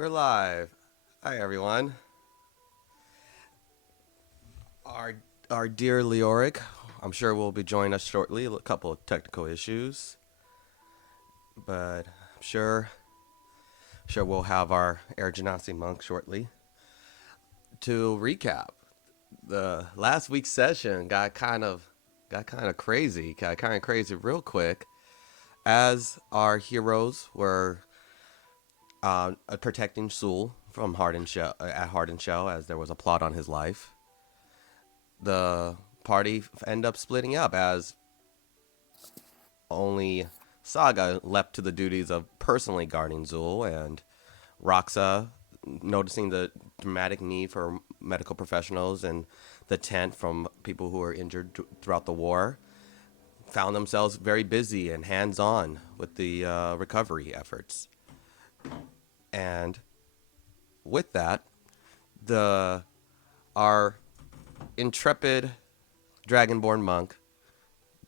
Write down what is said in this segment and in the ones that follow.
We're live. Hi, everyone. Our our dear Leoric, I'm sure will be joining us shortly. A couple of technical issues, but I'm sure we'll have our Air Genasi monk shortly. To recap, the last week's session got kind of crazy. Got kind of crazy real quick as our heroes were protecting Sul from Hardened Shell at Hardened Shell as there was a plot on his life. The party end up splitting up as only Saga leapt to the duties of personally guarding Zul, and Roxa, noticing the dramatic need for medical professionals and the tent from people who were injured throughout the war, found themselves very busy and hands on with the recovery efforts. And with that, the our intrepid dragonborn monk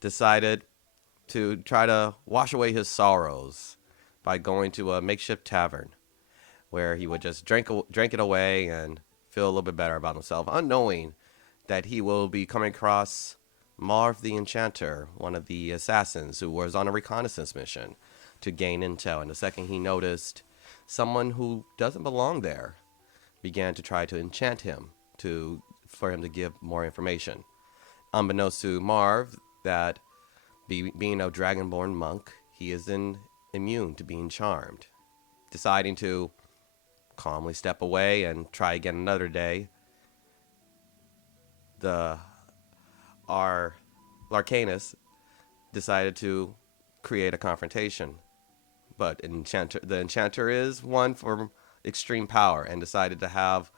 decided to try to wash away his sorrows by going to a makeshift tavern where he would just drink it away and feel a little bit better about himself, unknowing that he will be coming across Marv the Enchanter, one of the assassins who was on a reconnaissance mission to gain intel. And the second he noticed someone who doesn't belong there began to try to enchant him for him to give more information. Unbeknownst to Marv, that being a dragonborn monk, he is immune to being charmed. Deciding to calmly step away and try again another day, the our Larcanus decided to create a confrontation. But the enchanter is one for extreme power and decided to have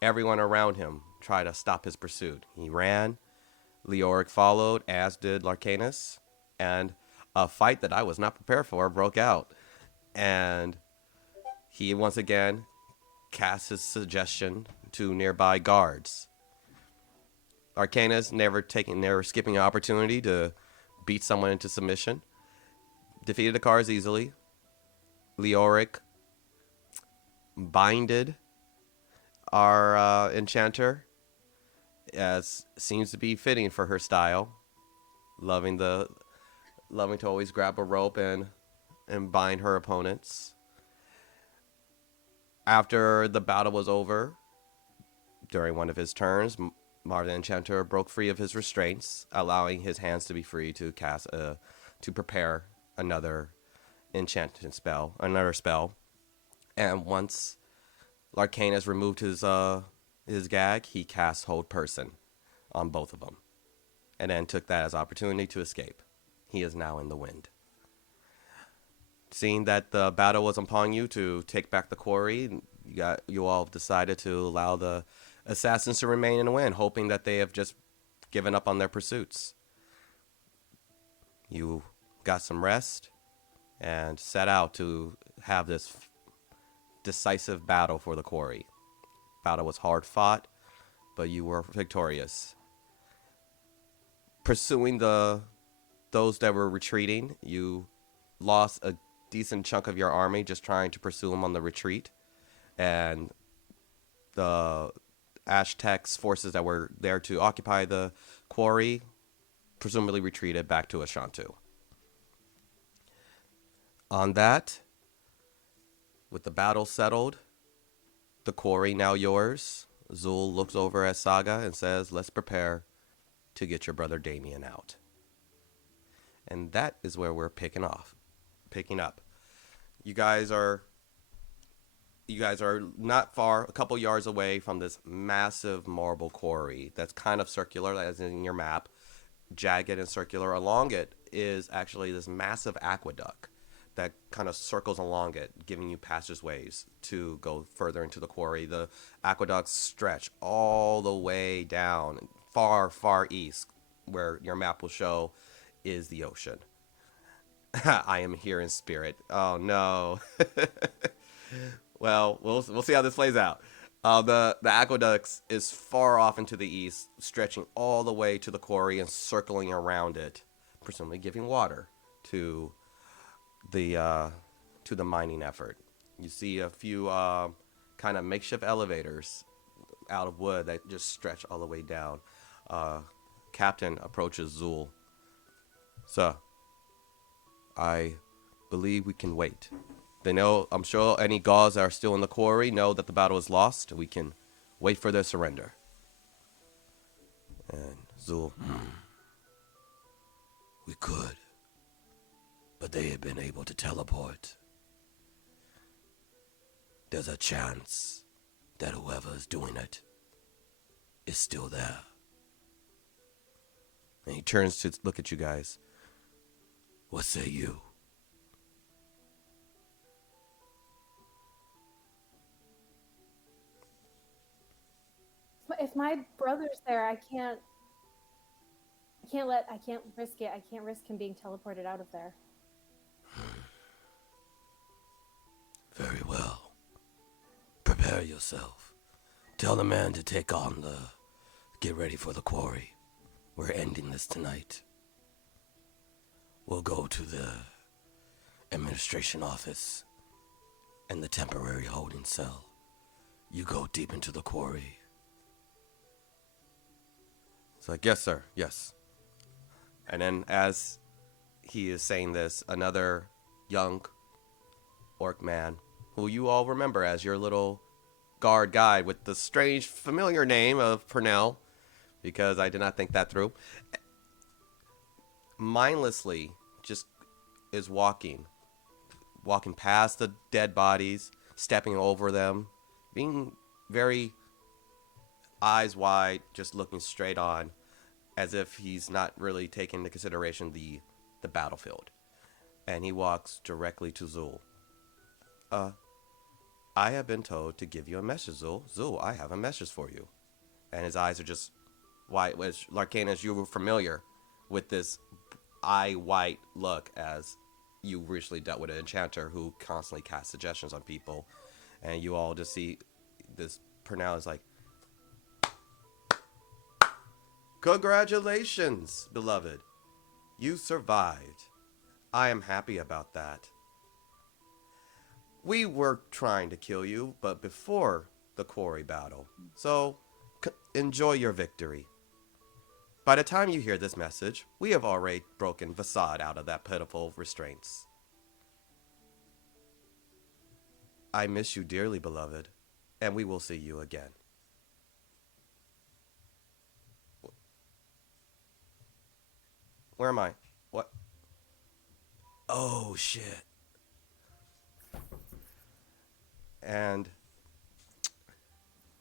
everyone around him try to stop his pursuit. He ran, Leoric followed, as did Larcanus, and a fight that I was not prepared for broke out. And he once again cast his suggestion to nearby guards. Arcanus never skipping an opportunity to beat someone into submission. Defeated the guards easily. Leoric binded our enchanter, as seems to be fitting for her style, loving to always grab a rope and bind her opponents. After the battle was over, during one of his turns, Marv the Enchanter broke free of his restraints, allowing his hands to be free to to prepare another spell. And once Larcanus removed his gag, he cast Hold Person on both of them, and then took that as opportunity to escape. He is now in the wind. Seeing that the battle was upon you to take back the quarry, you all decided to allow the assassins to remain in the wind, hoping that they have just given up on their pursuits. You got some rest and set out to have this decisive battle for the quarry. Battle was hard fought, but you were victorious. Pursuing those that were retreating, you lost a decent chunk of your army just trying to pursue them on the retreat, and the Aztecs forces that were there to occupy the quarry presumably retreated back to Ashantu. On that, with the battle settled, the quarry now yours, Zul looks over at Saga and says, "Let's prepare to get your brother Damien out." And that is where we're picking up. You guys are not far, a couple yards away from this massive marble quarry that's kind of circular, as in your map, jagged and circular. Along it is actually this massive aqueduct that kind of circles along it, giving you passageways to go further into the quarry. The aqueducts stretch all the way down, far, far east, where your map will show is the ocean. I am here in spirit. Oh no. Well, we'll see how this plays out. The aqueducts is far off into the east, stretching all the way to the quarry and circling around it, presumably giving water to the mining effort. You see a few kind of makeshift elevators out of wood that just stretch all the way down. Captain approaches Zul. Sir, I believe we can wait. They know, I'm sure any Gauls that are still in the quarry know that the battle is lost. We can wait for their surrender. And Zul, we could, but they have been able to teleport. There's a chance that whoever is doing it is still there. And he turns to look at you guys. What say you? If my brother's there, I can't risk it. I can't risk him being teleported out of there. Very well. Prepare yourself. Tell the man to take on get ready for the quarry. We're ending this tonight. We'll go to the administration office and the temporary holding cell. You go deep into the quarry. It's like, yes, sir, yes. And then as he is saying this, another young orc man, who you all remember as your little guard guy with the strange familiar name of Purnell, because I did not think that through, mindlessly just is walking past the dead bodies, stepping over them, being very eyes wide, just looking straight on, as if he's not really taking into consideration the battlefield. And he walks directly to Zul. I have been told to give you a message, Zul. Zul, I have a message for you. And his eyes are just white, which, Larcanus, you were familiar with this eye white look as you recently dealt with an enchanter who constantly casts suggestions on people. And you all just see this Purnell is like, congratulations, beloved. You survived. I am happy about that. We were trying to kill you, but before the quarry battle. So, enjoy your victory. By the time you hear this message, we have already broken Facade out of that pitiful restraints. I miss you dearly, beloved, and we will see you again. Where am I? What? Oh, shit. And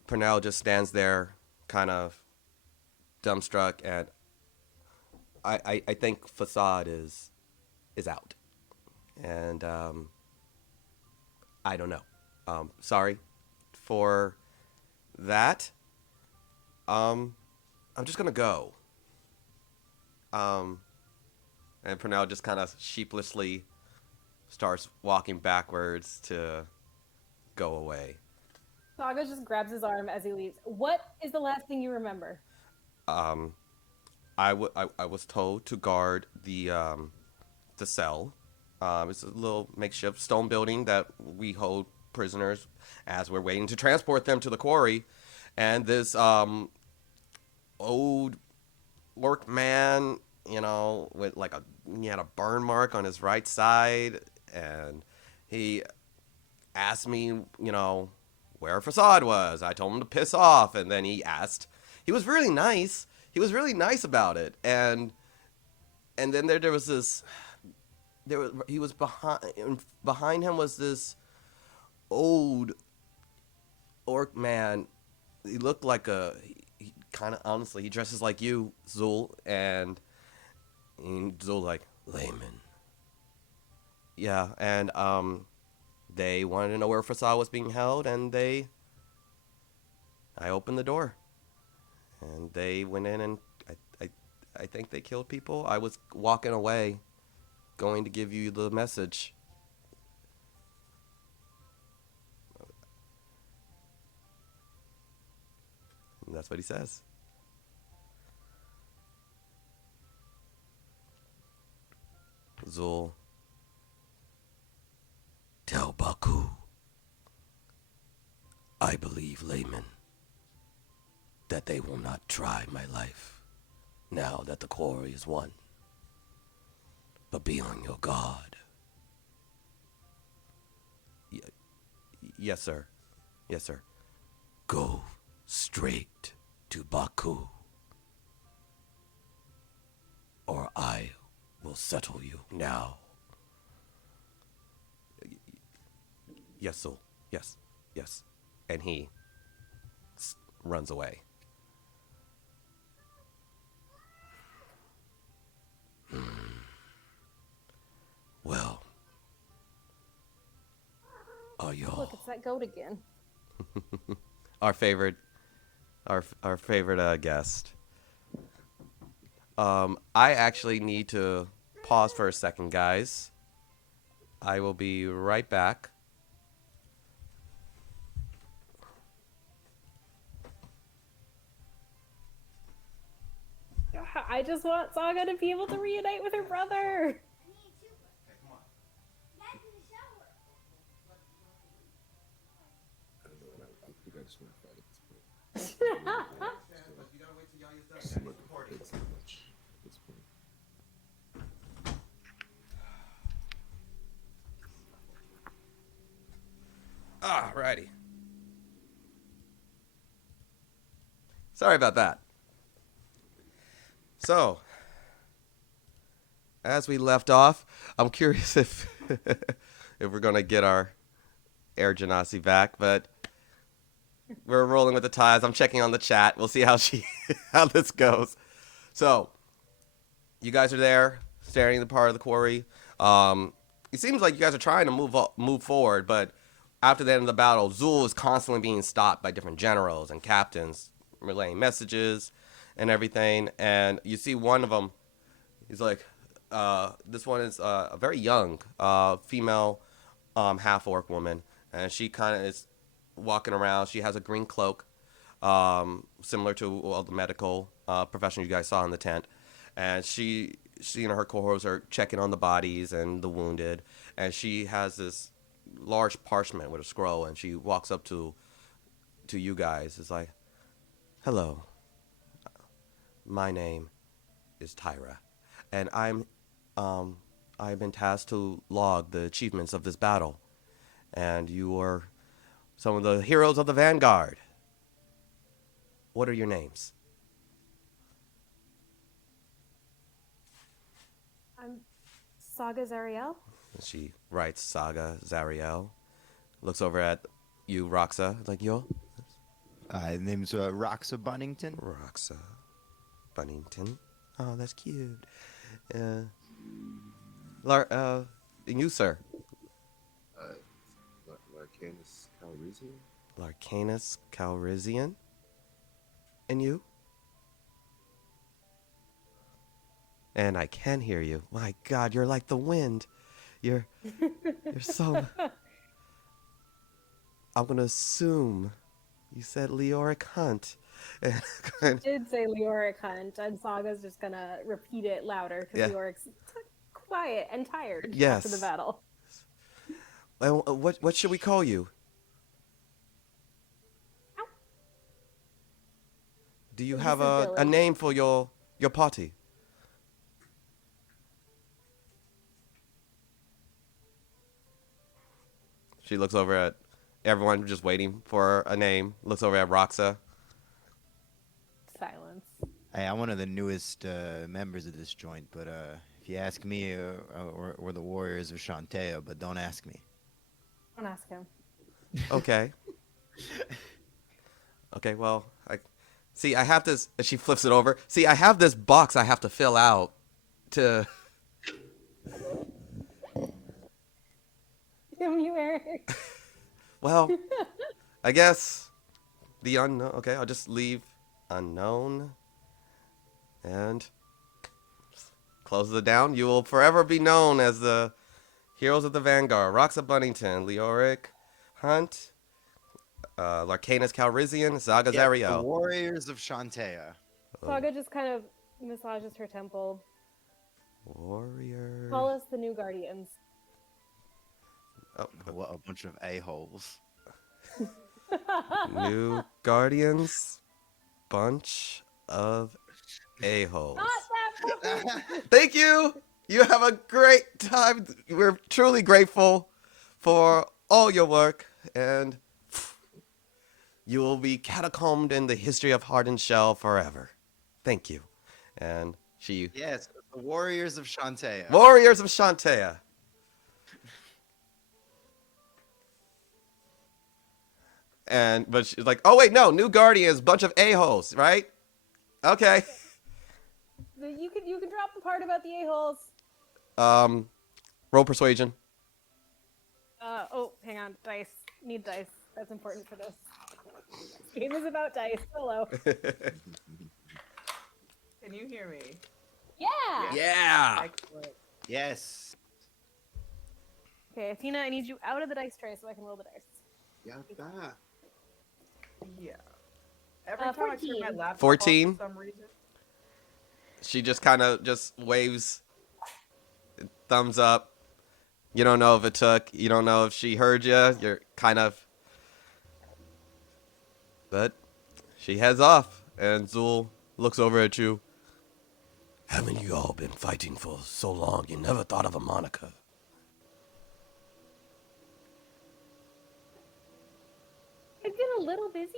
Purnell just stands there, kind of dumbstruck, and I think Facade is out. And I don't know. Sorry for that. I'm just gonna go. And Purnell just kind of sheepishly starts walking backwards to go away. Saga just grabs his arm as he leaves. What is the last thing you remember? Um, I was told to guard the cell. It's a little makeshift stone building that we hold prisoners as we're waiting to transport them to the quarry. And this old orc man, with he had a burn mark on his right side, and he asked me, where Facade was. I told him to piss off, and then he asked. He was really nice. He was really nice about it, and then there was this. He was behind him was this old orc man. He looked like he kind of, honestly, he dresses like you, Zul, and Zul like, layman. Yeah, and they wanted to know where Facade was being held, and I opened the door, and they went in, and I think they killed people. I was walking away, going to give you the message. And that's what he says. Zul, tell Baku I believe, layman, that they will not try my life now that the quarry is won. But be on your guard. Y- yes, sir. Yes, sir. Go straight to Baku, or I will settle you now. Yes, Zul. Yes, yes. And he runs away. Well, are y'all Look, it's that goat again. our favorite, our favorite guest? I actually need to pause for a second, guys. I will be right back. I just want Saga to be able to reunite with her brother. I think I just want to fight at this point. I'm looking for it so much at this point. Alrighty. Sorry about that. So, as we left off, I'm curious if if we're gonna get our Air Genasi back, but we're rolling with the ties. I'm checking on the chat. We'll see how how this goes. So, you guys are there, staring at the part of the quarry. It seems like you guys are trying to move forward, but after the end of the battle, Zul is constantly being stopped by different generals and captains, relaying messages and everything. And you see one of them. He's like, this one is a very young female half orc woman, and she kind of is walking around. She has a green cloak, similar to all the medical profession you guys saw in the tent, and she and her cohorts are checking on the bodies and the wounded, and she has this large parchment with a scroll, and she walks up to you guys. It's like, hello, my name is Tyra, and I've been tasked to log the achievements of this battle, and you are some of the heroes of the Vanguard. What are your names? I'm Saga Zariel. She writes Saga Zariel. Looks over at you, Roxa. Like, yo, Name's Roxa Bunnington. Roxa Bunnington. Oh, that's cute. And you, sir. Larcanus Calrissian? Larcanus Calrissian. And you? And I can hear you. My God, you're like the wind. You're so. I'm gonna assume you said Leoric Hunt. I did say Leoric Hunt, and Saga's just gonna repeat it louder because Yeah. Leoric's quiet and tired Yes. after the battle. Well, what should we call you? Ow. Do you This have is a Billy. name for your party? She looks over at everyone just waiting for a name. Looks over at Roxa. Silence. Hey, I'm one of the newest members of this joint, but if you ask me, we're the Warriors of Shantea, but don't ask me. Don't ask him. Okay. Okay, well, I have this. She flips it over. See, I have this box I have to fill out to. Damn you, Eric. Well, I guess the unknown. Okay, I'll just leave unknown and closes it down. You will forever be known as the heroes of the Vanguard: Roxa Bunnington, Leoric Hunt, Larcanus Calrissian, Zaga The Zariel. Warriors of Shantea. Saga just kind of massages her temple. Warrior. Call us the new Guardians. Oh, What a bunch of a-holes. New Guardians, bunch of a-holes. Not that puppy. Thank you. You have a great time. We're truly grateful for all your work, and you will be catacombed in the history of Heart and Shell forever. Thank you. And she, Yes, the Warriors of Shantae. Warriors of Shantae. But she's like, oh wait, no, New Guardians, bunch of a-holes, right? Okay. You can drop the part about the a-holes. Roll persuasion. Oh, hang on, dice. Need dice. That's important for this. This game is about dice. Hello. Can you hear me? Yeah. Yeah. Excellent. Yes. Okay, Athena, I need you out of the dice tray so I can roll the dice. Yatta. Yeah. Every time I turn my 14. laptop 14? off for some reason. She just kind of just waves, thumbs up. You don't know if it took. You don't know if she heard you. You're kind of. But she heads off, and Zul looks over at you. Haven't you all been fighting for so long? You never thought of a moniker. I've been a little busy.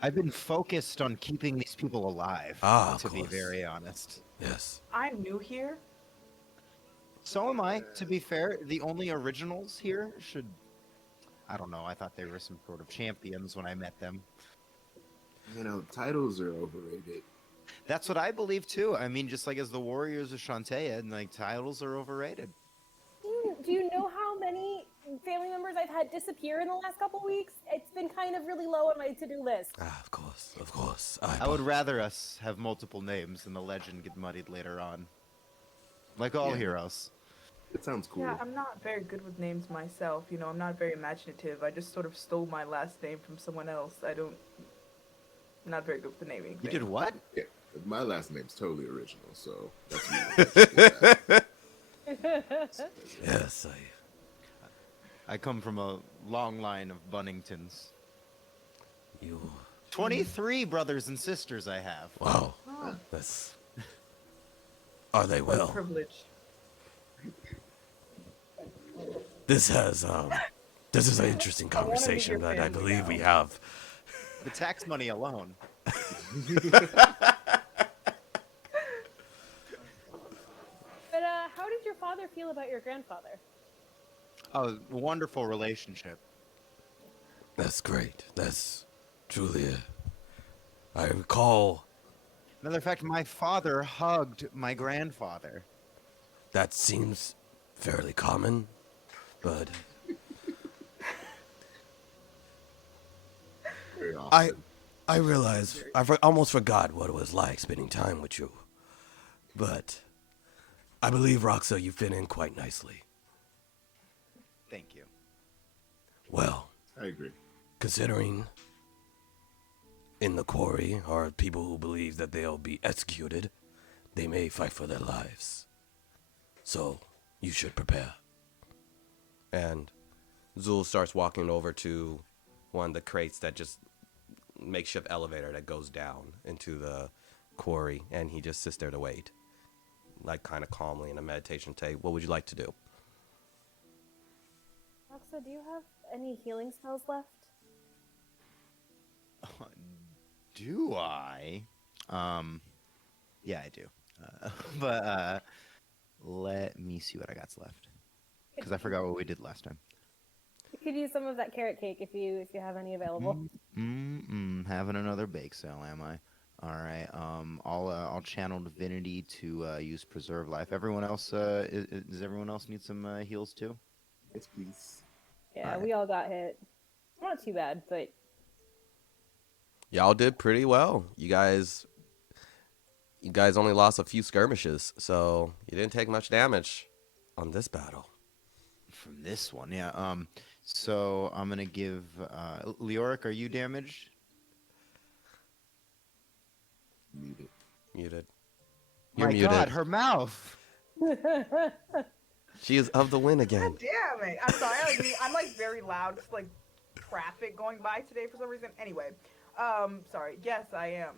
I've been focused on keeping these people alive, Ah, of to be course. very honest. Yes. I'm new here. So am I, to be fair. The only originals here should... I don't know, I thought they were some sort of champions when I met them. You know, titles are overrated. That's what I believe too. I mean, just like as the Warriors of Shantae, and like titles are overrated. Do you know how many family members I've had disappear in the last couple weeks? It's been kind of really low on my to-do list. Ah, of course, of course. I would rather us have multiple names and the legend get muddied later on. Like all Yeah. heroes. It sounds cool. Yeah, I'm not very good with names myself. You know, I'm not very imaginative. I just sort of stole my last name from someone else. I'm not very good with the naming. You thing. did what? Yeah, my last name's totally original, so that's me. Yes, I come from a long line of Bunningtons. you. 23 brothers and sisters I have. Wow. Oh, That's. Are they what a well? privilege. This is an interesting I wanna meet conversation your that I family believe now. we have. The tax money alone. But how did your father feel about your grandfather? Oh, wonderful relationship. That's great. That's truly. I recall Matter of fact, my father hugged my grandfather. that seems fairly common, but Very often. I realize almost forgot what it was like spending time with you. But I believe, Roxa, you fit in quite nicely. Thank you. Well, I agree. considering in the quarry are people who believe that they'll be executed, they may fight for their lives. So, you should prepare. And Zul starts walking over to one of the crates that just makeshift elevator that goes down into the quarry, and he just sits there to wait, like kind of calmly in a meditation state. What would you like to do? Roxa, do you have any healing spells left? Do I? Yeah, I do. But let me see what I got left. Because I forgot what we did last time. You could use some of that carrot cake if you have any available. Having another bake sale, am I? All right. I'll channel divinity to use preserve life. Everyone else, does everyone else need some heals too? Yes, please. Yeah, Alright. we all got hit. Not too bad, but Y'all did pretty well. You guys only lost a few skirmishes, so you didn't take much damage on this battle. From this one, yeah. So I'm gonna give Leoric. Are you damaged? Muted. Muted. You're My muted. God, her mouth. She is of the win again. God damn it! I'm sorry. I'm like very loud. Just like traffic going by today for some reason. Anyway, sorry. Yes, I am.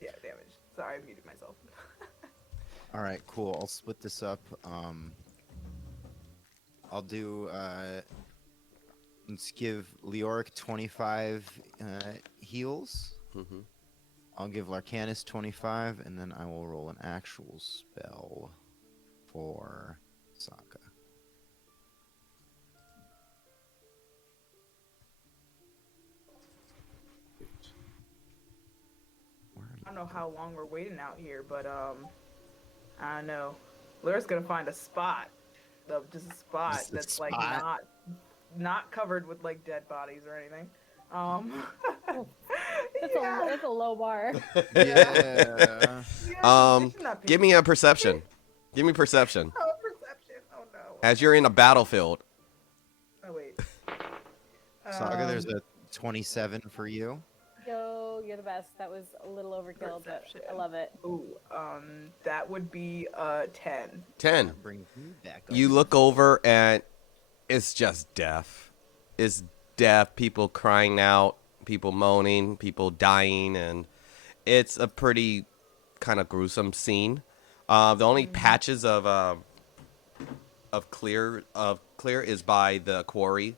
Yeah, damage. Sorry, I muted myself. All right, cool. I'll split this up. I'll do. Let's give Leoric 25 heals. Mm-hmm. I'll give Larcanus 25, and then I will roll an actual spell for Sokka. I don't know how long we're waiting out here, but I don't know. Lyra's gonna find a spot, just a spot Just a that's spot. like not covered with like dead bodies or anything. Yeah. That's a low bar. Yeah. Yeah, it should not be. Give me a perception. Give me perception. Oh, perception. Oh no. As you're in a battlefield. Oh wait. Saga, there's a 27 for you. Yo, you're the best. That was a little overkill, but Perception. I love it. Ooh, that would be 10. 10. That brings me back up. You look over and it's just death. It's death. People crying out, people moaning, people dying, and it's a pretty kind of gruesome scene. The only patches of clear is by the quarry,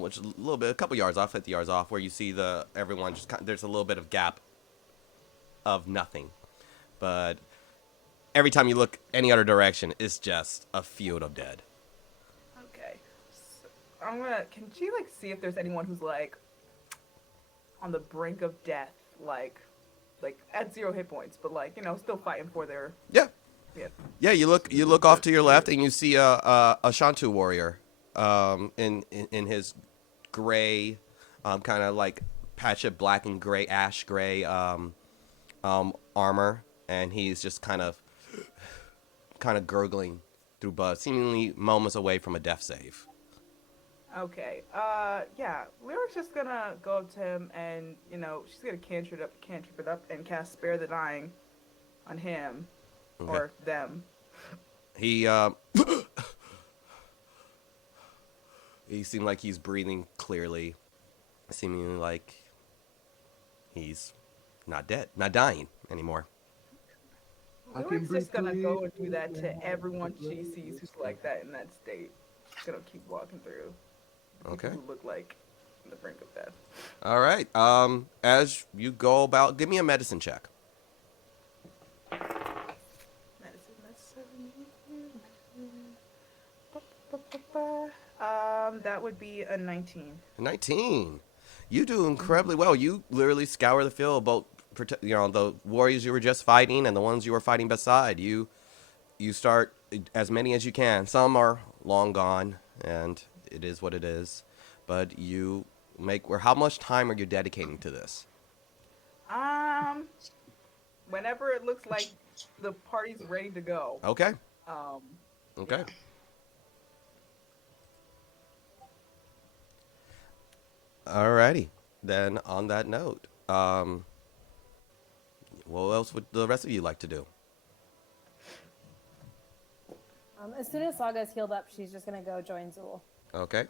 which is a couple yards off, 50 yards off, where you see everyone just there's a little bit of gap of nothing, but every time you look any other direction, it's just a field of dead. Okay. So can she like see if there's anyone who's like on the brink of death, like at 0 hit points, but like, still fighting for their Yeah. yeah. Yeah, you look off to your left and you see a Shantu warrior, in his gray, kind of like patch of black and gray, ash gray, armor, and he's just kind of gurgling through blood, seemingly moments away from a death save. Okay. Yeah. Lyric's just gonna go up to him and, she's gonna cantrip it up and cast Spare the Dying on him. Okay. Or them. He he seemed like he's breathing clearly, seemingly like he's not dead, not dying anymore. I can Lyric's just breathe gonna go and clean. do that to everyone she sees who's like that in that state. She's gonna keep walking through. People Okay. who look like on the brink of death. All right. As you go about, give me a medicine check. Medicine, that's 7. That would be a 19. 19. You do incredibly well. You literally scour the field, both the warriors you were just fighting and the ones you were fighting beside. You start as many as you can. Some are long gone, and it is what it is. But you how much time are you dedicating to this? Whenever it looks like the party's ready to go. Okay. Um, Okay. yeah. Alrighty. Then on that note, what else would the rest of you like to do? As soon as Saga's healed up, she's just gonna go join Zool. Okay.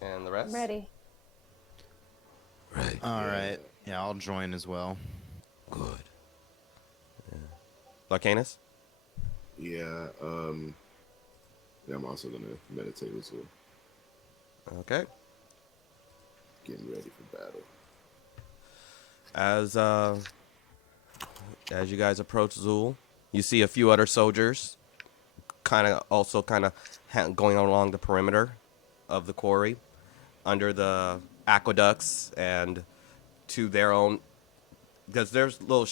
And the rest? I'm ready. Right. All right. Yeah, I'll join as well. Good. Yeah. Larcanus? Yeah, yeah, I'm also gonna meditate as well. Okay. Getting ready for battle. As you guys approach Zool, you see a few other soldiers kind of going along the perimeter of the quarry under the aqueducts and to their own, because there's little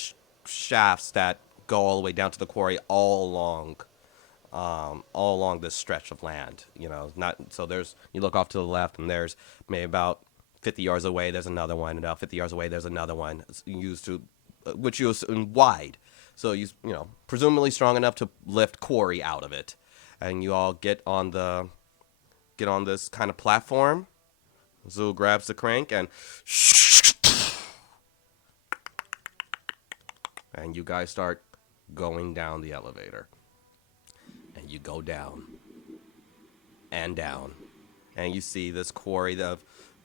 shafts that go all the way down to the quarry all along this stretch of land. Not so there's, you look off to the left and there's maybe about 50 yards away there's another one, and about 50 yards away there's another one. It's used to, which you assume wide, so presumably strong enough to lift quarry out of it, and you all get on this kind of platform. Zul grabs the crank and you guys start going down the elevator. And you go down and down. And you see this quarry of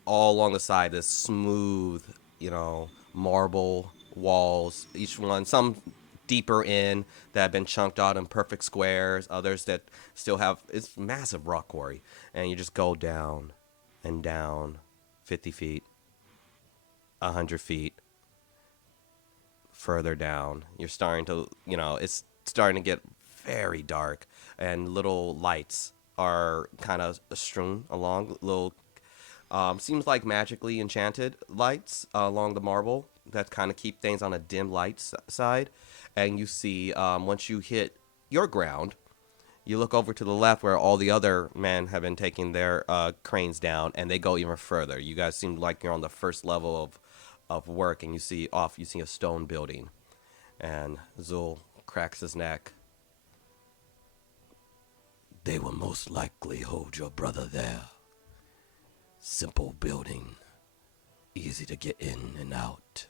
all along the side, this smooth, marble walls. Each one, some deeper in that have been chunked out in perfect squares. Others that still have it's massive rock quarry, and you just go down and down, 50 feet, 100 feet, further down. You're starting to, it's starting to get very dark, and little lights are kind of strewn along little. Seems like magically enchanted lights along the marble that kind of keep things on a dim light side. And you see, once you hit your ground, you look over to the left where all the other men have been taking their cranes down, and they go even further. You guys seem like you're on the first level of work, and you see a stone building. And Zul cracks his neck. They will most likely hold your brother there. Simple building, easy to get in and out.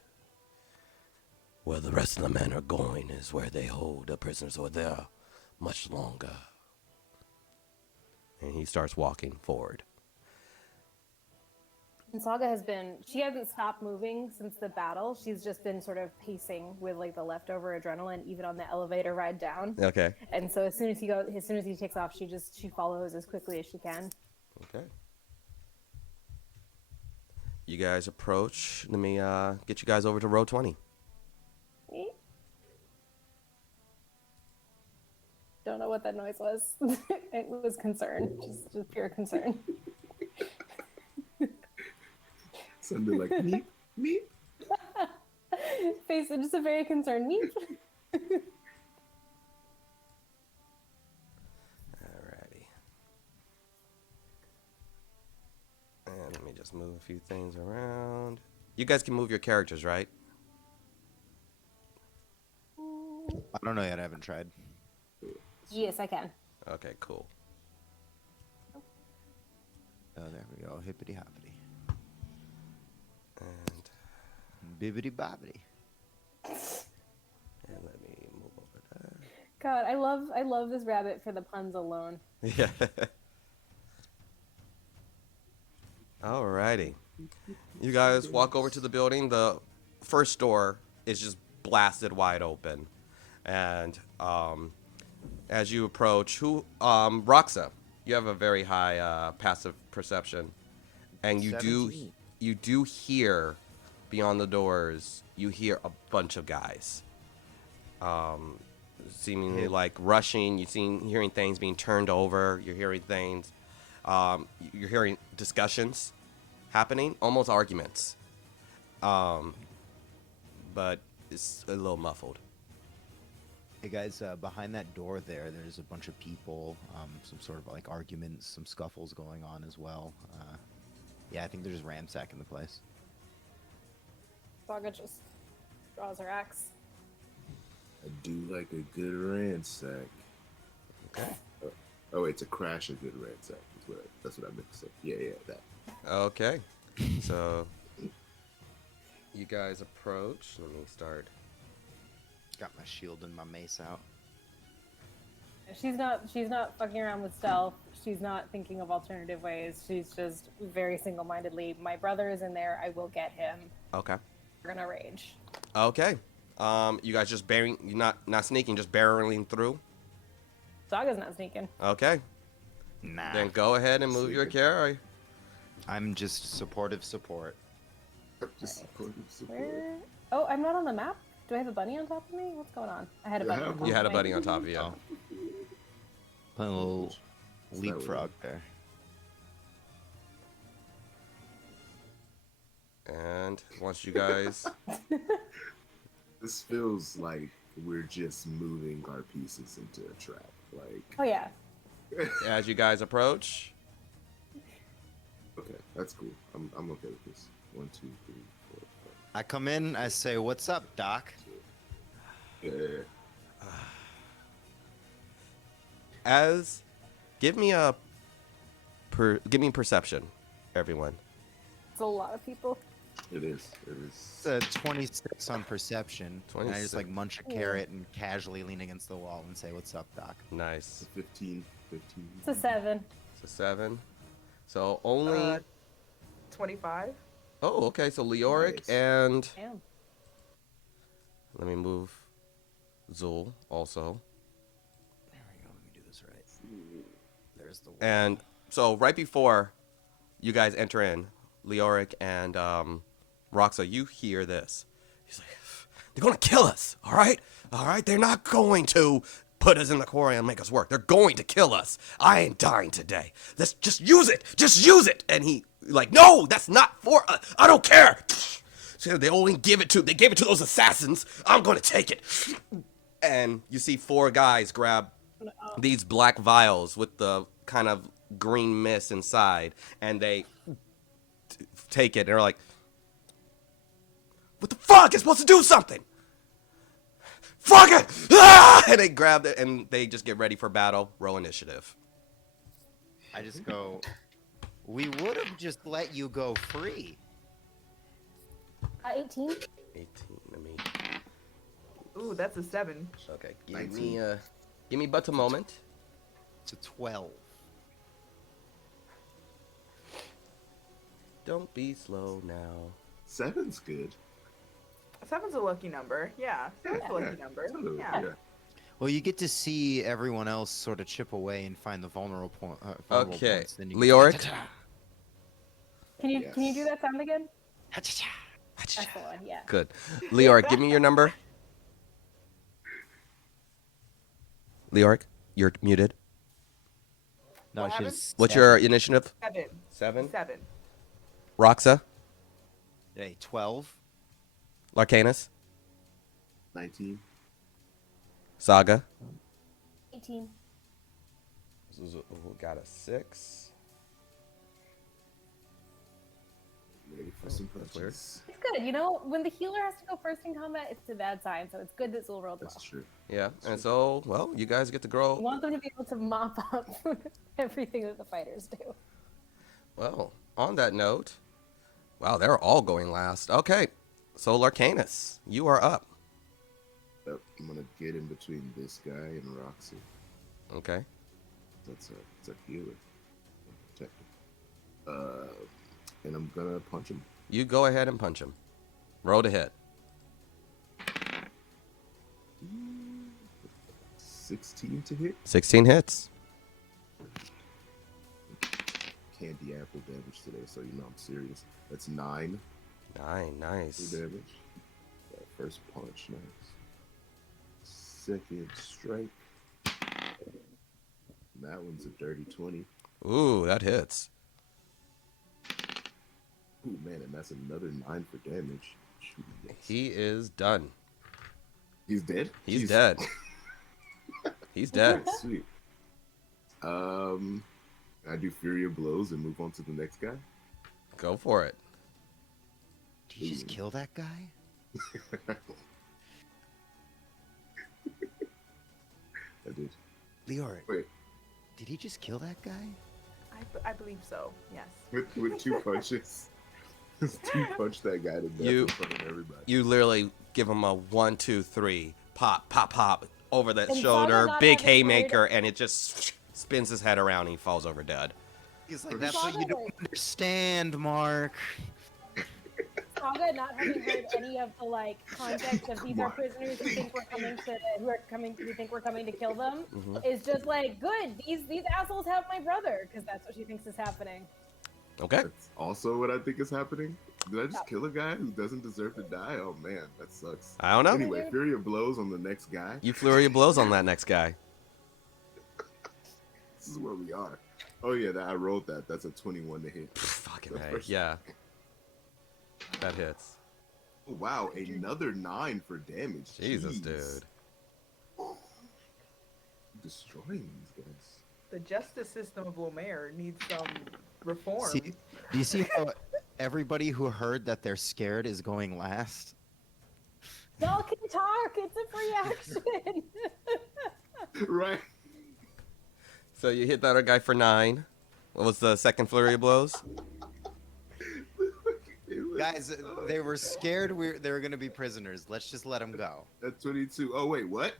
Where the rest of the men are going is where they hold the prisoners, or they're much longer. And he starts walking forward. And Saga she hasn't stopped moving since the battle. She's just been sort of pacing with like the leftover adrenaline, even on the elevator ride down. Okay. And so as soon as he takes off, she follows as quickly as she can. Okay. You guys approach. Let me get you guys over to row 20. Don't know what that noise was. It was concern, just pure concern. Sounded like meep, meep. Face, just a very concerned meep. Alrighty. And let me just move a few things around. You guys can move your characters, right? I don't know yet. I haven't tried. Yes, I can. Okay, cool. Oh, there we go. Hippity hoppity. And Bibbity bobbity. let me move over there. God, I love this rabbit for the puns alone. Yeah. Alrighty. You guys walk over to the building. The first door is just blasted wide open. And as you approach, Roxa, you have a very high passive perception. And you 17. do hear beyond the doors, you hear a bunch of guys. Seemingly like rushing, hearing things being turned over, you're hearing things, you're hearing discussions happening, almost arguments. But it's a little muffled. Hey guys, behind that door there's a bunch of people, some sort of like arguments, some scuffles going on as well. Yeah, I think they're just ransacking the place. Saga just draws her axe. I do like a good ransack. Okay. Oh, it's a crash a good ransack. That's what I meant to say. Yeah, that. Okay. So you guys approach. Let me start. Got my shield and my mace out. She's not fucking around with stealth. She's not thinking of alternative ways. She's just very single-mindedly, my brother is in there, I will get him. Okay. We're gonna rage. Okay. You guys just not sneaking, just barreling through. Saga's not sneaking. Okay. Nah. Then go ahead and move your carry. I'm just supportive support. Just support. Where? Oh, I'm not on the map? Do I have a bunny on top of me? What's going on? I had a bunny on top You had a of me. buddy on top of you. Oh. Playing a little It's not leapfrog there. And once you guys This feels like we're just moving our pieces into a trap. Like, Oh yeah. as you guys approach, okay, that's cool. I'm okay with this. 1, 2, 3, 4, 5. I come in, I say, "What's up, Doc?" Yeah. give me perception, everyone. It's a lot of people. It is. It's a 26 on perception. And I just 26. like munch a carrot and casually lean against the wall and say, "What's up, Doc?" Nice. 15. It's a 7. So 7. So only. 25. Oh, okay. So Leoric Nice. and Damn. let me move Zul also. There we go. Let me do this right. There's the wall. And so right before you guys enter in, Leoric and Roxa, you hear this. He's like, they're going to kill us, all right? All right? They're not going to put us in the quarry and make us work. They're going to kill us. I ain't dying today. Let's just use it. Just use it. And he like, no, that's not for us. I don't care. So they gave it to those assassins. I'm going to take it. And you see 4 guys grab these black vials with the kind of green mist inside, and they take it, and they're like, what the fuck? It's supposed to do something. Fuck it! Ah! And they grab it, and they just get ready for battle. Roll initiative. I just go, we would have just let you go free. 18. 18. Let me. Ooh, that's a 7. Okay. 19. Give me but a moment. It's a 12. Don't be slow now. 7's good. 7's a lucky number. Yeah, 7's a lucky number. Totally, Yeah. Well, you get to see everyone else sort of chip away and find the vulnerable Okay. points. Then you Leoric? Can you Yes. do that sound again? Get... That's the one. Yeah. Good. Leoric, give me your number. Leoric, you're muted. No, What happened? she's What's your initiative? 7. 7. 7. Roxa? Hey, 12. Larcanus? 19. Saga? 18. Got a 6. Ready for some that's weird. punches. It's good. You know, when the healer has to go first in combat, it's a bad sign. So it's good that Zul rolled well. That's true. Yeah, and so, well, you guys get to grow. We want them to be able to mop up everything that the fighters do. Well, on that note, wow, they're all going last. Okay, so Larcanus, you are up. Yep, I'm gonna get in between this guy and Roxy. Okay. That's a healer. Protector. And I'm gonna punch him. You go ahead and punch him. Roll to hit. 16 to hit. 16 hits. Candy apple damage today, so you know I'm serious. That's 9 Nice. damage. That first punch, nice. Second strike. And that one's a dirty 20. Ooh, that hits. Ooh, man, and that's another 9 for damage. Shoot, yes. He is done. He's dead? He's Jeez. dead. He's dead. Sweet. I do Fury of Blows and move on to the next guy. Go for it. Did you just kill that guy? I did. Leoric, Wait, did he just kill that guy? I believe so. Yes. with 2 punches. Just 2 punch that guy to death You- in front of everybody. You literally give him a 1, 2, 3, pop, pop, pop over that And shoulder, Saga not big having heard- haymaker, and it just spins his head around and he falls over dead. He's like, Or that's just- what you don't understand, Mark. Saga not having heard any of the like context of these are prisoners who think we're coming to kill them is just like good. These assholes have my brother because that's what she thinks is happening. Okay. That's also what I think is happening. Did I just kill a guy who doesn't deserve to die? Oh man, that sucks. I don't know. Anyway, Fury of Blows on the next guy. You flurry of blows on that next guy. This is where we are. Oh yeah, I rolled that. That's a 21 to hit. Fucking The A. first- Yeah. That hits. Oh, wow, another 9 for damage. Jesus, Jeez. dude. Destroying these guys. The justice system of Lomér needs some reform. See, do you see how everybody who heard that they're scared is going last? Y'all can talk. It's a free action. Right. So you hit that other guy for 9. What was the second flurry of blows? Guys, they were scared they were going to be prisoners. Let's just let them go. That's 22. Oh wait, what?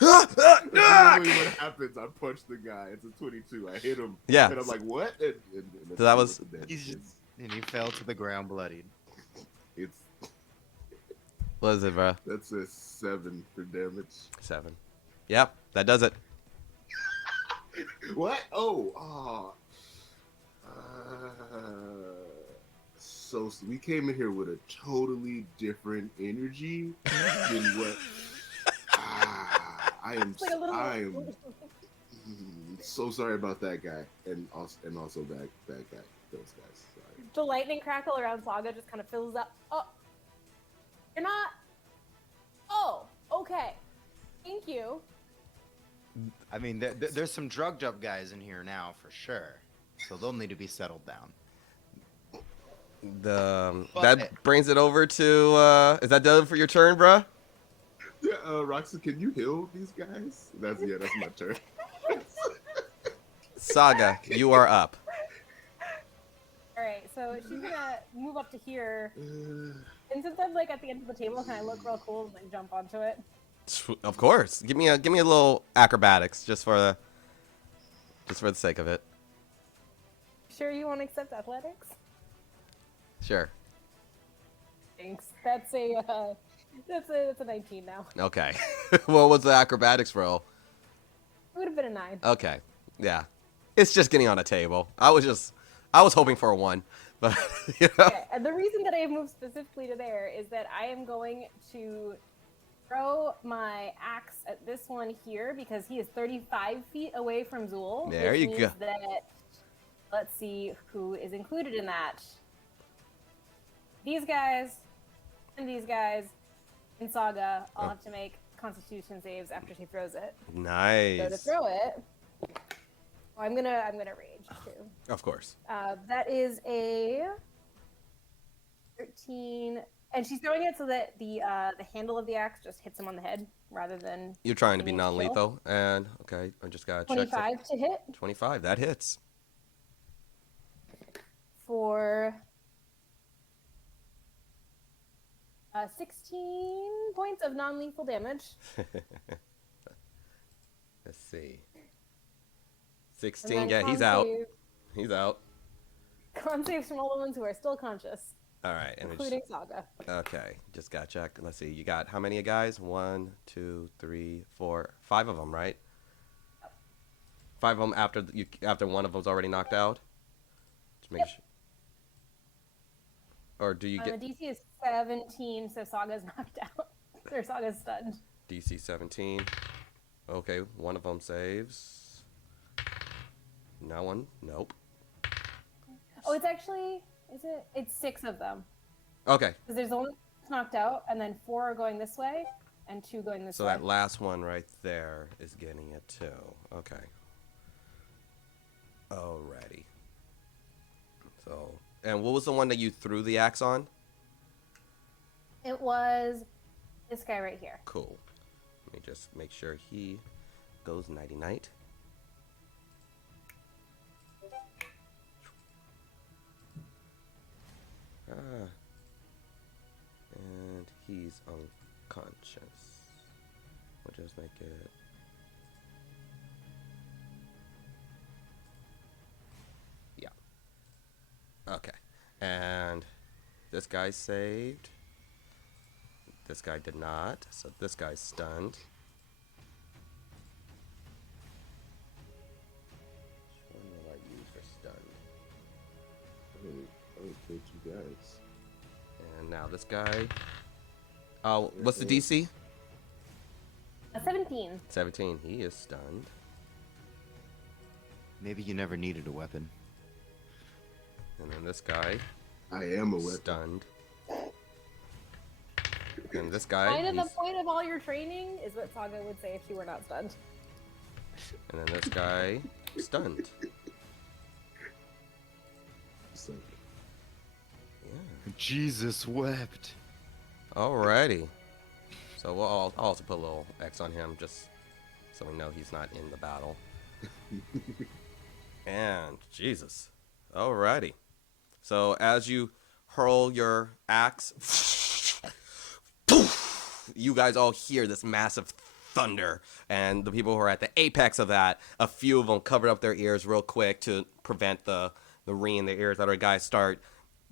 That's literally what happens. I punch the guy. It's a 22. I hit him. Yeah. And I'm like, what? And So that was- And he fell to the ground bloodied. It's What is it, bro? that's a 7 for damage. 7. Yep, that does it. What? So we came in here with a totally different energy than what. I am. Like a little. I am so sorry about that guy, and also that guy, those guys. Sorry. The lightning crackle around Saga just kind of fills up. Oh, you're not. Oh, okay. Thank you. I mean, there's some drugged up guys in here now for sure, so they'll need to be settled down. That brings it over to. Is that done for your turn, bruh? Yeah, Roxy, can you heal these guys? That's my turn. Saga, you are up. All right, so she's gonna move up to here, and since I'm like at the end of the table, can I look real cool and like jump onto it? Of course. Give me a little acrobatics just for the sake of it. Sure, you want to accept athletics? Sure. Thanks. That's a 19 now. Okay. What was the acrobatics roll? It would have been a 9. Okay. Yeah. It's just getting on a table. I was hoping for a 1, but you know. Okay, and the reason that I have moved specifically to there is that I am going to throw my axe at this one here because he is 35 feet away from Zool. There which you means go. That, let's see who is included in that. These guys and these guys in Saga all have to make Constitution saves after she throws it. Nice. So to throw it, I'm gonna rage too. Of course. That is a 13, and she's throwing it so that the handle of the axe just hits him on the head rather than. You're trying to be being a kill. non-lethal, and okay, I just gotta check. 25 to hit 25. That hits. for 16 points of non-lethal damage. Let's see. And 16. then Yeah, con he's out. save- He's out. Con saves from all the ones who are still conscious, All right, and including Saga. okay, just gotta check. Let's see. You got how many guys? 1, 2, 3, 4, 5 of them, right? 5 of them after one of them's already knocked out. Just make Yep. sure. Or do you The get DC is 17, so Saga's knocked out. Or Saga's stunned. DC 17? Okay, one of them saves. No one. Nope. Oh, it's actually, is it? It's 6 of them. Okay, Because there's one that's knocked out, and then 4 are going this way, and 2 going this so way. that last one right there is getting it too. Okay. Alrighty. So, and what was the one that you threw the axe on? It was this guy right here. Cool. Let me just make sure he goes nighty night. And he's unconscious. We'll just make it. Yeah. Okay. And this guy saved. This guy did not, so this guy's stunned. Which one will I use for stunned? I killed 2 guys. And now this guy. Oh, what's the DC? 17. 17. He is stunned. Maybe you never needed a weapon. And then this guy, I am a weapon. stunned. And this guy, Kind of the he's- point of all your training is what Saga would say if she were not stunned. and then this guy, stunned. So, Yeah. Jesus wept. Alrighty. So I'll also put a little X on him just so we know he's not in the battle. And Jesus. Alrighty. So as you hurl your axe, you guys all hear this massive thunder. And the people who are at the apex of that, a few of them covered up their ears real quick to prevent the ring in their ears. Other guys start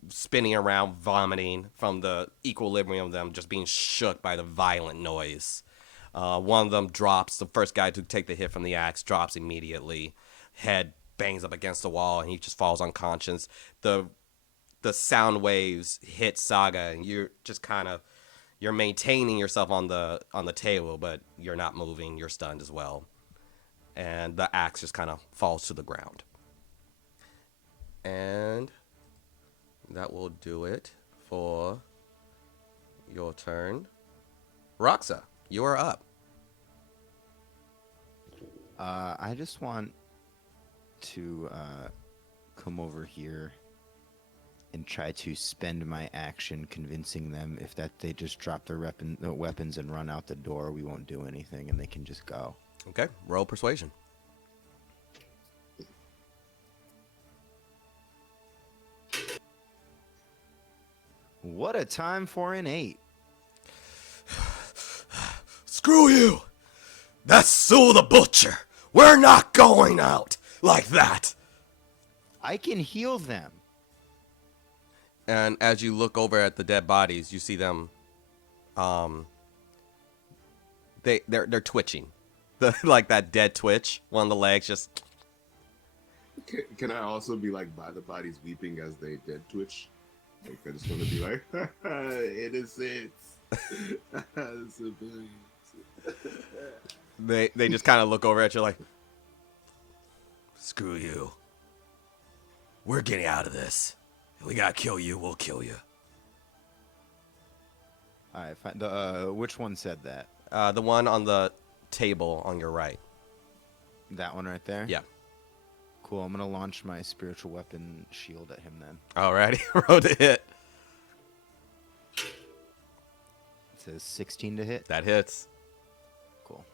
spinning around, vomiting from the equilibrium of them just being shook by the violent noise. One of them drops. The first guy to take the hit from the axe drops immediately. Head bangs up against the wall, and he just falls unconscious. The sound waves hit Saga, and you're just kind of you're maintaining yourself on the table, but you're not moving. You're stunned as well, and the axe just kind of falls to the ground. And that will do it for your turn. Roxa, you are up. I just want to come over here and try to spend my action convincing them if that they just drop their weapons and run out the door, we won't do anything and they can just go. Okay, roll persuasion. What a time for an 8. Screw you! That's Sue the Butcher! We're not going out like that! I can heal them. And as you look over at the dead bodies, you see them, they're twitching. Like that dead twitch, one of the legs just... Can I also be like by the bodies weeping as they dead twitch? Like I just want to be like, innocents, civilians. They just kind of look over at you like, screw you. We're getting out of this. If we gotta kill you, we'll kill you. All right, fine. Which one said that? The one on the table on your right. That one right there? Yeah. Cool. I'm gonna launch my spiritual weapon shield at him then. Alrighty, roll to hit. It says 16 to hit. That hits. Cool.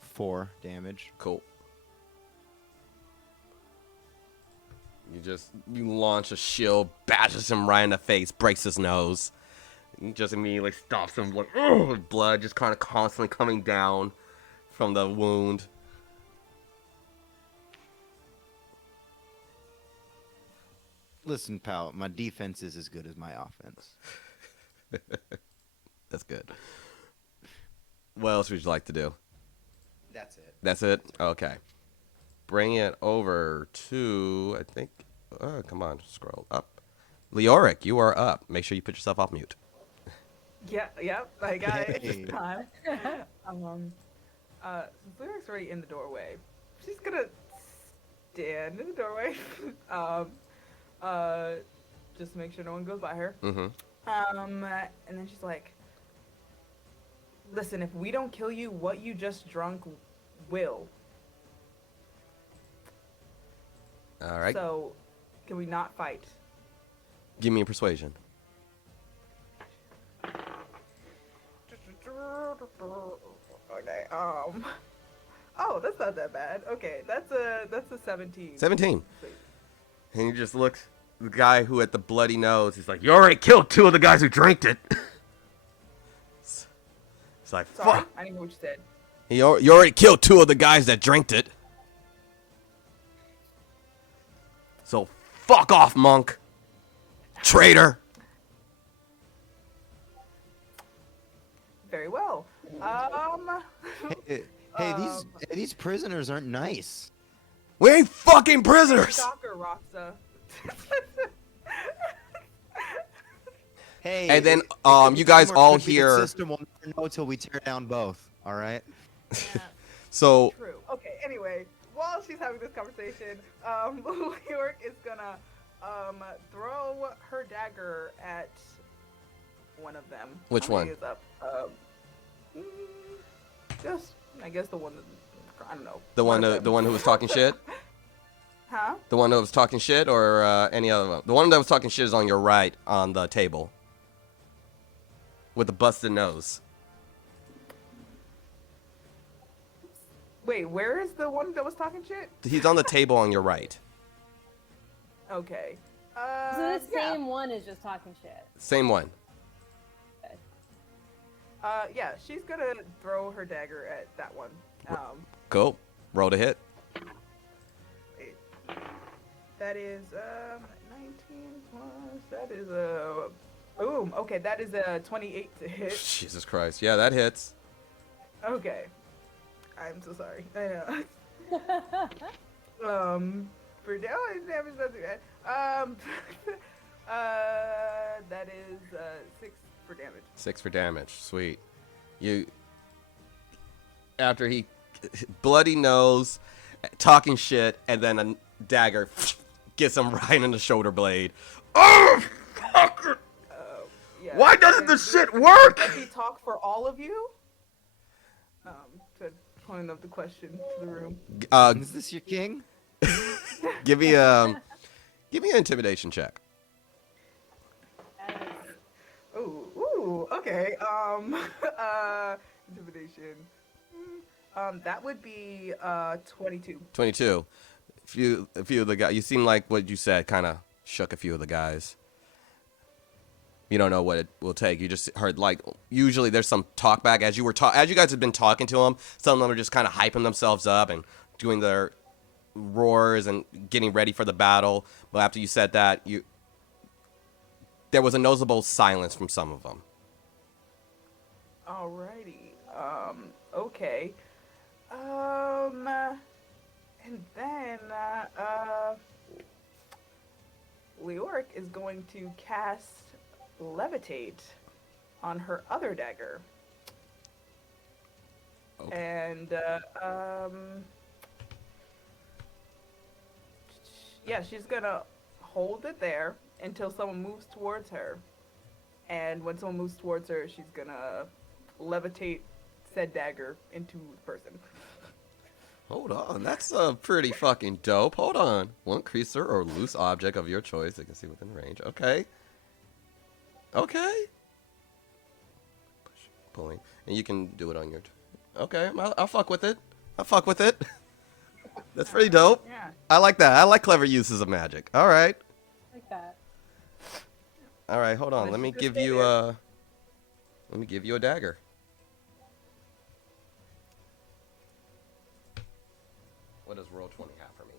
Four damage. Cool. You launch a shield, bashes him right in the face, breaks his nose. You just immediately stops him, like, ugh, blood just kind of constantly coming down from the wound. Listen, pal, my defense is as good as my offense. That's good. What else would you like to do? That's it. That's it? Okay. Bring it over to, I think, come on, scroll up. Leoric, you are up. Make sure you put yourself off mute. Yeah, I got it Hey. this time. Since Lyric's already in the doorway, she's gonna stand in the doorway. Just to make sure no one goes by her. Mm-hmm. And then she's like, listen, if we don't kill you, what you just drunk will. All right. So, can we not fight? Give me a persuasion. Okay, oh, that's not that bad. Okay, that's a 17. 17. And you just look, the guy who had the bloody nose, he's like, you already killed 2 of the guys who drank it. It's like, Sorry, fuck. I didn't hear what you said. You already killed 2 of the guys that drank it. So fuck off, monk. Traitor. Very well. Hey, these prisoners aren't nice. We ain't fucking prisoners. Stalker, Roxa. Hey, And then, if you guys the all could be the hear- System will never know till we tear down both. All right. So True. Okay, anyway, while she's having this conversation, Leoric is gonna throw her dagger at one of them. Which How many one? Is up? Just, I guess the one that, I don't know. the one of them. who was talking shit? Huh? The one that was talking shit, or any other one? The one that was talking shit is on your right on the table. With the busted nose. Wait, where is the one that was talking shit? He's on the table on your right. Okay. So this Yeah. same one is just talking shit. Same one. Okay. Yeah, she's gonna throw her dagger at that one. Cool. Roll to hit. Wait. That is 19 plus. That is boom. Okay, that is a 28 to hit. Jesus Christ. Yeah, that hits. Okay. I'm so sorry. I know. For damage, that's okay. That is 6 for damage. 6 for damage. Sweet. You. After he. Bloody nose, talking shit, and then a dagger gets him right in the shoulder blade. Oh, fucker! Yeah. Why doesn't this shit work? Does he talk for all of you? To point up the question to the room. Is this your king? Give me an intimidation check. Ooh, okay. Intimidation. That would be 22. 22. A few of the guys. You seem like what you said kind of shook a few of the guys. You don't know what it will take. You just heard like usually there's some talk back as you guys have been talking to them. Some of them are just kind of hyping themselves up and doing their roars and getting ready for the battle. But after you said that, there was a noticeable silence from some of them. Alrighty. Okay. And then, Leoric is going to cast Levitate on her other dagger. Okay. And, yeah, she's gonna hold it there until someone moves towards her. And when someone moves towards her, she's gonna levitate said dagger into the person. Hold on, that's pretty fucking dope. Hold on. One creature or loose object of your choice they can see within range. Okay. Pulling. And you can do it on your Okay, I'll fuck with it. That's pretty dope. Yeah. I like that. I like clever uses of magic. All right. Like that. All right, hold on. Let's Let me just give stay you there. a dagger. What does roll 20 have for me?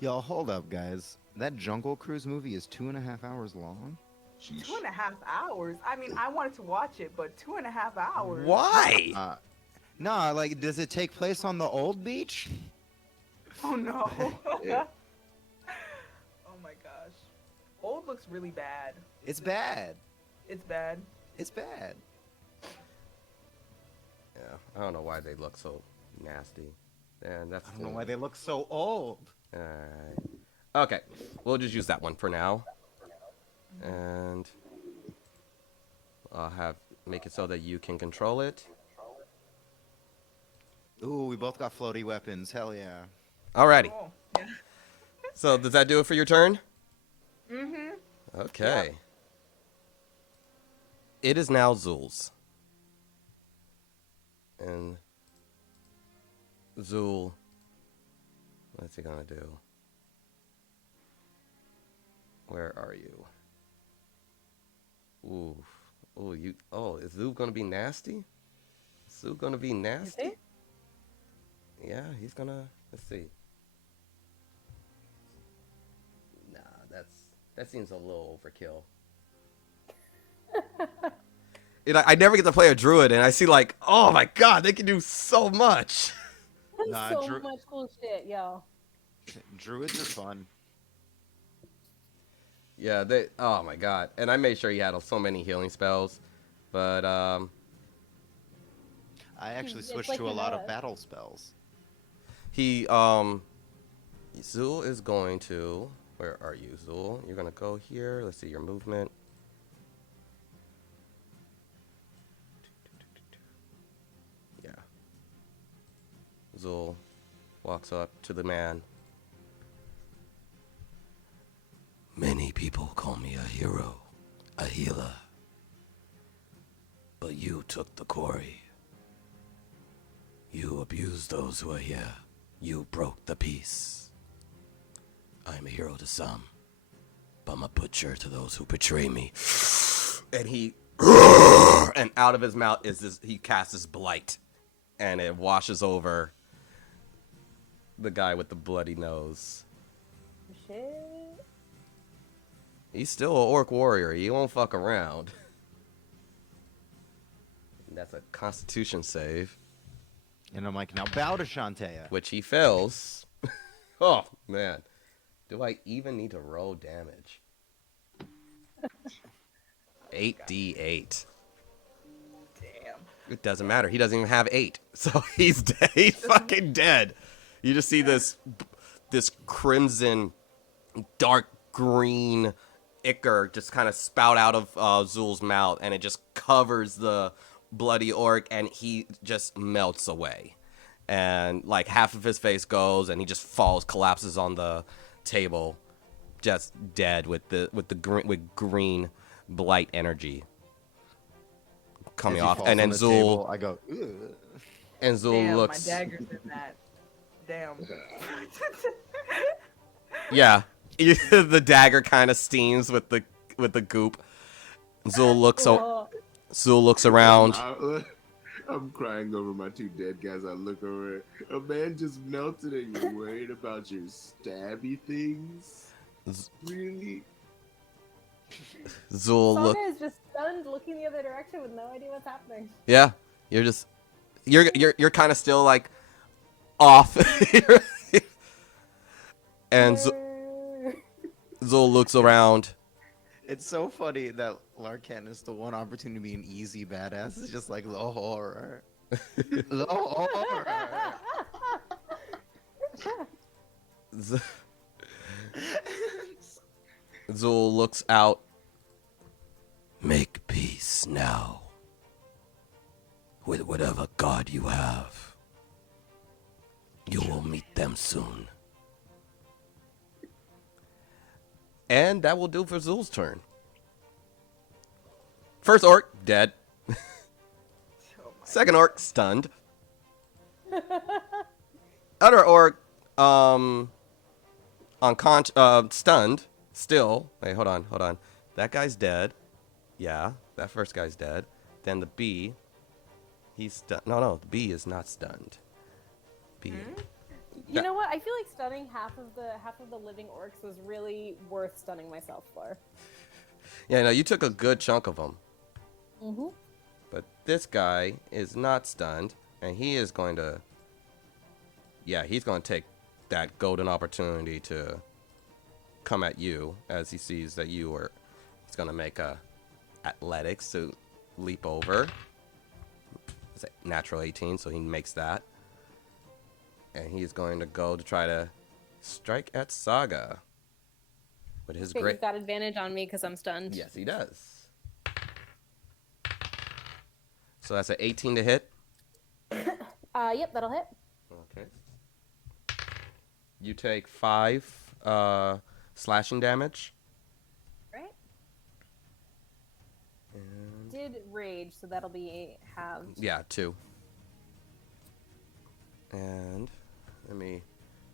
Y'all, hold up, guys. That Jungle Cruise movie is 2.5 hours long. Sheesh. 2.5 hours? I mean, I wanted to watch it, but 2.5 hours? Why? Nah, like, does it take place on the old beach? Oh no. Yeah. Oh my gosh. Old looks really bad. It's bad. It's bad. It's bad. Yeah, I don't know why they look so nasty. And that's I don't know why they look so old. Alright. Okay, we'll just use that one for now. And I'll make it so that you can control it. Ooh, we both got floaty weapons. Hell yeah. Alrighty. Oh, yeah. So does that do it for your turn? Mm-hmm. Okay. It is now Zul's. And Zul, what's he gonna do? Where are you? Ooh. Is Zul gonna be nasty? Is Zul gonna be nasty? Yeah, he's gonna. Let's see. Nah, that seems a little overkill. I never get to play a druid, and I see like, oh my god, they can do so much. Nah, so much cool shit, yo. Druids are fun. Yeah, oh my god, and I made sure he had so many healing spells, but I actually It's switched like to a you lot know of it. battle spells. Zul is going to. Where are you, Zul? You're gonna go here. Let's see your movement. Yeah. Zul walks up to the man. Many people call me a hero, a healer. But you took the quarry. You abused those who are here. You broke the peace. I am a hero to some, but I'm a butcher to those who betray me. And he, and out of his mouth is this, he casts his blight, and it washes over the guy with the bloody nose. Shit. He's still an orc warrior. He won't fuck around. That's a constitution save, And I'm like, now bow to Shantea. which he fails. Oh, man. Do I even need to roll damage? 8d8. Damn. It doesn't matter. He doesn't even have 8. So he's dead. He's fucking dead. You just see this crimson, dark green ichor just kind of spout out of Zul's mouth, and it just covers the bloody orc, and he just melts away. And like half of his face goes, and he just falls, collapses on the table, just dead with green blight energy coming As he off. falls And then on the table, Zul I go, ugh. and Zul Damn, looks. my dagger's in that. Damn. Yeah, the dagger kind of steams with the goop. Zul looks Oh, Zul looks around. I'm crying over my 2 dead guys. I look over. A man just melted, and you're worried about your stabby things. Really? Zul look. Saga is just stunned, looking the other direction with no idea what's happening. Yeah, you're kind of still like off. And Zul looks around. It's so funny that Larkan is the one opportunity to be an easy badass. It's just like, low horror. Low horror. Zul looks out. Make peace now with whatever god you have. You will meet them soon. And that will do for Zul's turn. First orc, dead. Oh my Second orc, stunned. Other orc, stunned. Still. Wait, hold on. That guy's dead. Yeah, that first guy's dead. Then the bee, he's stunned. No, the bee is not stunned. Bee. You know what? I feel like stunning half of the living orcs was really worth stunning myself for. Yeah, no, you took a good chunk of them. Mm-hmm. But this guy is not stunned, and he is going to... Yeah, he's going to take that golden opportunity to come at you as he sees that you are... He's going to make a athletics to leap over. It's a natural 18, so he makes that. And he's going to go to try to strike at Saga. With his Okay, great... you've got advantage on me because I'm stunned. Yes, he does. So that's an 18 to hit. Yep, that'll hit. Okay. You take 5 slashing damage. Right. And Did rage, so that'll be halved. yeah, 2. And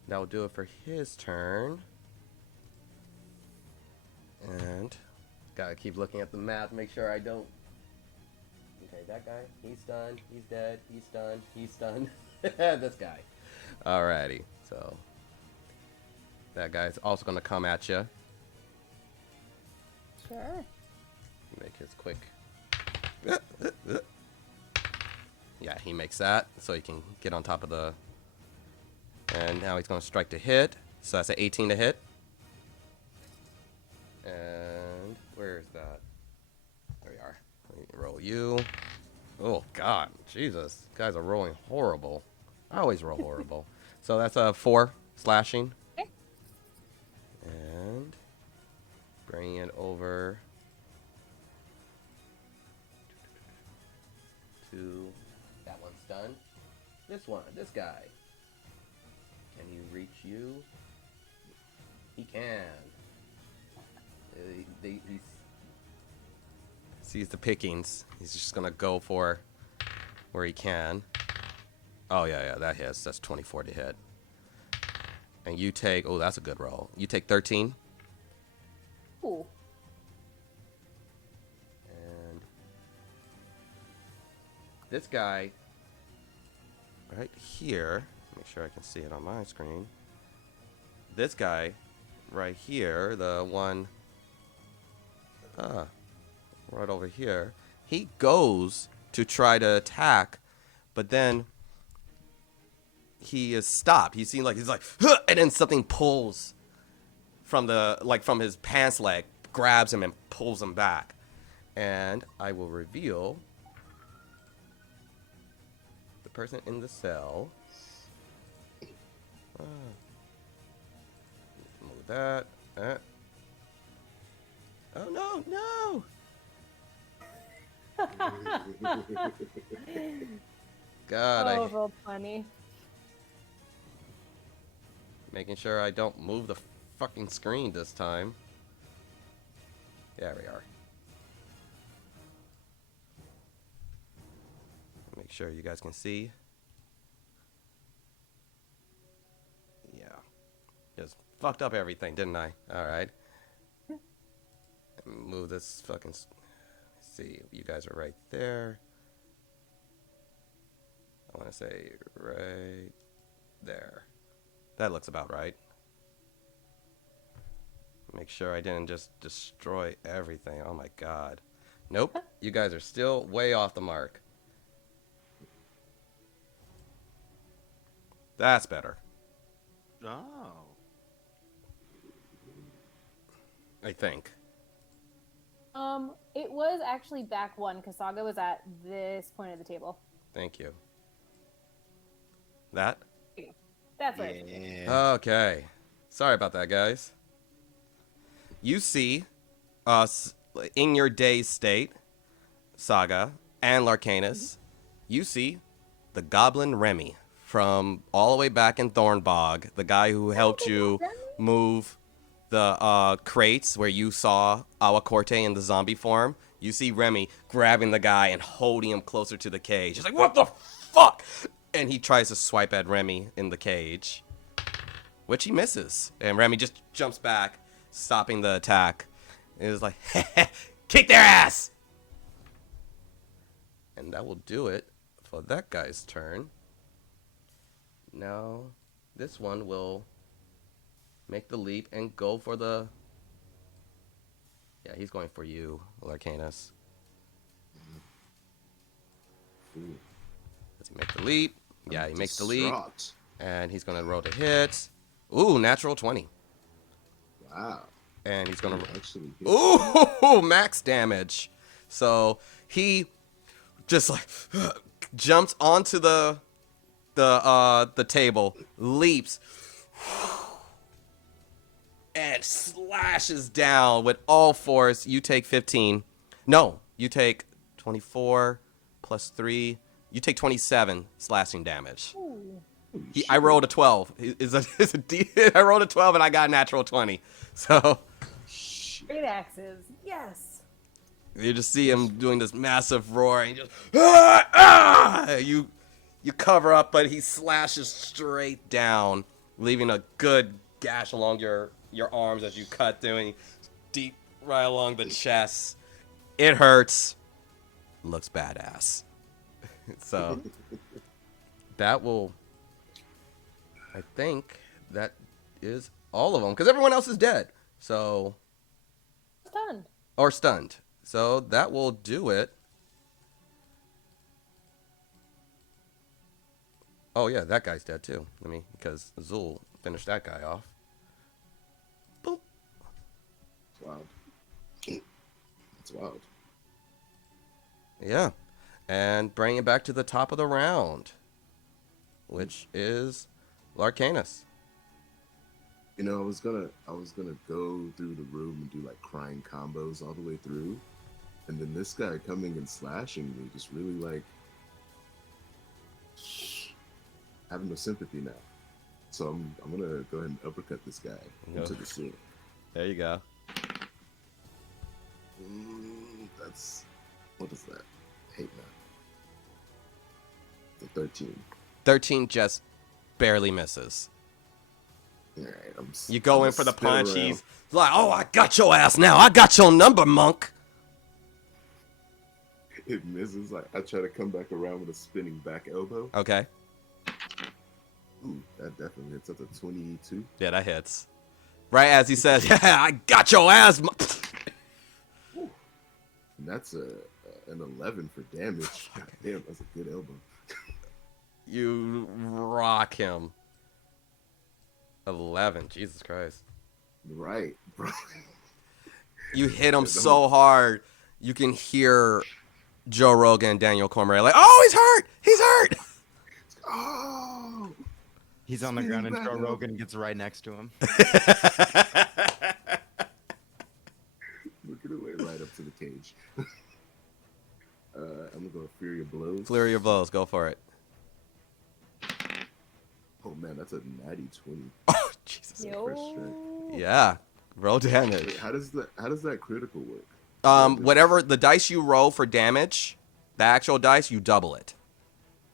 that will do it for his turn. And gotta keep looking at the map, make sure I don't. Okay, that guy, he's stunned, he's dead, he's stunned, he's stunned. This guy. Alrighty, so that guy's also gonna come at you. Sure. Make his quick. Yeah, he makes that, so he can get on top of the... And now he's going to strike to hit. So that's an 18 to hit. And where is that? There we are. Let me roll you. Oh, God. Jesus. Guys are rolling horrible. I always roll horrible. So that's a 4 slashing. Okay. And bring it over to... That one's done. This guy. Can he reach you? He can. He sees the pickings. He's just gonna go for where he can. Oh yeah, that hits. That's 24 to hit. And you take, oh, that's a good roll. You take 13. Ooh. And this guy right here, make sure I can see it on my screen. This guy right here, the one right over here, he goes to try to attack, but then he is stopped. He's like, "Huh!" And then something pulls from from his pants leg, grabs him and pulls him back. And I will reveal the person in the cell. Move that. Oh no, no! God, Oh, roll 20. making sure I don't move the fucking screen this time. There we are. Make sure you guys can see. Yeah. Just fucked up everything, didn't I? Alright. Move this fucking... see, you guys are right there. I want to say right there. That looks about right. Make sure I didn't just destroy everything. Oh my god. Nope. You guys are still way off the mark. That's better. Oh. I think. It was actually back one, because Saga was at this point of the table. Thank you. That? That's right. Yeah. Okay. Sorry about that, guys. You see us in your dazed state, Saga and Larcanus. You see the Goblin Remy from all the way back in Thornbog, the guy who helped you move the crates where you saw Awacorte in the zombie form. You see Remy grabbing the guy and holding him closer to the cage. He's like, what the fuck? And he tries to swipe at Remy in the cage, which he misses. And Remy just jumps back, stopping the attack. And is like, kick their ass! And that will do it for that guy's turn. Now, this one will make the leap and go for the... yeah, he's going for you, Larcanus. Does he make the leap? Yeah, he makes the leap. Distraught. And he's going to roll to hit. Ooh, natural 20. Wow. And he's going to... Actually hit. ooh, max damage. So he just like jumps onto the table, leaps, and slashes down with all force. You take 15. No, you take 24 plus 3. You take 27 slashing damage. Ooh. I rolled a 12. I rolled a 12 and I got a natural 20. So Great axes. Yes. you just see him doing this massive roar, and you cover up, but he slashes straight down, leaving a good gash along your arms as you cut through, and deep right along the chest. It hurts. Looks badass. So that will, I think that is all of them, because everyone else is dead. So Stunned. or stunned. So that will do it. Oh yeah, that guy's dead too. I mean, because Zul finished that guy off. Boop. It's wild. It's wild. Yeah. And bring it back to the top of the round, which is Larcanus. You know, I was gonna go through the room and do like crying combos all the way through, and then this guy coming and slashing me just really like having no sympathy now. So I'm gonna go ahead and uppercut this guy into the ceiling. There you go. That's what is that? Hate now. The 13. 13 just barely misses. All right, You go in for the spin punch. around. He's like, "Oh, I got your ass now. I got your number, monk." It misses. I try to come back around with a spinning back elbow. Okay. Ooh, that definitely hits. That's a 22. Yeah, that hits. Right as he says, "Yeah, I got your ass." And that's an 11 for damage. God damn, that's a good elbow. You rock him. 11. Jesus Christ. Right, bro. You hit him so hard, you can hear Joe Rogan and Daniel Cormier like, "Oh, he's hurt. He's hurt." Oh, He's on the ground and back Joe up. Rogan gets right next to him. looking away right up to the cage. I'm gonna go Fury of Blows. Flurry of blows. Go for it. Oh man, that's a natty 20. Oh, Jesus. Yo. Yeah. Roll damage. Wait, how does that critical work? Whatever the dice you roll for damage, the actual dice, you double it.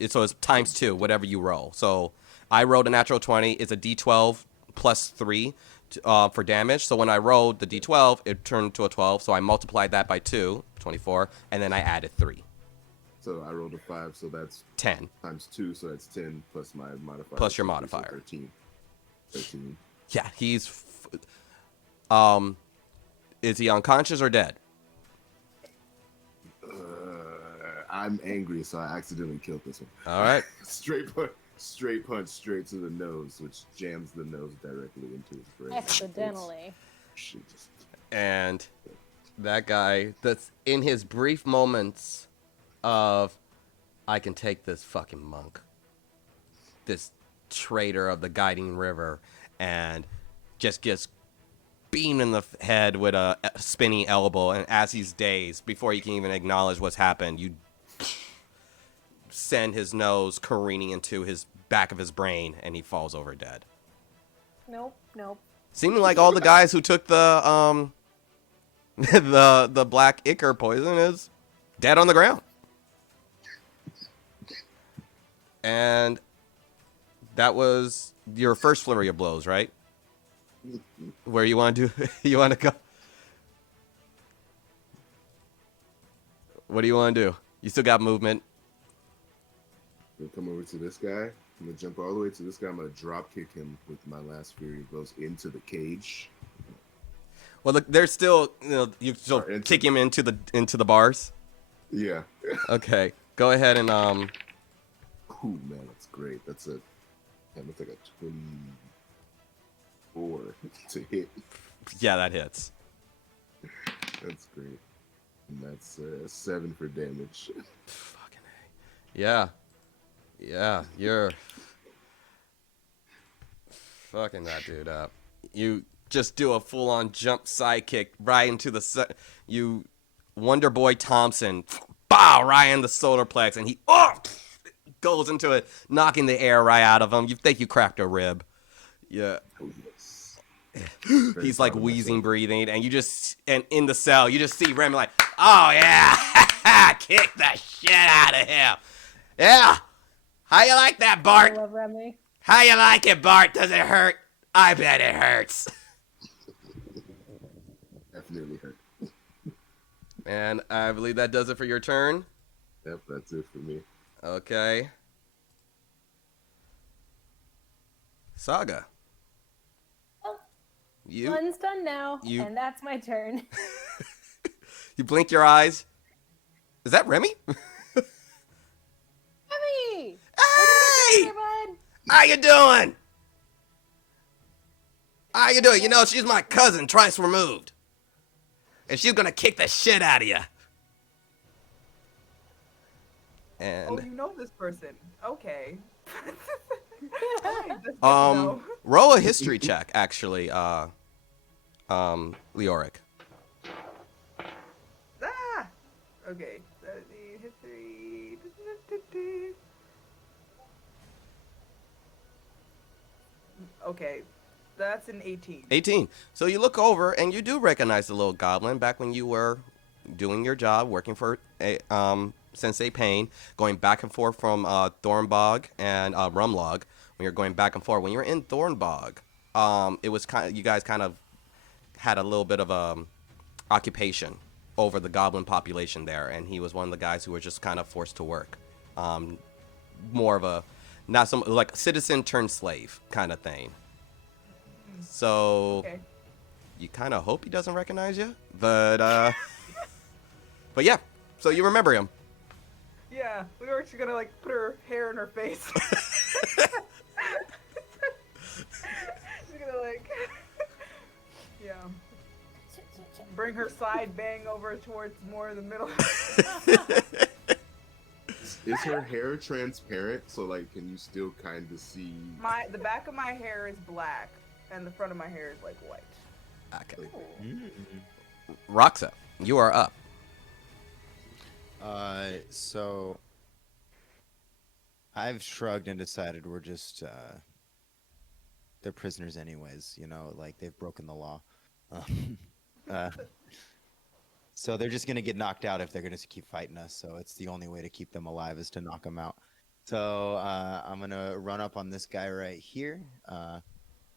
So it's times 2, whatever you roll. So I rolled a natural 20. It's a D12 plus 3 for damage. So when I rolled the D12, it turned to a 12. So I multiplied that by 2, 24, and then I added 3. So I rolled a 5, so that's 10. times 2, so that's 10 plus my modifier. Plus your so modifier. 13. 13. Yeah, is he unconscious or dead? I'm angry, so I accidentally killed this one. All right. straight punch straight to the nose, which jams the nose directly into his brain. Accidentally. Shit, just And that guy, that's in his brief moments of, I can take this fucking monk, this traitor of the guiding river, and just gets beamed in the head with a spinning elbow. And as he's dazed, before he can even acknowledge what's happened, you send his nose careening into his back of his brain, and he falls over dead. Nope. Seeming like all the guys who took the the black ichor poison is dead on the ground. And that was your first flurry of blows, right? Where you want to do? You want to go? What do you want to do? You still got movement. I'm gonna come over to this guy. I'm gonna jump all the way to this guy. I'm gonna drop kick him with my last Fury of Blows into the cage. Well, look, there's still, you still Or into- kick him into the bars. Yeah. Okay, go ahead and Ooh, man, that's great. That's like a 24 to hit. yeah, that hits. That's great. And that's 7 for damage. Fucking A. Yeah, you're fucking that dude up. You just do a full-on jump sidekick right into you Wonder Boy Thompson, bow right in the solar plex, and he goes into it, knocking the air right out of him. You think you cracked a rib. Yeah. Oh, yes. He's like wheezing, breathing, and and in the cell, you just see Remy like, "Oh yeah, kick the shit out of him." Yeah. How you like that, I Bart? love Remy. How you like it, Bart? Does it hurt? I bet it hurts. Definitely hurt. And I believe that does it for your turn. Yep, that's it for me. Okay. Saga. Oh, You One's done now, you- and that's my turn. you blink your eyes. Is that Remy? Remy! Hey! Here, bud. How you doing? How you doing? You know, she's my cousin, twice removed. And she's gonna kick the shit out of you. Oh, And you know this person. Okay. That's good to know. roll a history check, actually, Leoric. Ah! Okay. History. Okay. That's an 18. 18. So you look over and you do recognize the little goblin back when you were doing your job, working for Sensei Payne, going back and forth from Thornbog and Rumlog. When you're going back and forth, when you're in Thornbog, it was kind of, you guys kind of had a little bit of occupation over the goblin population there, and he was one of the guys who were just kind of forced to work. More of a, not some like citizen turned slave kind of thing. So Okay. you kind of hope he doesn't recognize you, but but yeah. So you remember him. Yeah, we were actually gonna like put her hair in her face. She's gonna like, yeah, bring her side bang over towards more in the middle. Is her hair transparent? So like, can you still kind of see? The back of my hair is black, and the front of my hair is like white. Okay. Mm. Roxa, you are up. So I've shrugged and decided we're just they're prisoners anyways, you know, like they've broken the law. Uh, so they're just gonna get knocked out if they're gonna keep fighting us. So it's the only way to keep them alive is to knock them out. So I'm gonna run up on this guy right here,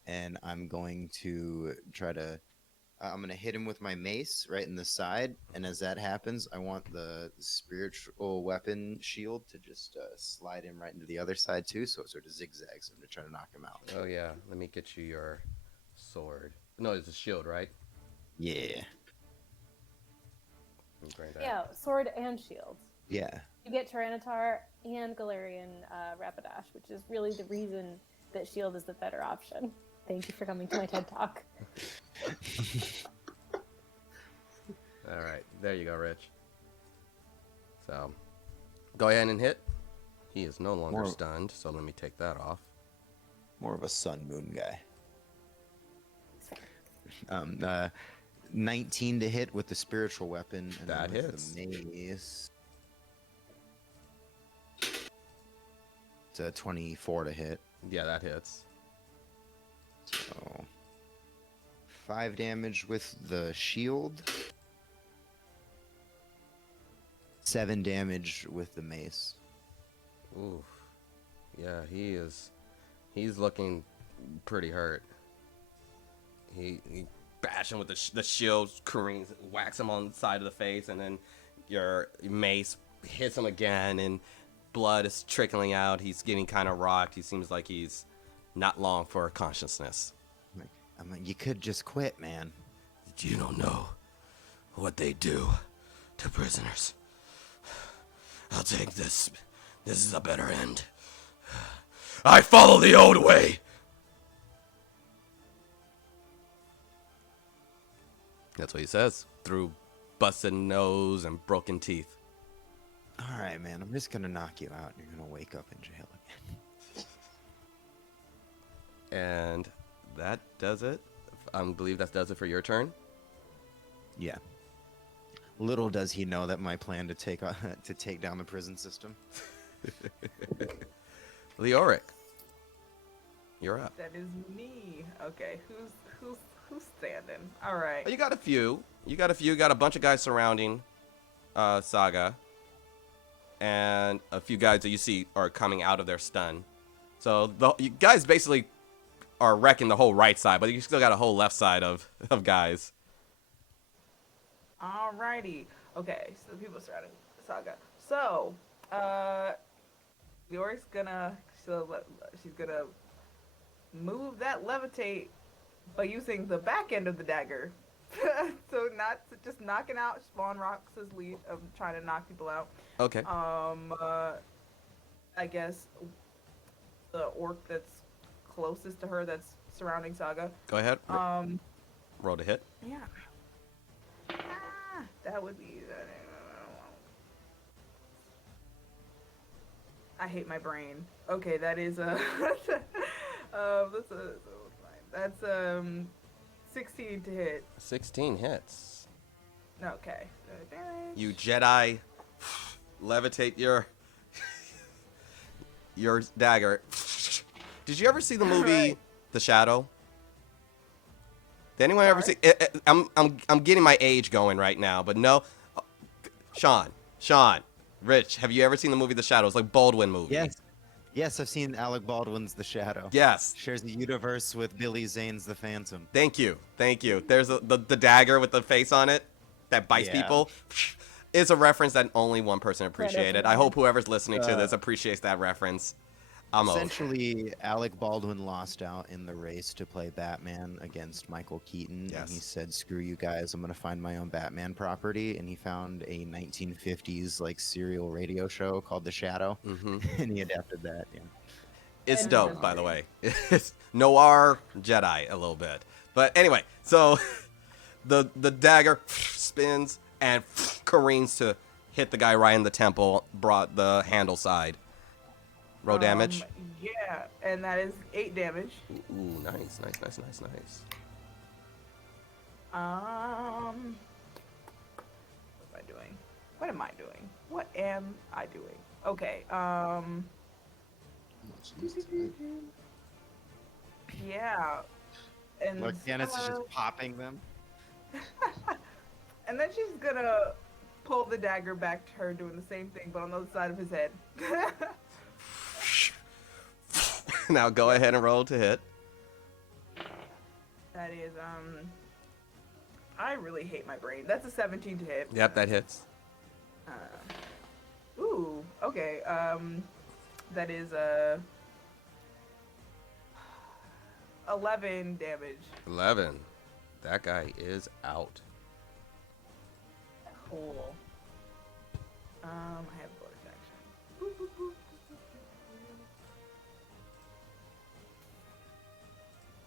and I'm going to try to. I'm gonna hit him with my mace right in the side, and as that happens, I want the spiritual weapon shield to just slide him right into the other side too, so it sort of zigzags him to try to knock him out. Oh yeah, let me get you your sword. No, it's a shield, right? Yeah, Let me grab that. Yeah, sword and shield. yeah. You get Tyranitar and Galarian Rapidash, which is really the reason that shield is the better option. Thank you for coming to my TED Talk. All right, there you go, Rich. So, go ahead and hit. He is no longer More- stunned, so let me take that off. More of a sun moon guy. 19 to hit with the spiritual weapon. And That then with hits. The mace. It's a 24 to hit. Yeah, that hits. So 5 damage with the shield. 7 damage with the mace. Oof. Yeah, he's looking pretty hurt. He bash him with the shield, careens, whacks him on the side of the face, and then your mace hits him again, and blood is trickling out. He's getting kind of rocked. He seems like he's not long for consciousness. I'm like, you could just quit, man. You don't know what they do to prisoners. I'll take this. This is a better end. I follow the old way. That's what he says, through busted nose and broken teeth. All right, man. I'm just gonna knock you out, and you're gonna wake up in jail again. And that does it. I believe that does it for your turn. Yeah. Little does he know that my plan to take down the prison system. Leoric, you're up. That is me. Okay, who's standing? All right. You got a few. You got a bunch of guys surrounding Saga. And a few guys that you see are coming out of their stun. So you guys basically are wrecking the whole right side, but you still got a whole left side of guys. Alrighty. Okay, so the people surrounding Saga. So, Leoric's she's gonna move that levitate by using the back end of the dagger. So not just knocking out Spawn Rox's lead of trying to knock people out. Okay. I guess the orc that's closest to her that's surrounding Saga. Go ahead. Roll to hit. Yeah. That would be. I hate my brain. Okay, that is that's 16 to hit. 16 hits. Okay. You Jedi levitate your dagger. Did you ever see the movie Right. The Shadow? Did anyone ever see? I'm getting my age going right now, but no. Sean, Rich, have you ever seen the movie The Shadow? It's like Baldwin movie. Yes. Yes, I've seen Alec Baldwin's The Shadow. Yes. Shares a universe with Billy Zane's The Phantom. Thank you. Thank you. There's the dagger with the face on it that bites Yeah. people. Is a reference that only one person appreciated. I hope whoever's listening to this appreciates that reference. I'm over. Essentially, Alec Baldwin lost out in the race to play Batman against Michael Keaton, and he Yes. said, "Screw you guys, I'm gonna find my own Batman property." And he found a 1950s like serial radio show called The Shadow, and he adapted that. Yeah. It's And dope, by the way. It's noir Jedi a little bit. But anyway, so the dagger spins and careens to hit the guy right in the temple, brought the handle side. Roll damage. Yeah, and that is 8 damage. Ooh, nice. What am I doing? What am I doing? Okay, yeah. And Look, Janice is just popping them. and then she's gonna pull the dagger back to her, doing the same thing, but on the other side of his head. Now go ahead and roll to hit. That is, I really hate my brain. That's a 17 to hit. Yep, that hits. Ooh, okay, that is, 11 damage. 11. That guy is out. Cool. I have bonus action. Boop, boop, boop.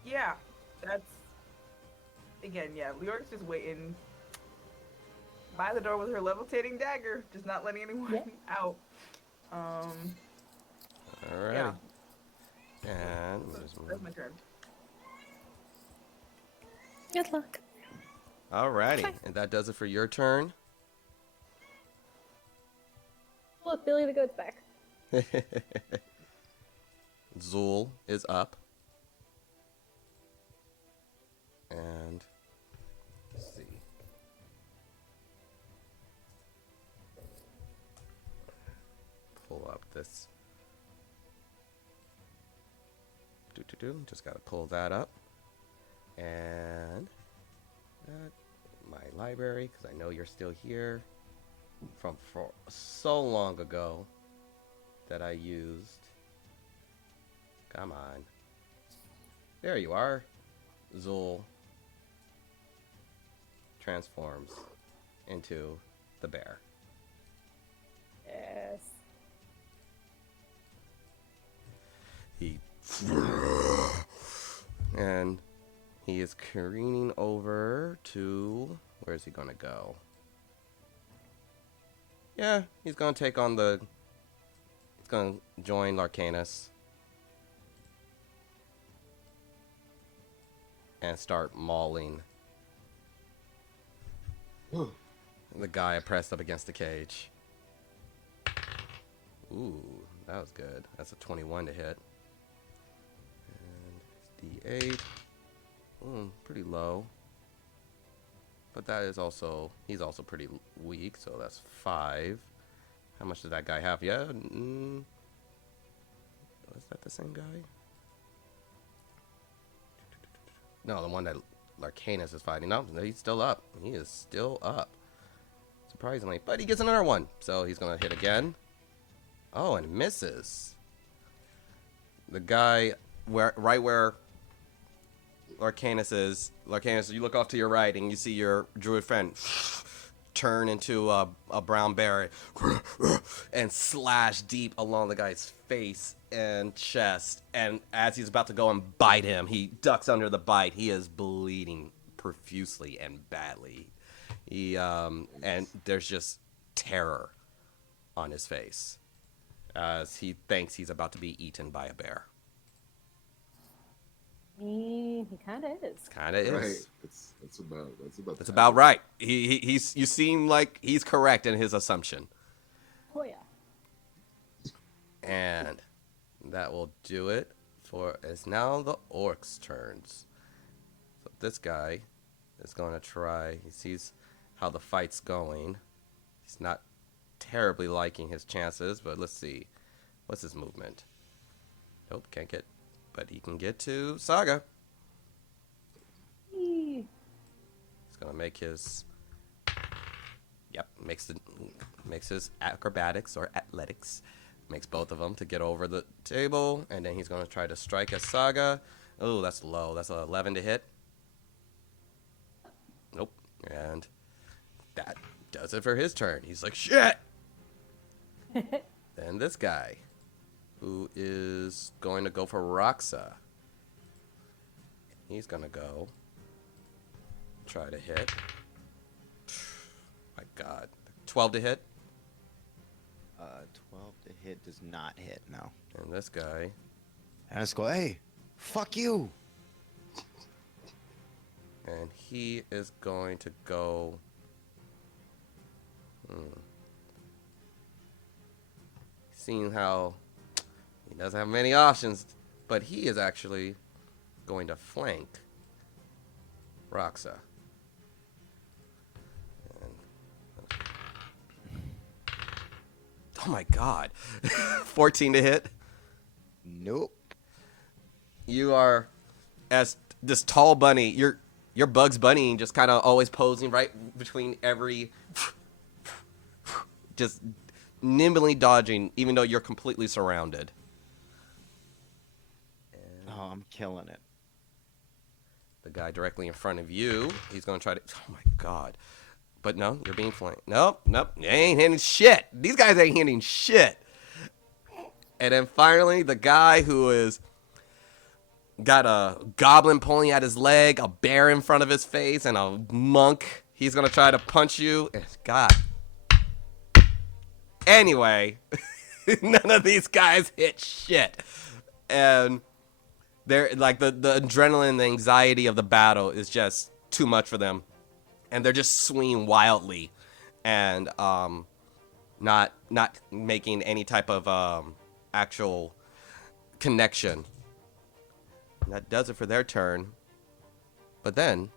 Yeah, that's again. Yeah, Leoric's just waiting by the door with her levitating dagger, just not letting anyone out. Alright. Yeah. And That's my turn. Good luck. alrighty. And that does it for your turn. Look, Billy the goat's back. Zool is up. And let's see. Pull up this. Just gotta pull that up. And my library, because I know you're still here from for so long ago that I used. Come on. There you are. Zool transforms into the bear. Yes. He and he is careening over to, where's he gonna go? Yeah, he's gonna take on he's gonna join Larcanus and start mauling the guy pressed up against the cage. Ooh, that was good. That's a 21 to hit. And D8. Pretty low. But that is also, he's also pretty weak, so that's 5. How much does that guy have? Yeah. Is that the same guy? No, the one that Larcanus is fighting. No, he's still up. He is still up. Surprisingly. But he gets another one. So he's going to hit again. Oh, and misses. The guy right where Larcanus is. Larcanus, you look off to your right and you see your druid friend turn into a brown bear and slash deep along the guy's face and chest. And as he's about to go and bite him, he ducks under the bite. He is bleeding profusely and badly. And there's just terror on his face as he thinks he's about to be eaten by a bear. He kind of is. Kind of Right. is. That's About right. He's you seem like he's correct in his assumption. Oh yeah. And that will do it for, it's now the orcs' turns. So this guy is going to try, he sees how the fight's going. He's not terribly liking his chances, but let's see. What's his movement? Nope, can't get. But he can get to Saga. Eee. He's gonna make his. Yep, makes his acrobatics or athletics. Makes both of them to get over the table, and then he's gonna try to strike at Saga. Oh, that's low. That's an 11 to hit. Nope. And that does it for his turn. He's like, shit! Then this guy, who is going to go for Roxa. He's going to go try to hit. My God. 12 to hit. 12 to hit does not hit, no. And this guy, And I just go, hey, fuck you. and he is going to go. Seeing how he doesn't have many options, but he is actually going to flank Roxa. And, oh my God. 14 to hit. Nope. You are, as this tall bunny, you're Bugs Bunny, just kind of always posing right between every, just nimbly dodging, even though you're completely surrounded. And Oh, I'm killing it. the guy directly in front of you, he's going to try to, oh my God. But no, you're being flanked. Nope, you ain't hitting shit. These guys ain't hitting shit. And then finally, the guy who is got a goblin pulling at his leg, a bear in front of his face, and a monk. He's going to try to punch you. And God. Anyway, none of these guys hit shit. And they're like the adrenaline, the anxiety of the battle is just too much for them. And they're just swinging wildly and not making any type of actual connection. And that does it for their turn. But then,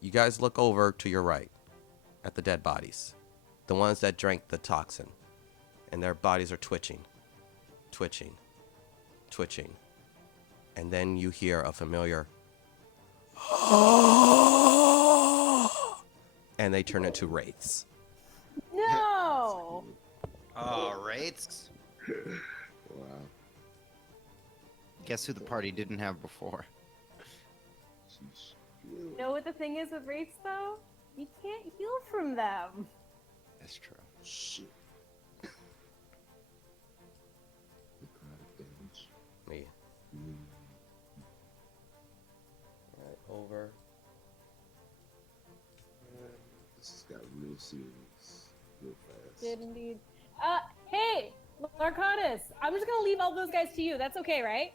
you guys look over to your right at the dead bodies. The ones that drank the toxin. And their bodies are twitching. And then you hear a familiar and they turn into wraiths. No. Oh, wraiths? Wow. Guess who the party didn't have before? Sheesh. You know what the thing is with wraiths, though? You can't heal from them. That's true. Shit. Necrotic damage. Me. Mm. Right over. This has got real serious real fast. Did indeed. Hey, Larcanus, I'm just gonna leave all those guys to you. That's okay, right?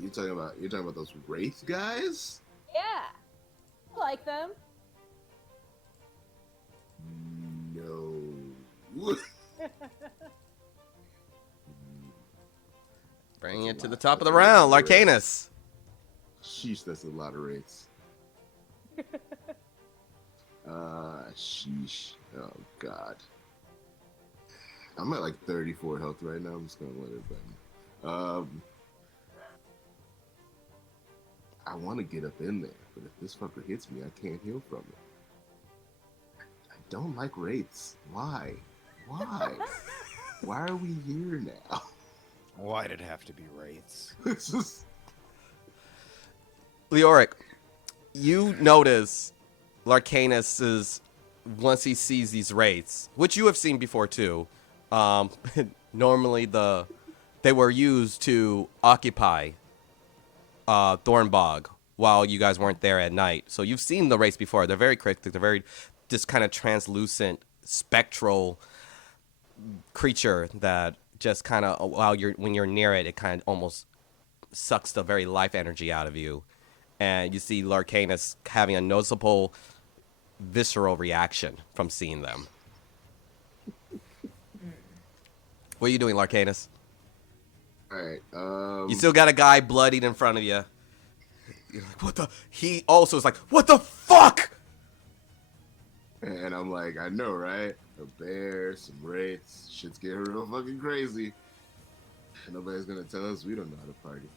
You're talking about those wraith guys? Yeah. I like them. No. Bringing it to the lot. top of the That's a lot round, of wraiths. Larcanus. Sheesh, that's a lot of wraiths. Sheesh. Oh God. I'm at like 34 health right now. I'm just gonna let it bang. I want to get up in there, but if this fucker hits me, I can't heal from it. I don't like wraiths. Why? Why? Why are we here now? Why did it have to be wraiths? It's just Leoric, you notice Larcanus is, once he sees these wraiths, which you have seen before too, normally they were used to occupy Thornbog while you guys weren't there at night. So you've seen the wraiths before. They're very cryptic. They're very just kind of translucent, spectral creature that just kind of, when you're near it, it kind of almost sucks the very life energy out of you. And you see Larcanus having a noticeable visceral reaction from seeing them. What are you doing, Larcanus? alright. You still got a guy bloodied in front of you. You're like, what the? He also is like, what the fuck? And I'm like, I know, right? A bear, some wraiths, shit's getting real fucking crazy. Nobody's gonna tell us we don't know how to party.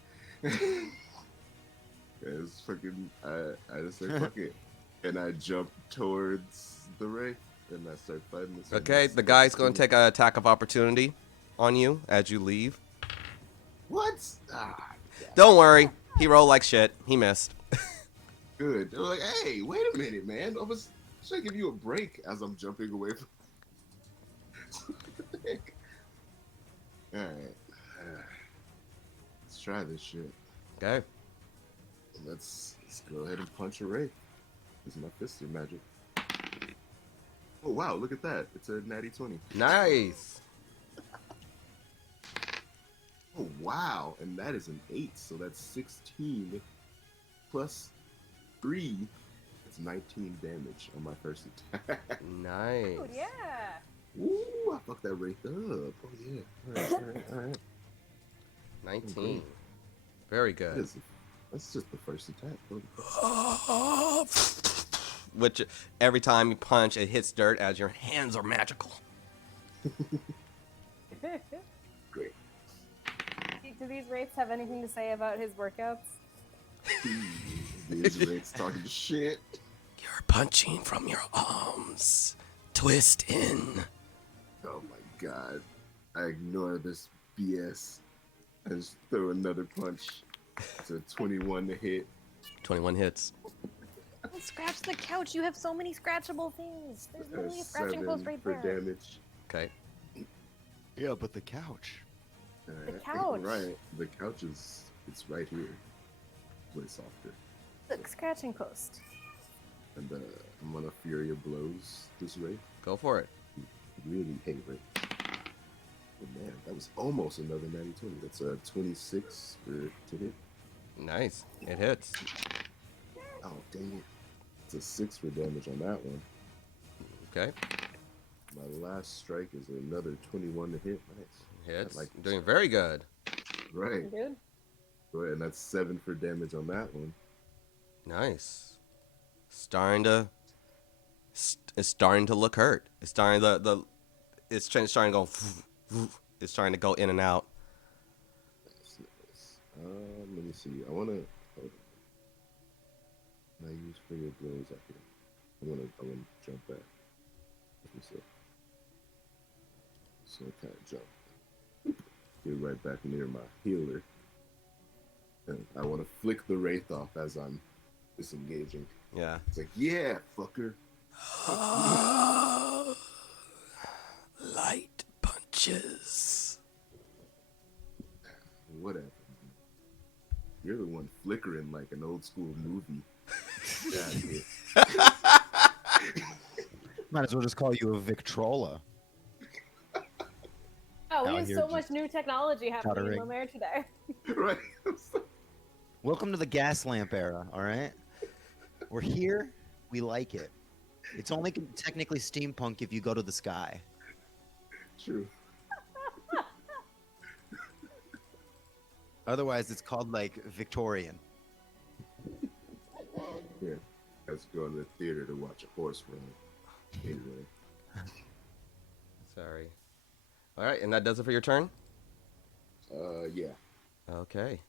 It's fucking. I just say fuck it, and I jump towards the wraith, and I start fighting this. Okay, the guy's going to take an attack of opportunity on you as you leave. What? Ah, Don't worry. He rolled like shit. He missed. good. They're like, hey, wait a minute, man. I was trying to give you a break as I'm jumping away from. All right, let's try this shit. Okay. Let's go ahead and punch a wraith. This is my fister magic. Oh wow, look at that! It's a natty 20. Nice. Oh wow, and that is an 8, so that's 16 plus 3. That's 19 damage on my first attack. Nice. Dude, yeah. Ooh, I fucked that wraith up. Oh yeah. All right. 19. Very good. That's just the first attack. Which every time you punch, it hits dirt as your hands are magical. Great. Do these wraiths have anything to say about his workouts? These wraiths talking shit. You're punching from your arms. Twist in. Oh my god. I ignore this BS. I just throw another punch. It's a 21 to hit. 21 hits. Don't scratch the couch. You have so many scratchable things. There's literally a scratching post 7 right for there. damage. Okay. Yeah, but the couch. The couch. Right. The couch is it's right here. Way softer. Look, scratching post. And I'm gonna Fury of Blows this Wraith. Go for it. Really hate Wraith. Oh man, that was almost another 90-20. That's a 26 to hit. Nice. It hits. Oh dang it. It's a 6 for damage on that one. Okay. My last strike is another 21 to hit. Nice. Hits. I like this. Doing very good. Right. Dude. Go ahead, and that's 7 for damage on that one. Nice. Starting to. It's starting to look hurt. It's starting It's starting to go. It's trying to go in and out. Nice. Let me see. I wanna. I use for your blows after. I wanna jump back. Let me see. So I kind of jump. Get right back near my healer. And I want to flick the wraith off as I'm disengaging. Yeah. It's like, yeah, fucker. Light punches. Whatever. You're the one flickering like an old school movie. Might as well just call you a Victrola. Oh, we Out have here so just much new technology happening in stuttering. Lomér today. Right. Welcome to the gas lamp era, all right? We're here. We like it. It's only technically steampunk if you go to the sky. True. Otherwise, it's called, like, Victorian. Yeah. Let's go to the theater to watch a horse run. Anyway. Sorry. All right, and that does it for your turn? Yeah. Okay.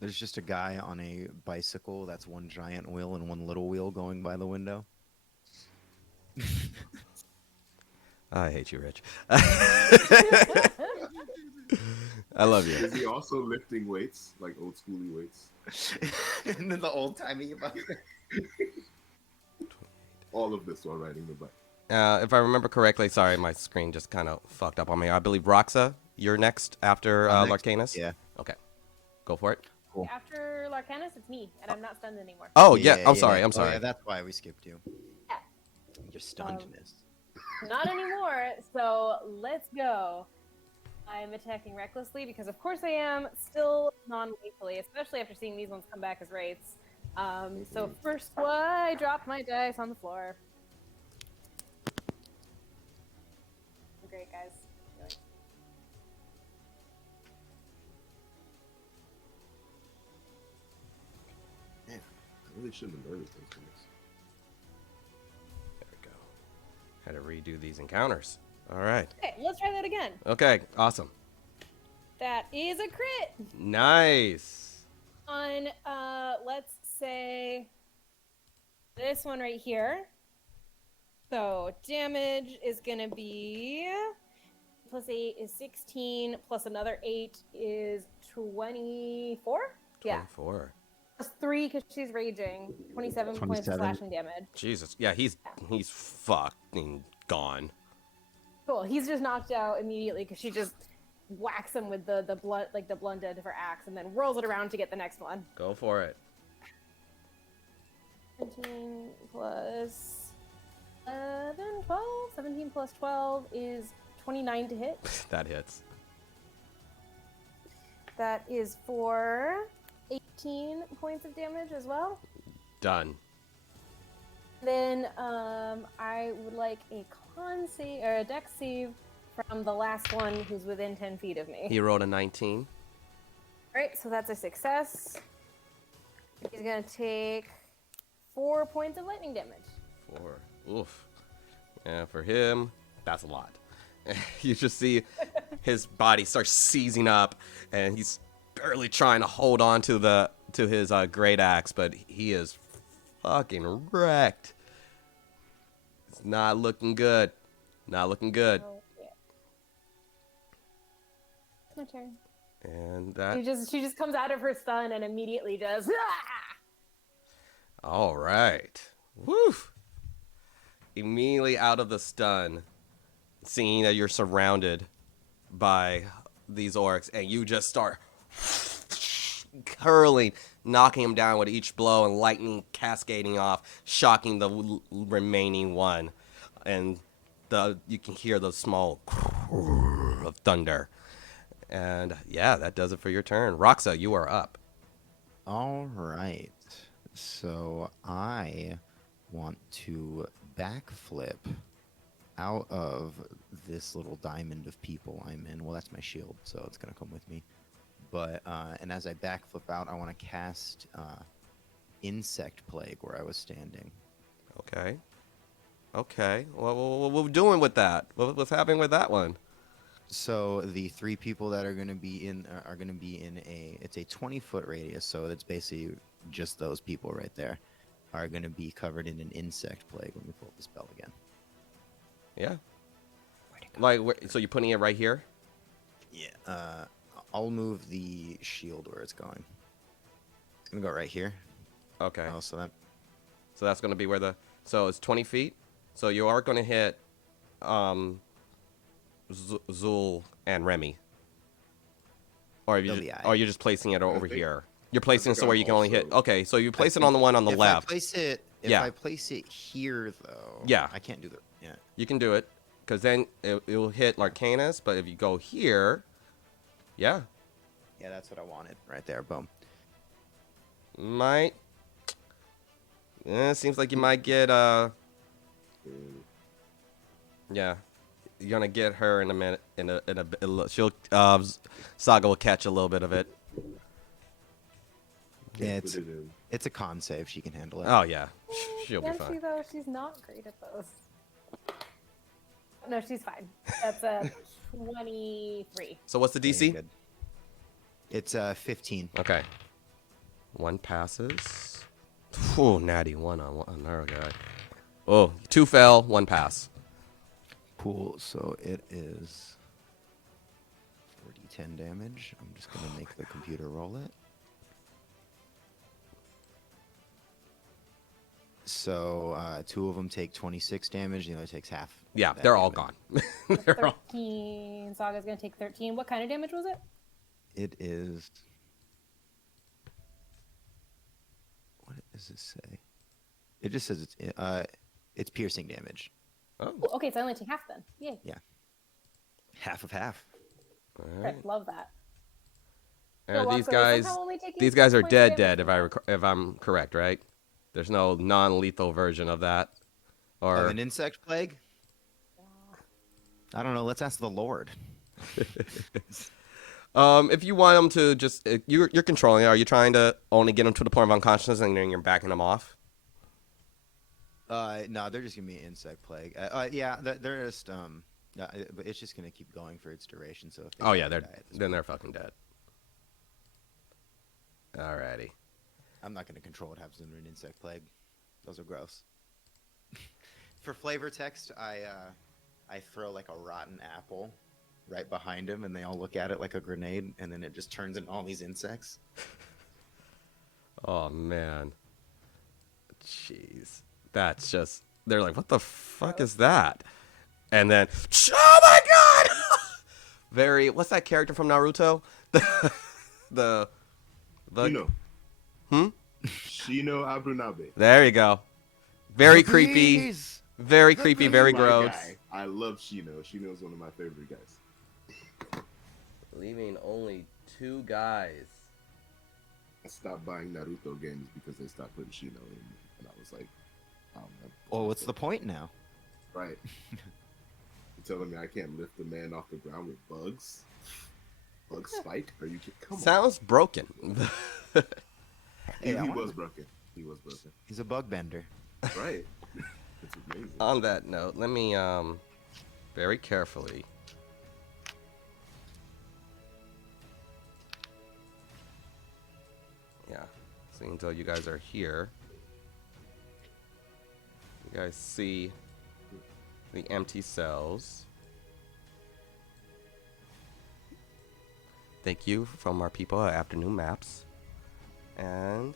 There's just a guy on a bicycle that's one giant wheel and one little wheel going by the window. I hate you, Rich. I love you. Is he also lifting weights, like old schooly weights? And then the old timey about All of this while riding the bike. If I remember correctly, sorry, my screen just kind of fucked up on me. I believe Roxa, you're next after Larcanus? Yeah. Okay. Go for it. Cool. After Larcanus, it's me, and I'm not stunned anymore. Oh, yeah. I'm sorry. I'm Oh, sorry. yeah, that's why we skipped you. Yeah. Your stunnedness. Not anymore, so let's go. I'm attacking recklessly because, of course, I am still non-lethally, especially after seeing these ones come back as wraiths. So first one, I dropped my dice on the floor. Great, guys. Man, I really shouldn't have noticed those things. There we go. Had to redo these encounters. All right. Okay, let's try that again. Okay, awesome. That is a crit Nice. on, let's say, this one right here. So damage is going to be plus 8 is 16, plus another 8 is 24? Yeah. 24. Plus 3 because she's raging. 27 points of 27. slashing damage. Jesus. Yeah, he's fucking gone. Cool. He's just knocked out immediately because she just whacks him with the blunt, like the blunt end of her axe, and then whirls it around to get the next one. Go for it. 17 plus 11, 12. 17 plus 12 is 29 to hit. That hits. That is for 18 points of damage as well. Done. Then I would like a con save or a dex save from the last one who's within 10 feet of me. He rolled a 19. Alright, so that's a success. He's gonna take 4 points of lightning damage. 4. Oof. Yeah, for him, that's a lot. You just see his body start seizing up, and he's barely trying to hold on to his great axe, but he is fucking wrecked. It's not looking good. Not looking good. Oh, yeah. It's my turn. And that. She just comes out of her stun and immediately just. All right. Woo. Immediately out of the stun, seeing that you're surrounded by these orcs, and you just start hurling, knocking him down with each blow, and lightning cascading off, shocking the remaining one. And you can hear the small of thunder. And yeah, that does it for your turn. Roxa, you are up. All right. So I want to backflip out of this little diamond of people I'm in. Well, that's my shield, so it's going to come with me. But, and as I backflip out, I want to cast Insect Plague where I was standing. Okay. Okay. What we doing with that? What's happening with that one? So the 3 people that are going to be in it's a 20-foot radius, so it's basically just those people right there are going to be covered in an insect plague when we pull the spell again. Yeah. Like, so you're putting it right here? Yeah. I'll move the shield where it's going. It's going to go right here. Okay. Oh, so that's going to be where so it's 20 feet. So you are going to hit Zul and Remy. Or are you just placing it over here? You're placing it so where you can only hit. Okay, so you place it on the one on the left. If I place it here, though, yeah, I can't do that. Yeah, you can do it because then it'll hit Larcanus. But if you go here, yeah, that's what I wanted right there. Boom. Might. Seems like you might get yeah, you're gonna get her in a minute. She'll Saga will catch a little bit of it. Yeah, it's a con save. She can handle it. Oh yeah, she'll be fine. Though she's not great at those. No, she's fine. That's a 23. So what's the DC? Good. It's 15. Okay. One passes. Oh, natty one on another guy. Oh, 2 fell, 1 pass. Cool. So it is 4d10 damage. I'm just gonna make the computer roll it. So 2 of them take 26 damage. The other takes half. Yeah, they're all gone. They're all... 13. Saga's gonna take 13. What kind of damage was it? It is. What does it say? It just says it's piercing damage. Oh. Okay, so I only take half then. Yay. Yeah. Half of half. All right. Love that. These guys are dead. If I'm correct, right? There's no non-lethal version of that, or of an insect plague. I don't know. Let's ask the Lord. If you want them to just you're controlling. Are you trying to only get them to the point of unconsciousness and then you're backing them off? No, they're just gonna be an insect plague. Yeah, they're just But it's just gonna keep going for its duration. So if they Oh yeah, die they're at this then point, they're fucking dead. Alrighty. I'm not gonna control what happens under an insect plague. Those are gross. For flavor text, I throw like a rotten apple right behind him, and they all look at it like a grenade, and then it just turns into all these insects. Oh man. Jeez. That's just they're like, what the fuck is that? And then oh my god! Very what's that character from Naruto? The Shino. Hmm? Shino Abunabe. There you go. Very The creepy. bees! Very The creepy, bees! very My gross. guy. I love Shino. Shino's one of my favorite guys. Leaving only 2 guys. I stopped buying Naruto games because they stopped putting Shino in, and I was like, Well, what's the point now? right? You're telling me I can't lift a man off the ground with bugs? Bug spike? Are you kidding? Come Sounds broken. on. Hey, I He wanna- was broken. He was broken. He's a bug bender. Right. It's amazing. On that note, let me very carefully see until you guys are here. You guys see the empty cells. Thank you from our people at Afternoon Maps. And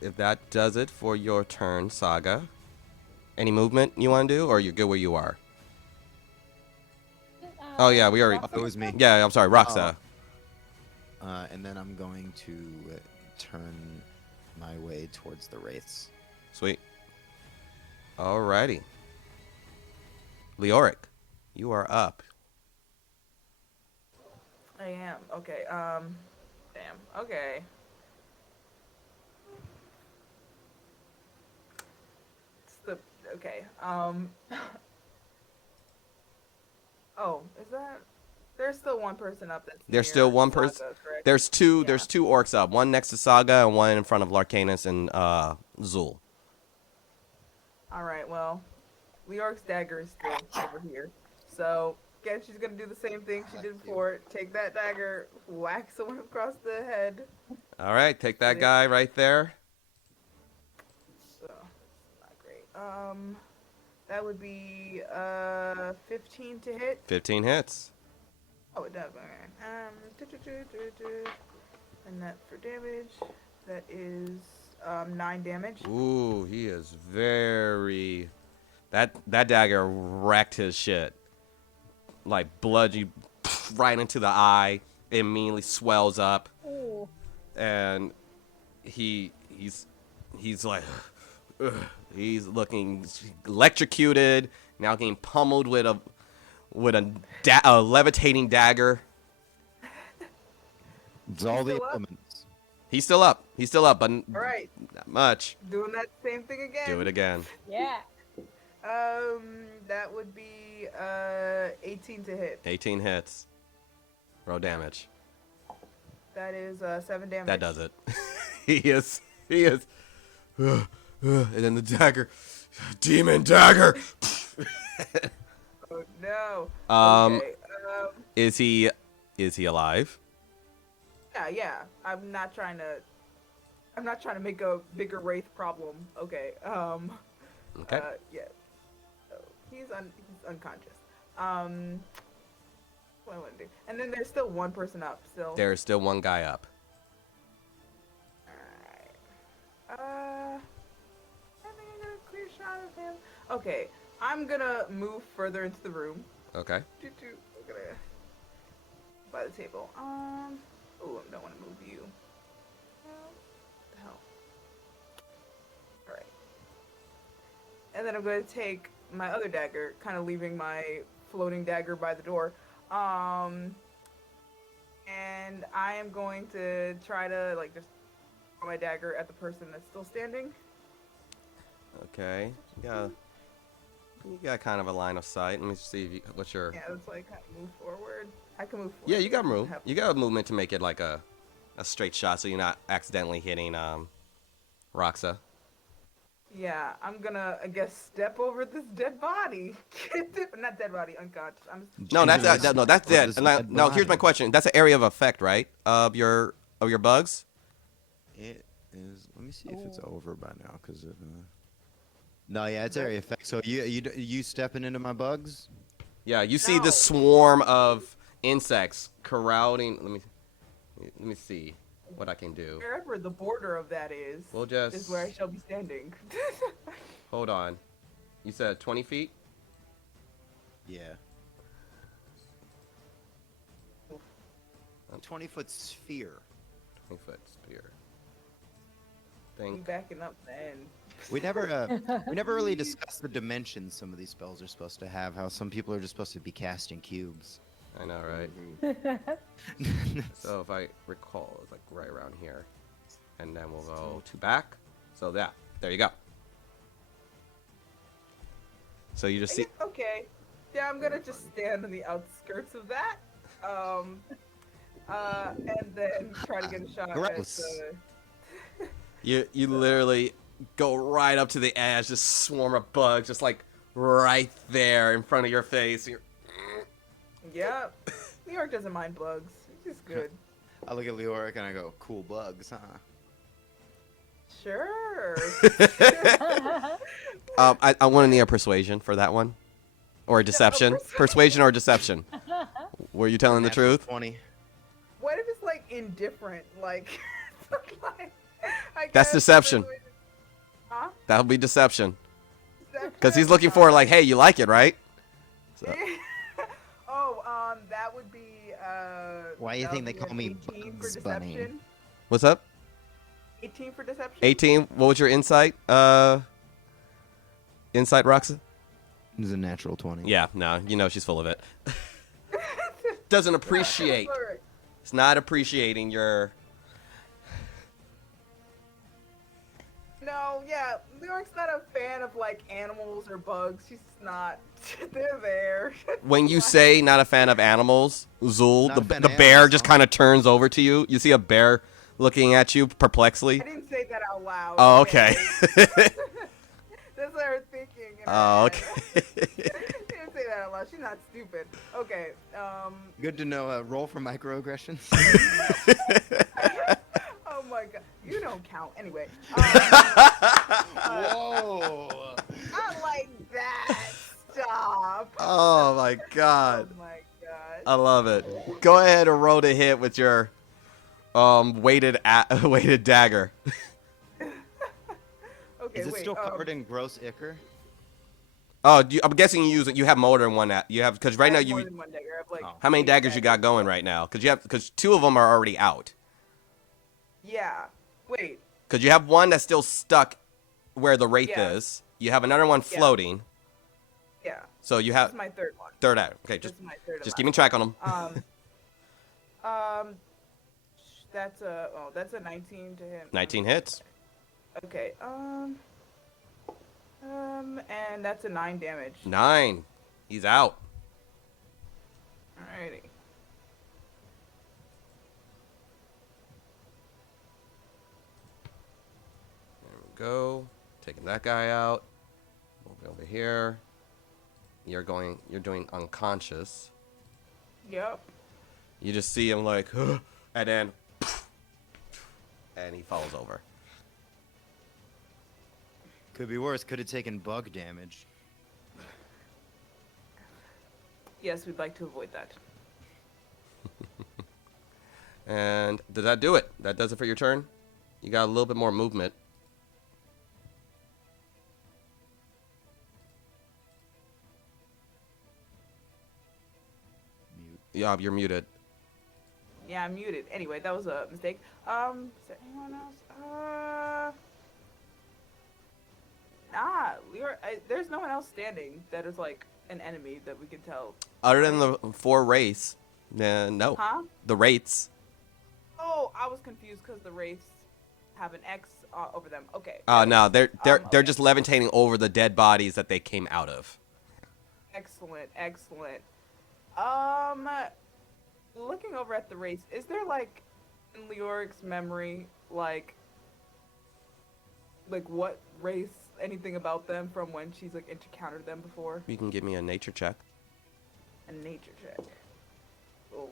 if that does it for your turn, Saga, any movement you want to do, or you good where you are? Oh, yeah, we already- It was me. Yeah, I'm sorry, Roxa. And then I'm going to turn my way towards the wraiths. Sweet. Alrighty. Leoric, you are up. I am. Okay. Damn. Okay. It's the okay. Oh, is that? There's still one person up. There's still one person. Saga, correct? There's two. Yeah. There's 2 orcs up. One next to Saga and one in front of Larcanus and Zul. All right. Well, Leoric's dagger is still over here. So again, she's gonna do the same thing she did before. Take that dagger, whack someone across the head. All right, take that guy right there. So it's not great. That would be 15 to hit. 15 hits. Oh, it does. Okay. And that for damage. That is 9 damage. Ooh, he is very. That dagger wrecked his shit. Like blood, you right into the eye. It immediately swells up, Ooh. and he's like, ugh. He's looking electrocuted. Now getting pummeled with a levitating dagger. It's all the still up? elements. He's still up. He's still up, but All right. not much. Doing that same thing again. Do it again. Yeah. That would be 18 to hit. 18 hits. Roll damage. That is 7 damage. That does it. He is. And then the dagger. Demon dagger. Oh no. Okay, Okay. Is he alive? Yeah. I'm not trying to make a bigger wraith problem. Okay. Okay. Yeah. So he's unconscious. What do I want to do? And then there's still one person up. Still. There's still one guy up. Alright. I think I got a clear shot of him. Okay. I'm gonna move further into the room. Okay. I'm gonna by the table. Oh, I don't want to move you. What the hell? All right. And then I'm going to take my other dagger, kind of leaving my floating dagger by the door. And I am going to try to like just throw my dagger at the person that's still standing. Okay. You got kind of a line of sight. Let me see if what's your. Yeah, it's like kind of move forward. I can move forward. Yeah, you got room. You got a movement to make it like a straight shot, so you're not accidentally hitting Roxa. Yeah, I'm gonna, I guess, step over this dead body. Not dead body, unconscious. No, that's Gently no, that's step on it. this And I, dead no, here's my body. question. That's an area of effect, right? Of your bugs. It is. Let me see if it's over by now, cause it. No, yeah, it's area effect. So you stepping into my bugs? Yeah, you see No. this swarm of insects crowding. Let me see what I can do. Wherever the border of that We'll is where I just shall be standing. hold on. You said 20 feet. Yeah. 20-foot sphere. 20-foot spear. You Think. backing up then. We never really discussed the dimensions some of these spells are supposed to have. How some people are just supposed to be casting cubes. I know, right? Mhm. So if I recall, it's like right around here, and then we'll go to back. So that there you go. So you just see. Okay. Yeah, I'm gonna just stand on the outskirts of that. And then try to get a shot at Gross. the... You literally go right up to the edge, just swarm of bugs, just like right there in front of your face. You're, Yep. New York doesn't mind bugs. It's just good. I look at Leoric and I go, "Cool bugs, huh?" Sure. I want to need a persuasion for that one, or a deception. Persuasion or deception. Were you telling the Natural truth? 20. What if it's like indifferent? Like, like I That's guess deception. Huh? That'll be deception, Deception? because he's looking for like, hey, you like it, right? So, Oh, that would be. Why do you that think would they be call an me 18 for Bugs Bunny? deception. what's up? 18 for deception. 18. What was your insight? Insight, Roxa? It was a natural 20. Yeah, no, you know she's full of it. Doesn't appreciate. Alright. It's not appreciating your. No, yeah, New York's not a fan of like animals or bugs. She's just not. They're there. When you say not a fan of animals, Zul, Not a the fan the of bear animals, just huh? kind of turns over to you. You see a bear looking at you perplexly. I didn't say that out loud. Oh, okay. That's what I was thinking. In her Oh, head. okay. She didn't say that out loud. She's not stupid. Okay. Good to know. Roll for microaggressions. Oh my god. You don't count. Anyway. Whoa! Not like that. Stop. Oh my god. Oh my god. I love it. Go ahead and roll to hit with your weighted weighted dagger. Okay, Is it wait. still covered in gross ichor? Oh, I'm guessing you have more than one. You have because right I now have more you. than one dagger. I have, like, How many 8 daggers you got going right now? Because two of them are already out. Yeah. Wait. Because you have one that's still stuck where the wraith Yeah. is. You have another one Yeah. floating. Yeah. So you This have is my third one. third out. Okay, This just is my third. and just last keeping track on them. one. That's a 19 to hit. 19 hits. Okay. And that's a 9 damage. 9. He's out. Alrighty. There we go. Taking that guy out. Moving over here. You're doing unconscious. Yep. You just see him like, and then, and he falls over. Could be worse. Could have taken bug damage. Yes, we'd like to avoid that. And does that do it? That does it for your turn? You got a little bit more movement. Mute. Yeah, you're muted. Yeah, I'm muted. Anyway, that was a mistake. Is there anyone else? Nah, there's no one else standing that is like an enemy that we can tell. Other than the 4 wraiths, no. Huh? The wraiths. Oh, I was confused because the wraiths have an X over them. Okay. No, they're okay. just levitating over the dead bodies that they came out of. Excellent, excellent. Looking over at the wraiths, is there like in Leoric's memory, like what race anything about them from when she's like encountered them before? You can give me a nature check. A nature check. Oh.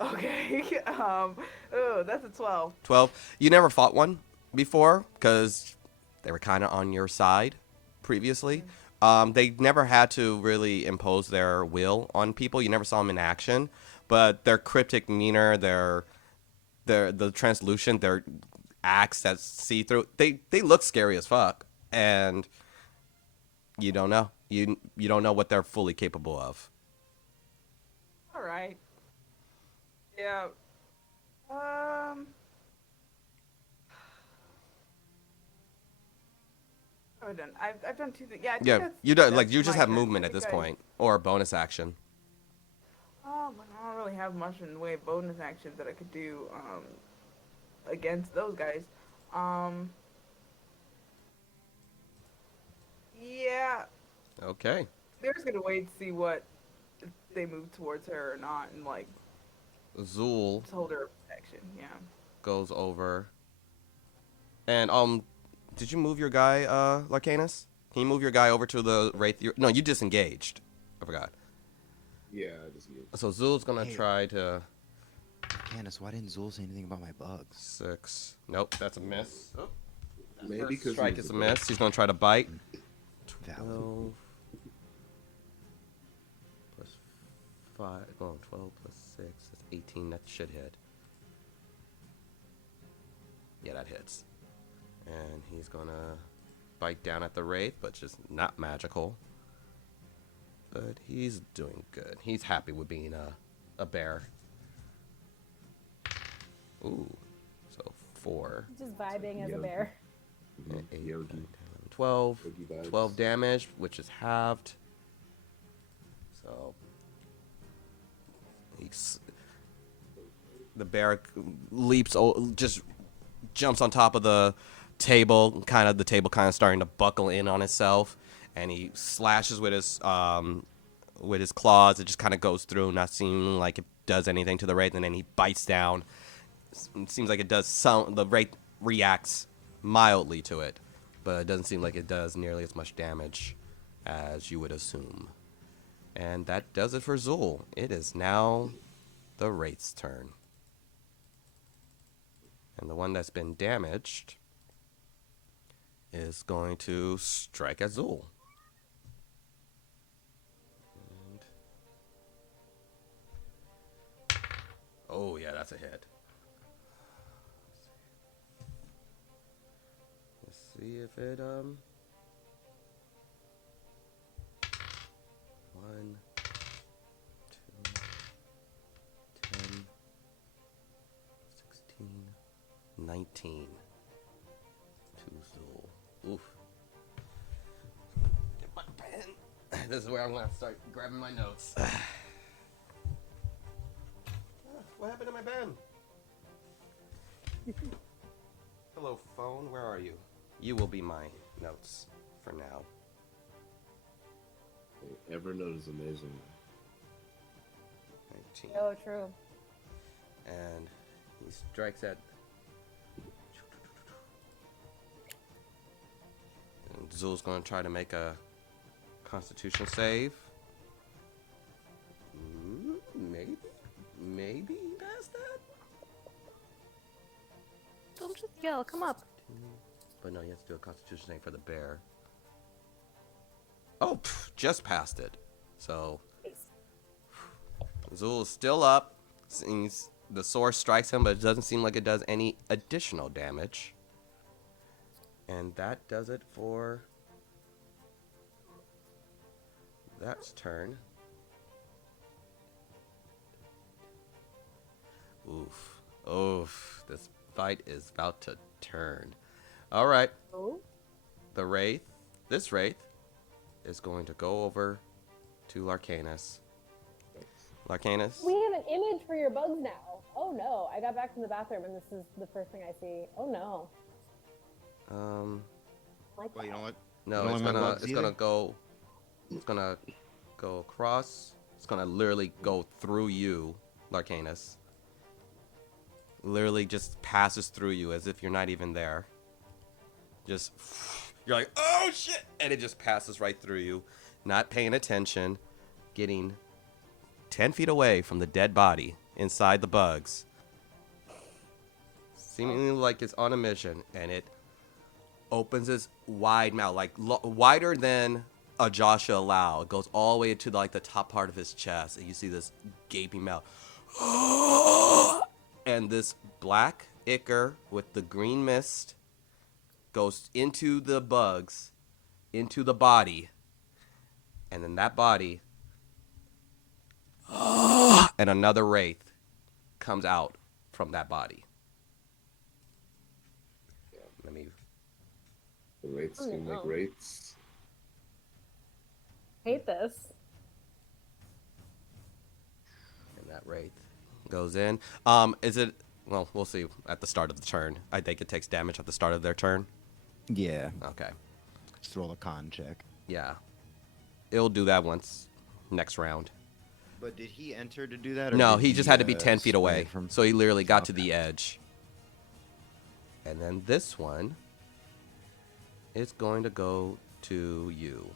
Okay. Oh, that's a 12. 12. You never fought one before because they were kind of on your side previously. They never had to really impose their will on people. You never saw them in action, but their cryptic demeanor, the translucent, their acts that see through. They look scary as fuck, and you don't know. You don't know what they're fully capable of. All right. Yeah. I've done. I've done 2 things. Yeah. I think Yeah, that's, you don't that's like you just my have turn. movement I at this think point or a bonus action. But I don't really have much in the way of bonus actions that I could do against those guys. Yeah, Okay. they're just gonna wait to see what if they move towards her or not, and like Zool just hold her protection. Yeah. goes over. And did you move your guy, Larcanus? Can you move your guy over to the wraith? No, you disengaged. I forgot. Yeah, I just knew. So Zool's gonna Hey. try to Candace, why didn't Zool say anything about my bugs? 6. Nope, that's a miss. Oh, Maybe first because strike is a miss. He's gonna try to bite. Valid. 12 plus 5. Oh, 12 plus 6. That's 18. That should hit. Yeah, that hits. And he's gonna bite down at the wraith, but just not magical. But he's doing good. He's happy with being a bear. Ooh. So 4. Just vibing as a Yogi. bear. And 8, 9, 10, Yogi. 11, 12. Yogi vibes. 12 damage, which is halved. So the bear leaps, just jumps on top of the table, the table kind of starting to buckle in on itself, and he slashes with his claws. It just kind of goes through, not seeming like it does anything to the wraith, and then he bites down. It seems like it does some. The wraith reacts mildly to it, but it doesn't seem like it does nearly as much damage as you would assume. And that does it for Zool. It is now the wraith's turn. And the one that's been damaged is going to strike at Zool. And oh, yeah, that's a hit. Let's see if it, 1, 2, 10, 16, 19 to Zool. Oof. Get my pen. This is where I'm going to start grabbing my notes. What happened to my pen? Hello, phone. Where are you? You will be my notes for now. Evernote is amazing. 19. Oh, true. And he strikes at. And Zool's going to try to make a Constitution save. Maybe he passed that. Don't just yell. Come up. But no, he has to do a Constitution save for the bear. Oh, just passed it. So Zool is still up. The sword strikes him, but it doesn't seem like it does any additional damage. And that does it for that's turn. Oof. This fight is about to turn. All right. Oh. This wraith is going to go over to Larcanus. Larcanus? We have an image for your bugs now. Oh no, I got back from the bathroom and this is the first thing I see. Oh no. Like Well, you know what? No, You don't it's want my gonna bugs it's either? gonna go across. It's gonna literally go through you, Larcanus. Literally just passes through you as if you're not even there. Just You're like, oh shit, and it just passes right through you, not paying attention, getting 10 feet away from the dead body inside the bugs, seemingly like it's on a mission, and it opens its wide mouth, like wider than a jaw should allow. It goes all the way to like the top part of his chest, and you see this gaping mouth. And this black ichor with the green mist goes into the bugs, into the body, and then that body, and another wraith comes out from that body. Let me. The rates Oh, can no. make rates. Hate this. And that wraith goes in. Is it? Well, we'll see at the start of the turn. I think it takes damage at the start of their turn. Yeah. Okay. Just roll a con check. Yeah. It'll do that once next round. But did he enter to do that? Or No, did he just had to be 10 feet spray away. it from? So he literally got to the edge. And then this one is going to go to you.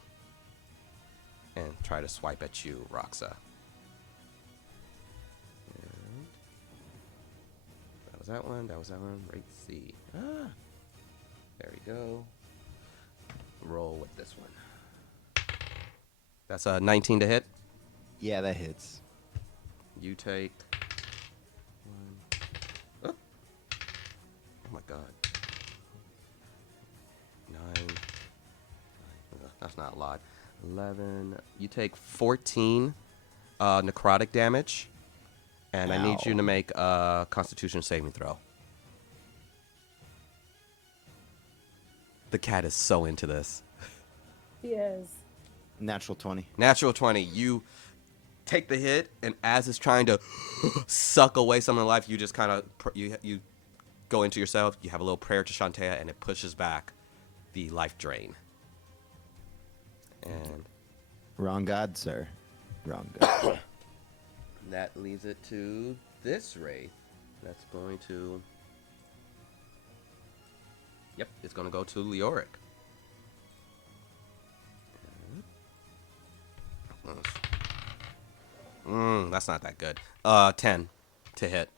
And try to swipe at you, Roxa. And that was that one. That was that one. Rate C. Ah. There we go. Roll with this one. That's a 19 to hit. Yeah, that hits. You take one. Oh, my god. 9. That's not a lot. 11. You take 14 necrotic damage. And I need you to make a Constitution saving throw. The cat is so into this. He is. Natural 20. Natural 20. You take the hit, and as it's trying to suck away some of the life, you just kind of you go into yourself. You have a little prayer to Shantea, and it pushes back the life drain. And Wrong god, sir. Wrong god. that leaves it to this wraith. That's going to. Yep, it's going to go to Leoric. That's not that good. 10 to hit.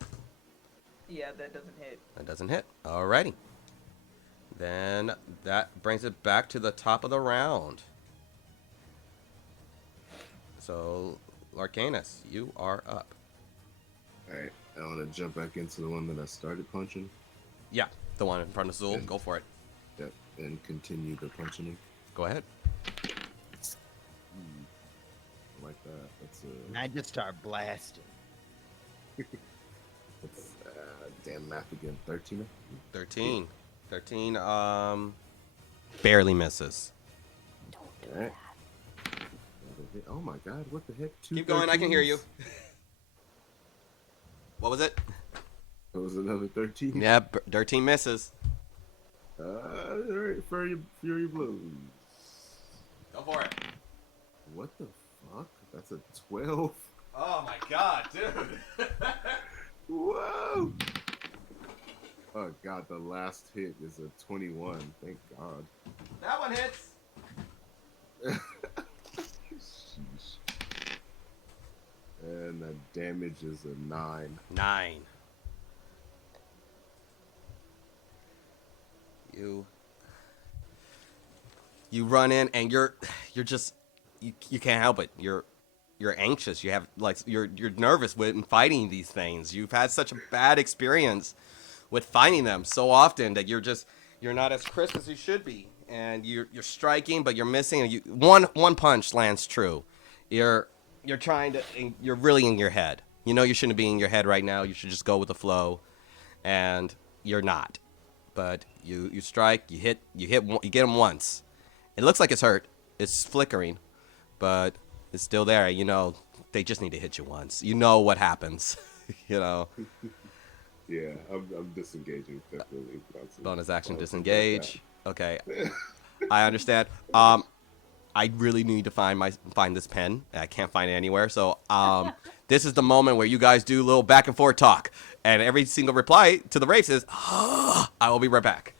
Yeah, that doesn't hit. That doesn't hit. Alrighty. Then that brings it back to the top of the round. So, Larcanus, you are up. Alright, I want to jump back into the one that I started punching. Yeah, the one in front of Zul. Okay. Go for it. Yep, and continue the punching him. Go ahead. Like that. That's I just start blasting. that's damn math again. 13. 13. 13, barely misses. Alright. Oh my god, what the heck? Two Keep going, I can hear you. 13s? What was it? That was another 13. Yeah, 13 misses. Alright, Fury Blows. Go for it. What the fuck? That's a 12. Oh my god, dude. Whoa! Oh god, the last hit is a 21. Thank god. That one hits. Sheesh. And the damage is a 9. 9. You run in and you're just you can't help it. You're anxious. You have like you're nervous with fighting these things. You've had such a bad experience with fighting them so often that you're not as crisp as you should be, and you're striking but you're missing. One punch lands true. You're trying to. You're really in your head. You know you shouldn't be in your head right now. You should just go with the flow, and you're not. But you strike. You get him once. It looks like it's hurt. It's flickering, but it's still there. You know, they just need to hit you once. You know what happens. You know. Yeah, I'm disengaging definitely. Bonus action, I'll disengage. Okay, I understand. I really need to find this pen. I can't find it anywhere. So this is the moment where you guys do a little back and forth talk, and every single reply to the race is, "I will be right back."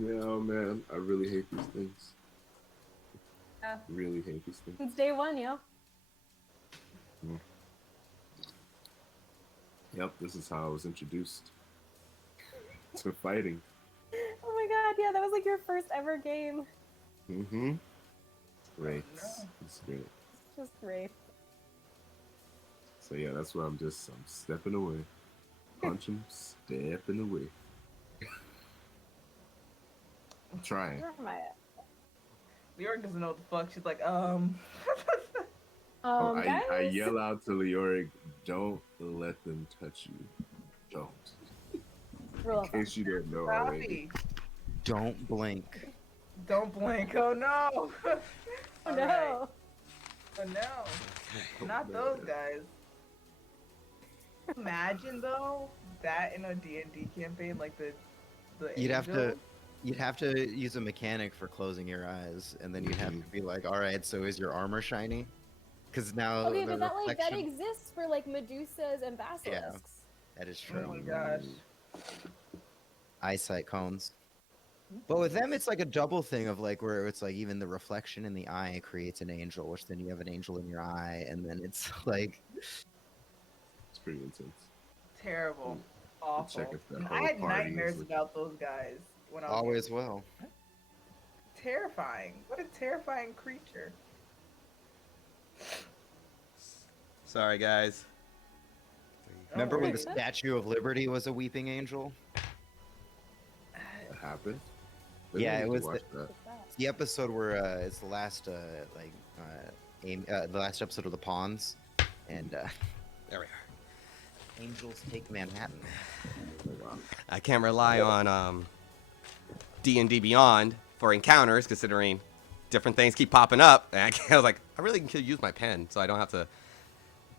Yeah, oh, man, I really hate these things. Yeah. Really hate these things. Since day one, yo. Yep, this is how I was introduced to fighting. Oh my god, yeah, that was like your first ever game. Mm-hmm. Great. no. It's great. Just great. So yeah, that's why I'm stepping away. Punching, stepping away. I'm trying. Where am I at? Leoric doesn't know what the fuck. She's like, Oh, I Guys? yell out to Leoric, don't let them touch you. Don't. Rule In of thumb. case you didn't know already. Rafi, Don't blink. don't blink. Oh no. Oh All no. right. Oh no. Not those guys. Imagine though that in a D&D campaign, like the You'd have to angel. you'd have to use a mechanic for closing your eyes, and then you'd have to be like, all right, so is your armor shiny? Because now Okay, the but that reflection. exists for like Medusas and basilisks. That is Oh true. my gosh. Eyesight cones. But with them, it's like a double thing of like where it's like even the reflection in the eye creates an angel, which then you have an angel in your eye, and then it's like It's pretty intense. Terrible. Awful. Check if that And whole I had party is nightmares with- about those guys when I was always will. terrifying. What a terrifying creature. Sorry, guys. Remember when the worry. Statue of Liberty was a weeping angel? That happened. Yeah, need it to was watch that. What's that? The episode where it's the last the last episode of the Pawns, and There we are. angels take Manhattan. Wow. I can't rely on D&D Beyond for encounters, considering different things keep popping up. And I was like, I really could use my pen, so I don't have to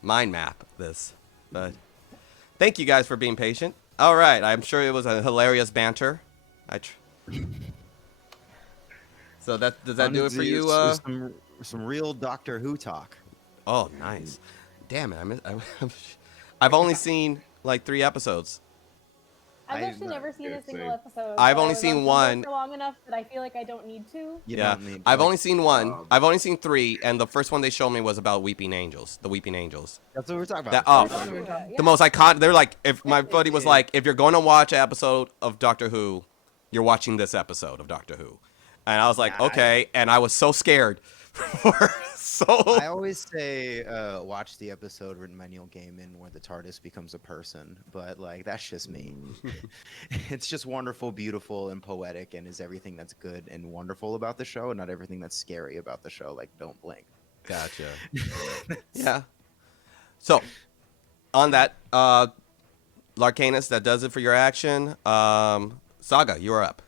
mind map this. But thank you guys for being patient. All right, I'm sure it was a hilarious banter. So that does that do it for you? Some real Doctor Who talk. Oh, nice. Damn it! I've only seen like 3 episodes. I've I- actually never seen a It's single a- episode. I've but I only was seen on Tumblr one. for long enough that I feel like I don't need to. You Yeah, don't need. I've like, only seen one. um, I've only seen 3, and the first one they showed me was about weeping angels. The weeping angels. That's what we're talking That about. oh, Yeah. the most iconic. They're like, if my It buddy was is. like, if you're going to watch an episode of Doctor Who, you're watching this episode of Doctor Who, and I was like, Nah, okay, and I was so scared. I always say watch the episode written by Neil Gaiman where the TARDIS becomes a person, but like that's just me. It's just wonderful, beautiful, and poetic, and is everything that's good and wonderful about the show, and not everything that's scary about the show. Like Don't Blink. Gotcha. Yeah. So, on that, Larcanus, that does it for your action. Saga, you're up.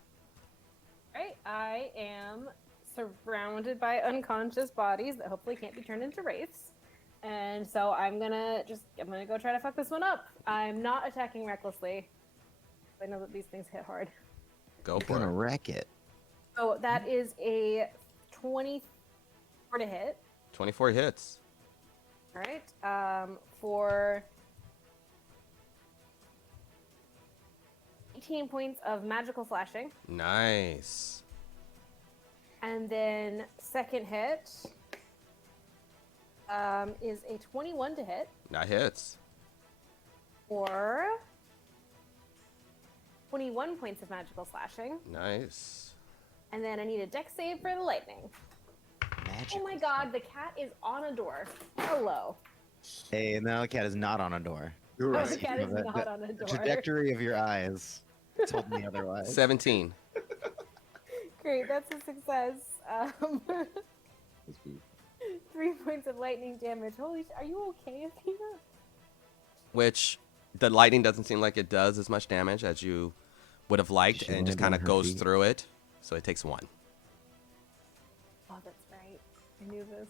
Right, I am surrounded by unconscious bodies that hopefully can't be turned into wraiths. And so I'm gonna go try to fuck this one up. I'm not attacking recklessly. I know that these things hit hard. Go for Gonna it. wreck it. So that is a 24 to hit. 24 hits. All right. For 18 points of magical slashing. Nice. And then second hit is a 21 to hit That hits. for 21 points of magical slashing. Nice. And then I need a dex save for the lightning. Magic. Oh my god, the cat is on a door. Hello. Hey, no, the cat is not on a door. You're Oh, the right. cat is The- not the on a door. Trajectory of your eyes told me otherwise. 17. Great, that's a success. That's good. 3 points of lightning damage. Holy are you okay, Athena? Which the lightning doesn't seem like it does as much damage as you would have liked, She and just landed kind on of her goes feet. through it. So it takes 1. Oh, that's right. I knew this.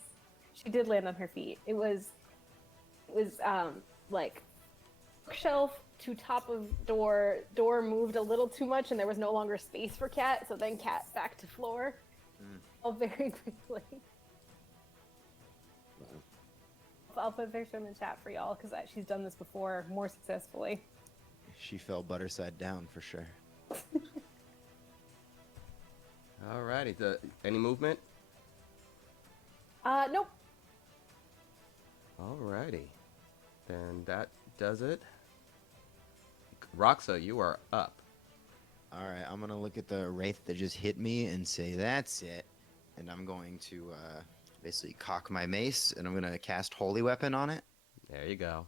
She did land on her feet. It was like shelf to top of door. Door moved a little too much, and there was no longer space for cat. So then cat back to floor. All very quickly. I'll put a picture in the chat for y'all because she's done this before more successfully. She fell butter side down for sure. Alrighty. Any movement? Nope. Alrighty. Then that does it. Roxa, you are up. All right, I'm gonna look at the wraith that just hit me and say that's it, and I'm going to basically cock my mace and I'm gonna cast Holy Weapon on it, There you go.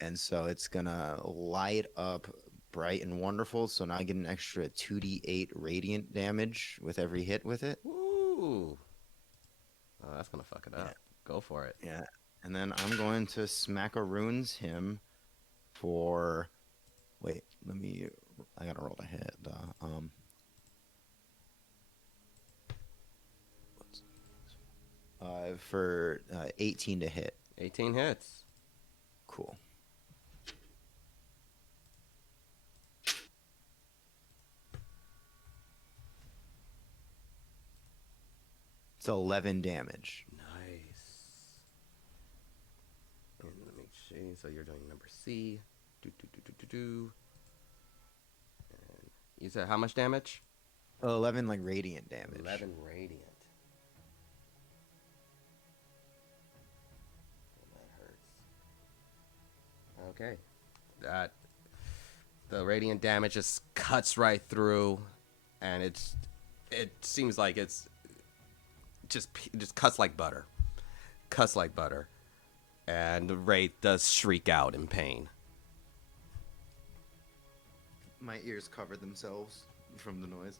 and so it's gonna light up bright and wonderful. So now I get an extra 2d8 radiant damage with every hit with it. Woo! Oh, that's gonna fuck it up. Yeah. Go for it. Yeah, and then I'm going to smackaroons him for. Wait, I gotta roll ahead. For 18 to hit. 18 hits. Cool. It's 11 damage. Nice. And let me see. So you're doing number C. Do. And you said how much damage? 11 like radiant damage. 11 radiant. That hurts. Okay. The radiant damage just cuts right through, and it seems like it's just cuts like butter. Cuts like butter. And the wraith does shriek out in pain. My ears covered themselves from the noise.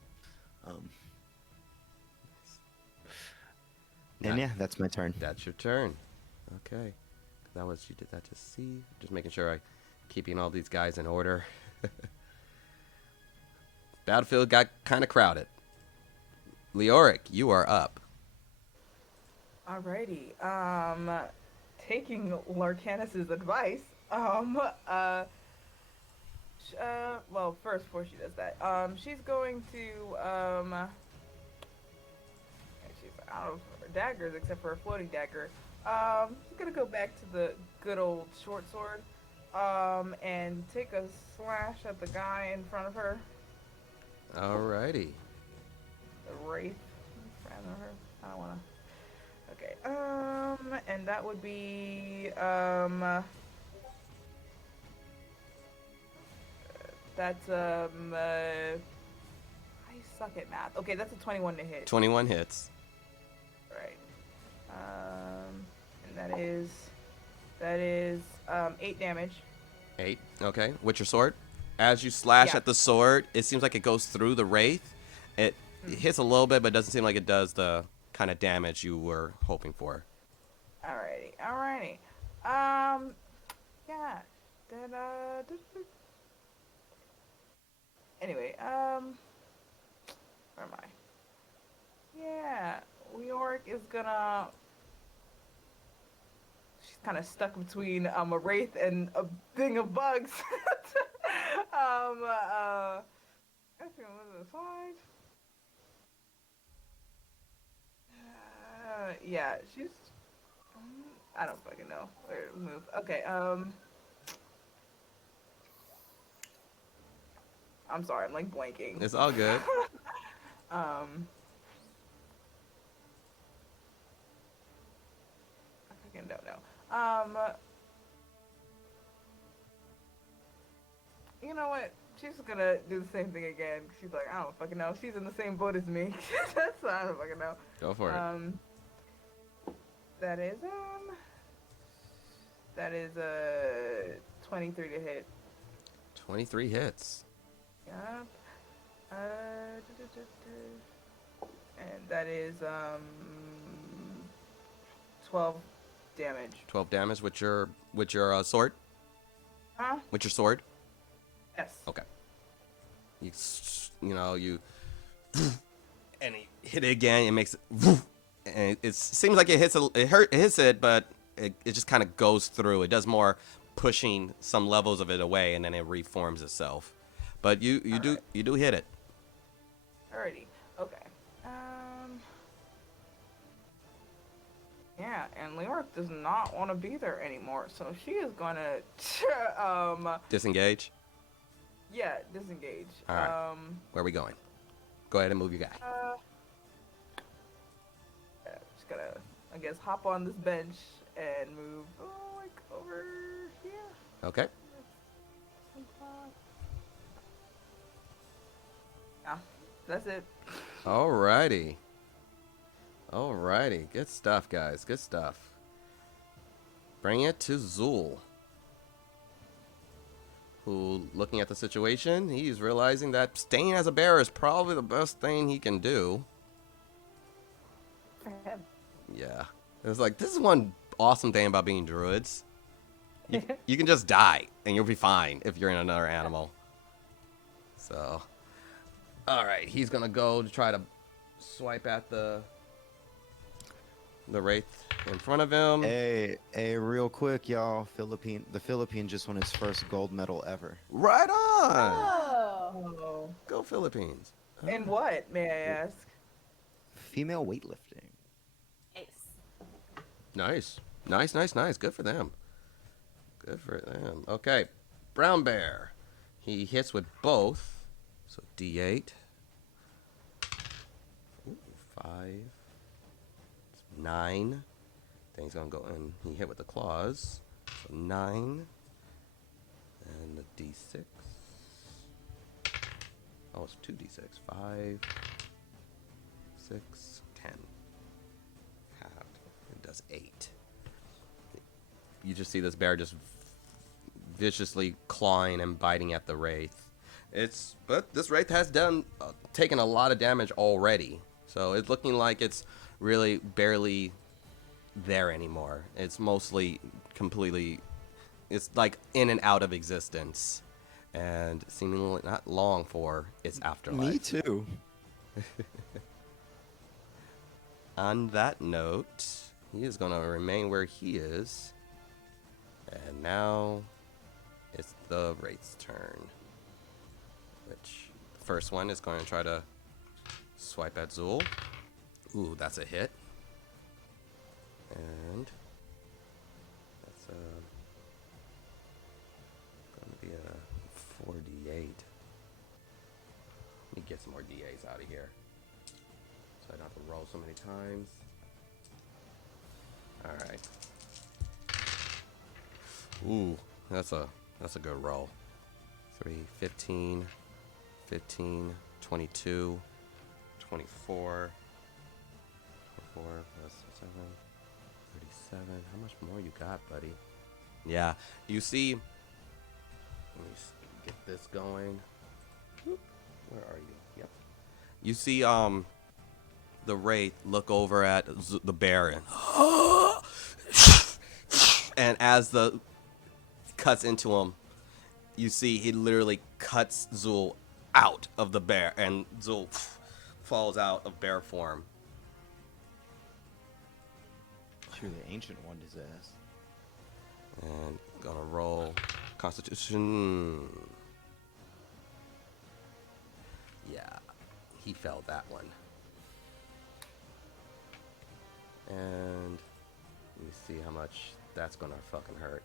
And yeah, that's my turn. That's your turn. Okay. That was, you did that to C. Just making sure I keeping all these guys in order. Battlefield got kind of crowded. Leoric, you are up. Alrighty. Taking Larcanus's advice. Well, first, before she does that, she's going to, she's out of her daggers except for a floating dagger. She's gonna go back to the good old short sword, and take a slash at the guy in front of her, Alrighty. the wraith in front of her. I don't wanna. Okay, and that would be, that's, I suck at math. Okay, that's a 21 to hit. 21 hits. Right. And that is 8 damage. 8. Okay. With your sword. As you slash Yeah. at the sword, it seems like it goes through the wraith. It hits a little bit, but it doesn't seem like it does the kind of damage you were hoping for. Alrighty. Yeah. Then, anyway, where am I? Yeah, Leoric is gonna. She's kind of stuck between a wraith and a thing of bugs. Actually, move to the side. Yeah, she's. I don't fucking know where to move. Okay, I'm sorry, I'm like blanking. It's all good. I fucking don't know. You know what? She's gonna do the same thing again. She's like, I don't fucking know. She's in the same boat as me. That's I don't fucking know. Go for it. That is a 23 to hit. 23 hits. Yep. And that is 12 damage. 12 damage with your sword? Huh? With your sword? Yes. Okay. You and he hit it again. It makes it, and it seems like it hits it, but it just kind of goes through. It does more pushing some levels of it away, and then it reforms itself. But you do hit it. Alrighty. Okay. Yeah, and Leoric does not want to be there anymore, so she is going to Disengage. Yeah, disengage. All right. Where are we going? Go ahead and move your guy. I guess, hop on this bench and move, like, over here. Okay. Yeah, that's it. Alrighty. Alrighty. Good stuff, guys. Good stuff. Bring it to Zool, who, looking at the situation, he's realizing that staying as a bear is probably the best thing he can do. For him. Yeah. It's like, this is one awesome thing about being druids. You can just die, and you'll be fine if you're in another animal. So, alright, he's gonna go to try to swipe at the wraith in front of him. Hey, real quick, y'all. The Philippine just won its first gold medal ever. Right on! Oh. Oh. Go Philippines. And what, may I ask? Female weightlifting. Nice. Nice. Good for them. Good for them. Okay, brown bear. He hits with both. So D8. Ooh, 5. 9. Then he's gonna go and he hit with the claws. So 9. And the D6. Oh, it's 2D6. 5, 6, 10. Halved. It does 8. You just see this bear just viciously clawing and biting at the wraith. But this wraith has taken a lot of damage already. So it's looking like it's really barely there anymore. It's mostly completely, it's like in and out of existence, and seemingly not long for its afterlife. Me too. On that note, he is going to remain where he is. And now it's the wraith's turn. Which the first one is going to try to swipe at Zool. Ooh, that's a hit. And that's going to be a 4d8. Let me get some more d8s out of here, so I don't have to roll so many times. Alright. Ooh, that's a good roll. 3, 15, 15, 22, 24, 24 plus 7, 37. How much more you got, buddy? Yeah, you see, let me get this going. Whoop. Where are you? Yep. You see, the wraith look over at the bear and as the cuts into him, you see he literally cuts Zool out of the bear, and Zool falls out of bear form. Sure, the ancient one his ass. And gonna roll Constitution. Yeah, he fell that one. And let me see how much that's gonna fucking hurt.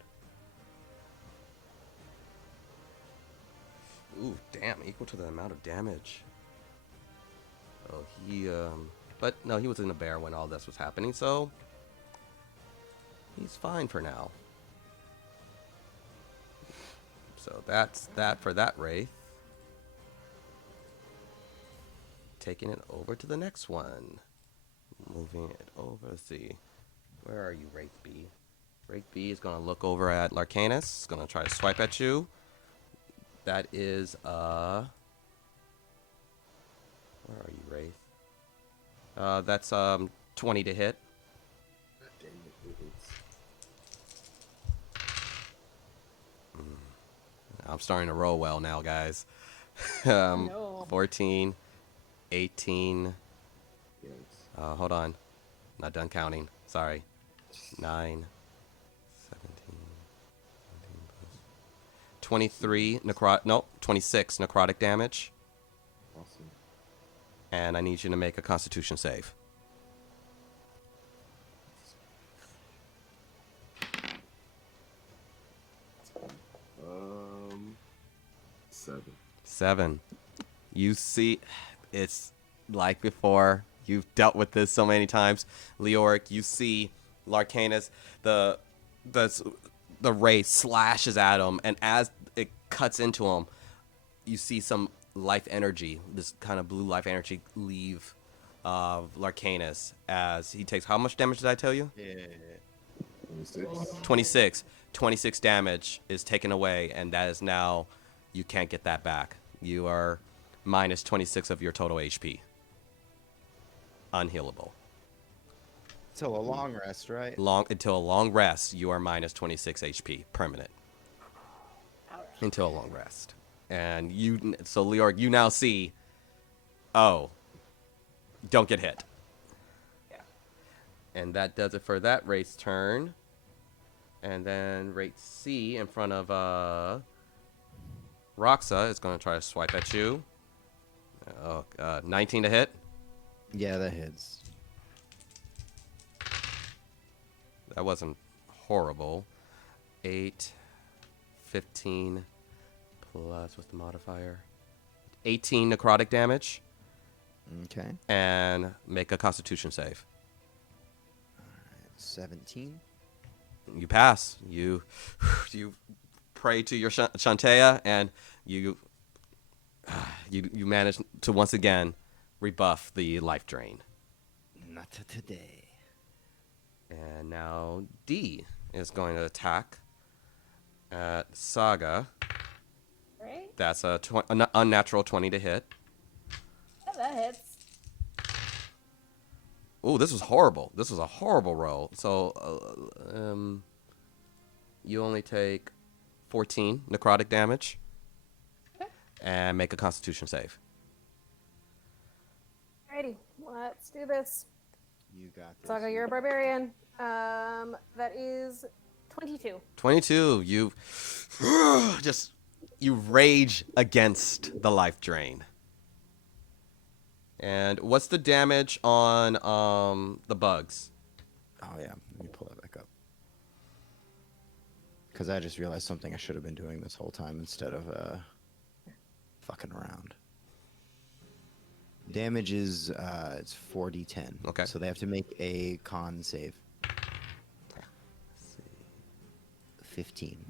Ooh, damn, equal to the amount of damage. Oh, but no, he was in a bear when all this was happening, so he's fine for now. So that's that for that wraith. Taking it over to the next one. Moving it over. Let's see. Where are you, Wraith B? Wraith B is going to look over at Larcanus. Going to try to swipe at you. That is, where are you, Wraith? That's, 20 to hit. Damn it, I'm starting to roll well now, guys. No. 14, 18. Yes. Hold on. Not done counting. Sorry. 9, 17, 23 necrotic. 26 necrotic damage. Awesome. And I need you to make a Constitution save. 7. 7. You see, it's like before. You've dealt with this so many times. Leoric, you see Larcanus, the ray slashes at him, and as it cuts into him, you see some life energy, this kind of blue life energy leave Larcanus as he takes, how much damage did I tell you? Yeah. 26. 26 damage is taken away, and that is now, you can't get that back. You are minus 26 of your total HP. Unhealable. Till a long rest, right? Until a long rest, you are minus 26 HP, permanent. Until a long rest. And so Leoric, you now see, oh, don't get hit. Yeah. And that does it for that race turn. And then rate C in front of Roxa is going to try to swipe at you. 19 to hit. Yeah, that hits. That wasn't horrible. 8, 15, plus, what's the modifier? 18 necrotic damage. Okay. And make a constitution save. 17. You pass. You pray to your Shantea, and you manage to once again rebuff the life drain. Not today. And now D is going to attack at Saga. Right? That's an unnatural 20 to hit. Yeah, that hits. Ooh, this was horrible. This was a horrible roll. So, you only take 14 necrotic damage. Okay. And make a constitution save. Alrighty, let's do this. You got this. Saga, you're a barbarian. That is 22. 22. You you rage against the life drain. And what's the damage on the bugs? Oh, yeah. Let me pull that back up. Because I just realized something I should have been doing this whole time instead of fucking around. Damage is it's 4d10. Okay. So they have to make a con save. Let's see. 15.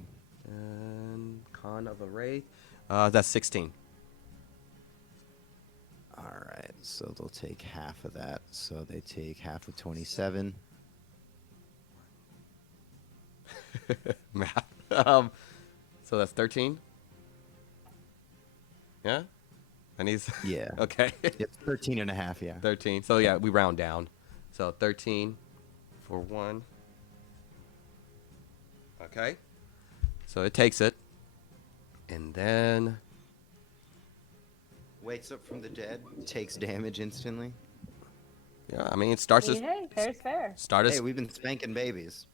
And con of a wraith. That's 16. All right. So they'll take half of that. So they take half of 27. Math. So that's 13. Yeah. And he's Yeah. okay. It's 13 and a half, yeah. 13. So yeah, we round down. So 13 for 1. Okay. So it takes it. And then Wakes up from the dead, takes damage instantly. yeah, I mean it starts as Hey, fair's fair. Hey, we've been spanking babies.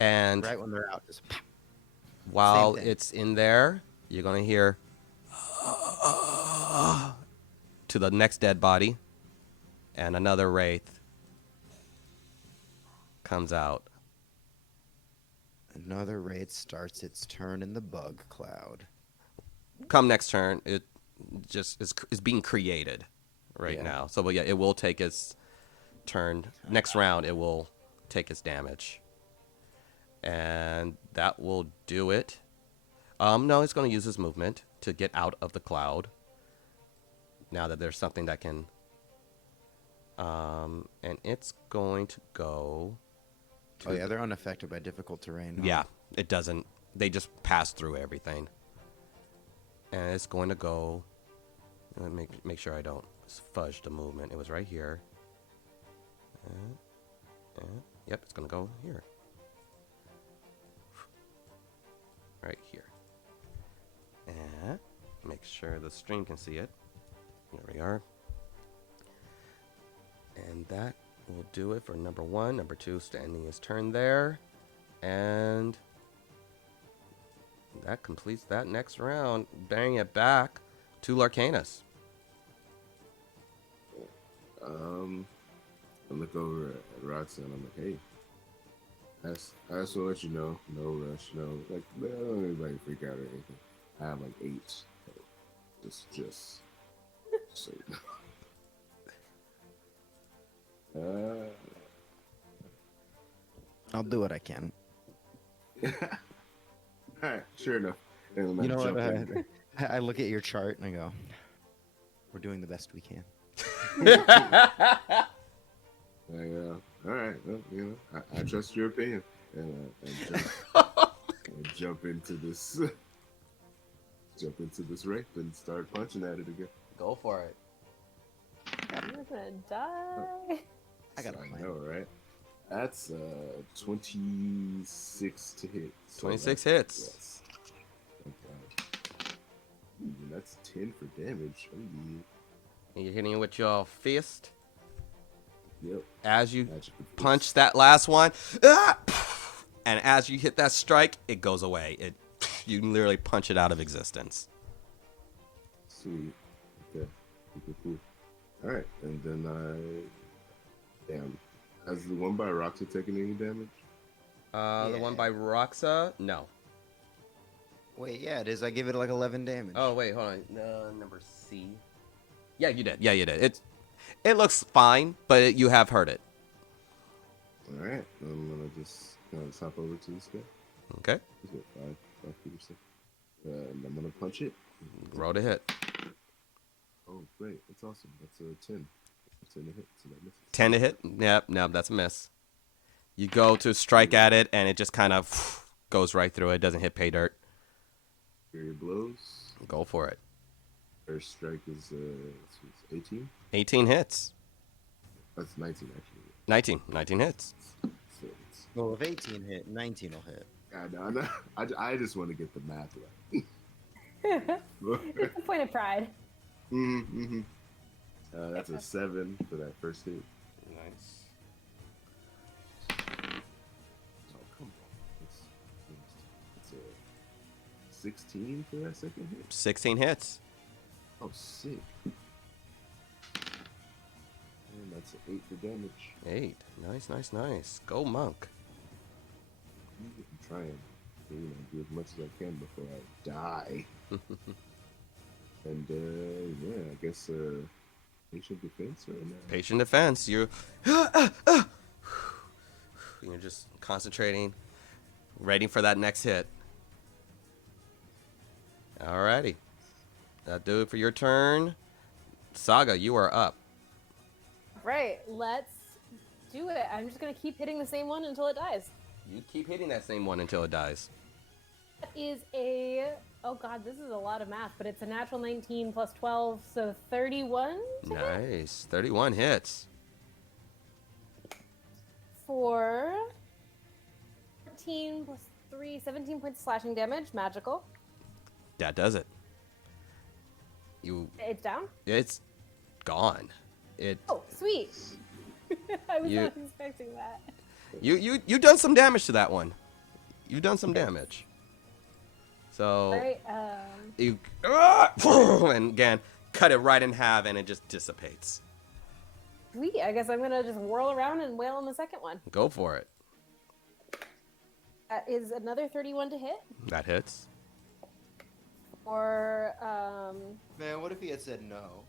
and Right when they're out, just pop. while Same thing. it's in there, you're going to hear to the next dead body, and another wraith comes out. Another raid starts its turn in the bug cloud. Come next turn, it just is being created right Yeah. now. So, but yeah, it will take its turn. Next round, it will take its damage. And that will do it. No, it's going to use his movement to get out of the cloud. Now that there's something that can... and it's going to go... Oh yeah, they're unaffected by difficult terrain. Huh? Yeah, it doesn't... They just pass through everything. And it's going to go... Let me make sure I don't fudge the movement. It was right here. Yep, it's going to go here. Right here. And make sure the stream can see it. There we are. And that will do it for number 1. Number 2, standing his turn there. And that completes that next round. Bang it back to Larcanus. I look over at Roxanne and I'm like, hey, I just want to let you know, no rush, no, like, I don't want anybody to freak out or anything. I have like 8. It's just so you know. Uh, I'll do what I can. all right, sure enough. And then You know I what? jump in. I look at your chart and I go, "We're doing the best we can." All right, well, I trust your opinion, and jump into this, jump into this rape and start punching at it again. Go for it. I'm gonna die. I got a I plan. know, right? That's 26 to hit. So 26 that's- hits. Yes. Okay. Ooh, that's 10 for damage. Ooh, And you're hitting it with your fist. yep. As you Magical fist. punch that last one, and as you hit that strike, it goes away. You literally punch it out of existence. Sweet. Okay. Cool. All right, and then damn. Has the one by Roxy taken any damage? The one by Roxa? No. Wait, yeah, it is. I give it like 11 damage. Oh wait, hold on. Number C. Yeah, you did. Yeah, you did. It looks fine, but you have heard it. All right, I'm gonna just hop over to this guy. Okay. He's got 5 feet or so. And I'm gonna punch it. Roll to hit. Oh, great. That's awesome. That's a 10. 10 to hit, so that misses. 10 to hit. Yep. No, that's a miss. You go to strike at it, and it just kind of goes right through it. Doesn't hit pay dirt. Barrier blows. Go for it. First strike is 18. 18 hits. That's 19 actually. 19 hits. So it's, Well, if 18 hit, 19 will hit. I know. I just want to get the math right. It's a point of pride. Mm-hmm. That's a 7 for that first hit. Nice. Oh, come on. It's a 16 for that second hit. 16 hits. Oh, sick. And that's an 8 for damage. 8. Nice. Go, Monk. I'm trying to do as much as I can before I die. And yeah, I guess patient defense right now. Patient defense. You're just concentrating, waiting for that next hit. Alrighty. That do it for your turn. Saga, you are up. Right, let's do it. I'm just gonna keep hitting the same one until it dies. You keep hitting that same one until it dies. That is a, oh god, this is a lot of math, but it's a natural 19 plus 12, so 31 to hit Nice. 31 hits. for 14 plus 3, 17 points of slashing damage, magical. That does it. It's down. It's gone. Oh, sweet. I was You- not expecting that. You done some damage to that one. You've done some damage. So Alright, you and again cut it right in half, and it just dissipates. sweet. I guess I'm gonna just whirl around and wail on the second one. Go for it. That is another 31 to hit. That hits. Or, Man, what if he had said no?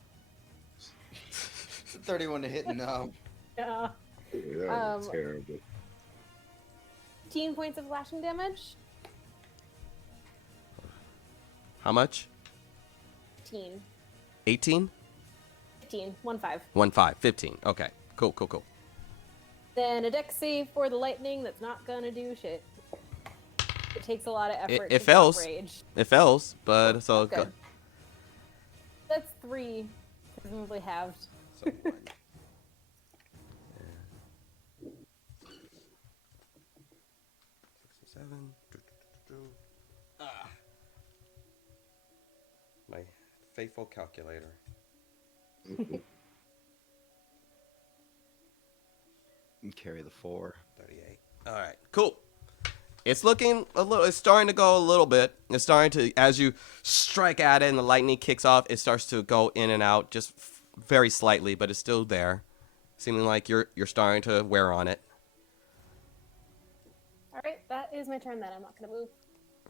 31 to hit, no. yeah, Yeah, that was terrible. 15 points of slashing damage. How much? 15. 18? 15. 1-5. 1-5. 15. Okay. Cool. Then a dex save for the lightning that's not gonna do shit. It takes a lot of effort It to fails. stop rage. It fails, but so Good. That's 3. Presumably halved. So 1. 7. My faithful calculator. And carry the 4. 38. All right, cool. It's looking a little. It's starting to go a little bit. It's starting to, as you strike at it and the lightning kicks off, it starts to go in and out, just very slightly, but it's still there, seeming like you're starting to wear on it. Alright, that is my turn then. I'm not gonna move.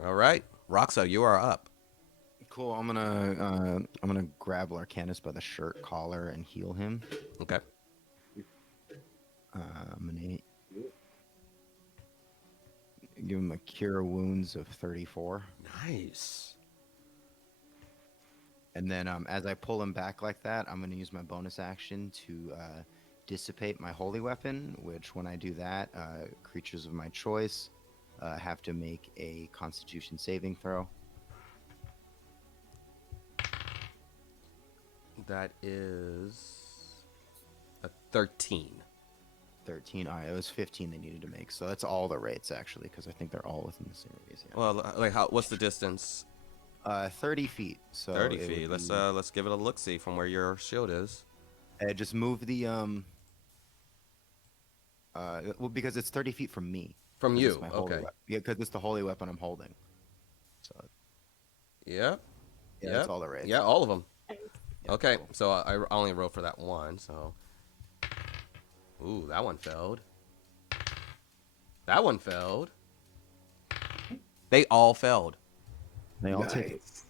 All right, Roxa, you are up. Cool. I'm gonna grab Larcanus by the shirt collar and heal him. Okay. I'm gonna give him a cure wounds of 34, Nice. and then as I pull him back like that, I'm gonna use my bonus action to dissipate my holy weapon. Which, when I do that, creatures of my choice have to make a Constitution saving throw. That is a 13. 13. All right, it was 15 they needed to make, so that's all the rates actually, because I think they're all within the same radius. Yeah. Well, like what's the distance? 30 feet. So 30 it would feet. be- Let's give it a look see from where your shield is. just move the well, because it's 30 feet from me. From 'Cause it's you. my holy Okay. weapon. Yeah, because it's the holy weapon I'm holding. So Yep. yeah, Yep. that's all the rates. Yeah, all of them. Yeah, Okay, cool. so I only rolled for that one, so. Ooh, that one failed. That one failed. They all failed. They all take Nice.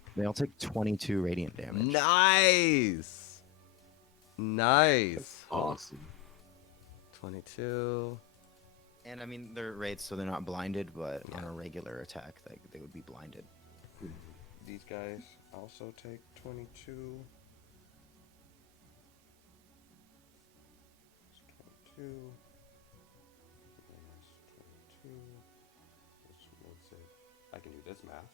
22 radiant damage. Nice. Nice. Awesome. 22. And I mean, they're rates, so they're not blinded, but on Yeah. a regular attack, they would be blinded. These guys also take 22. 22. Minus 22. Which makes it. I can do this math.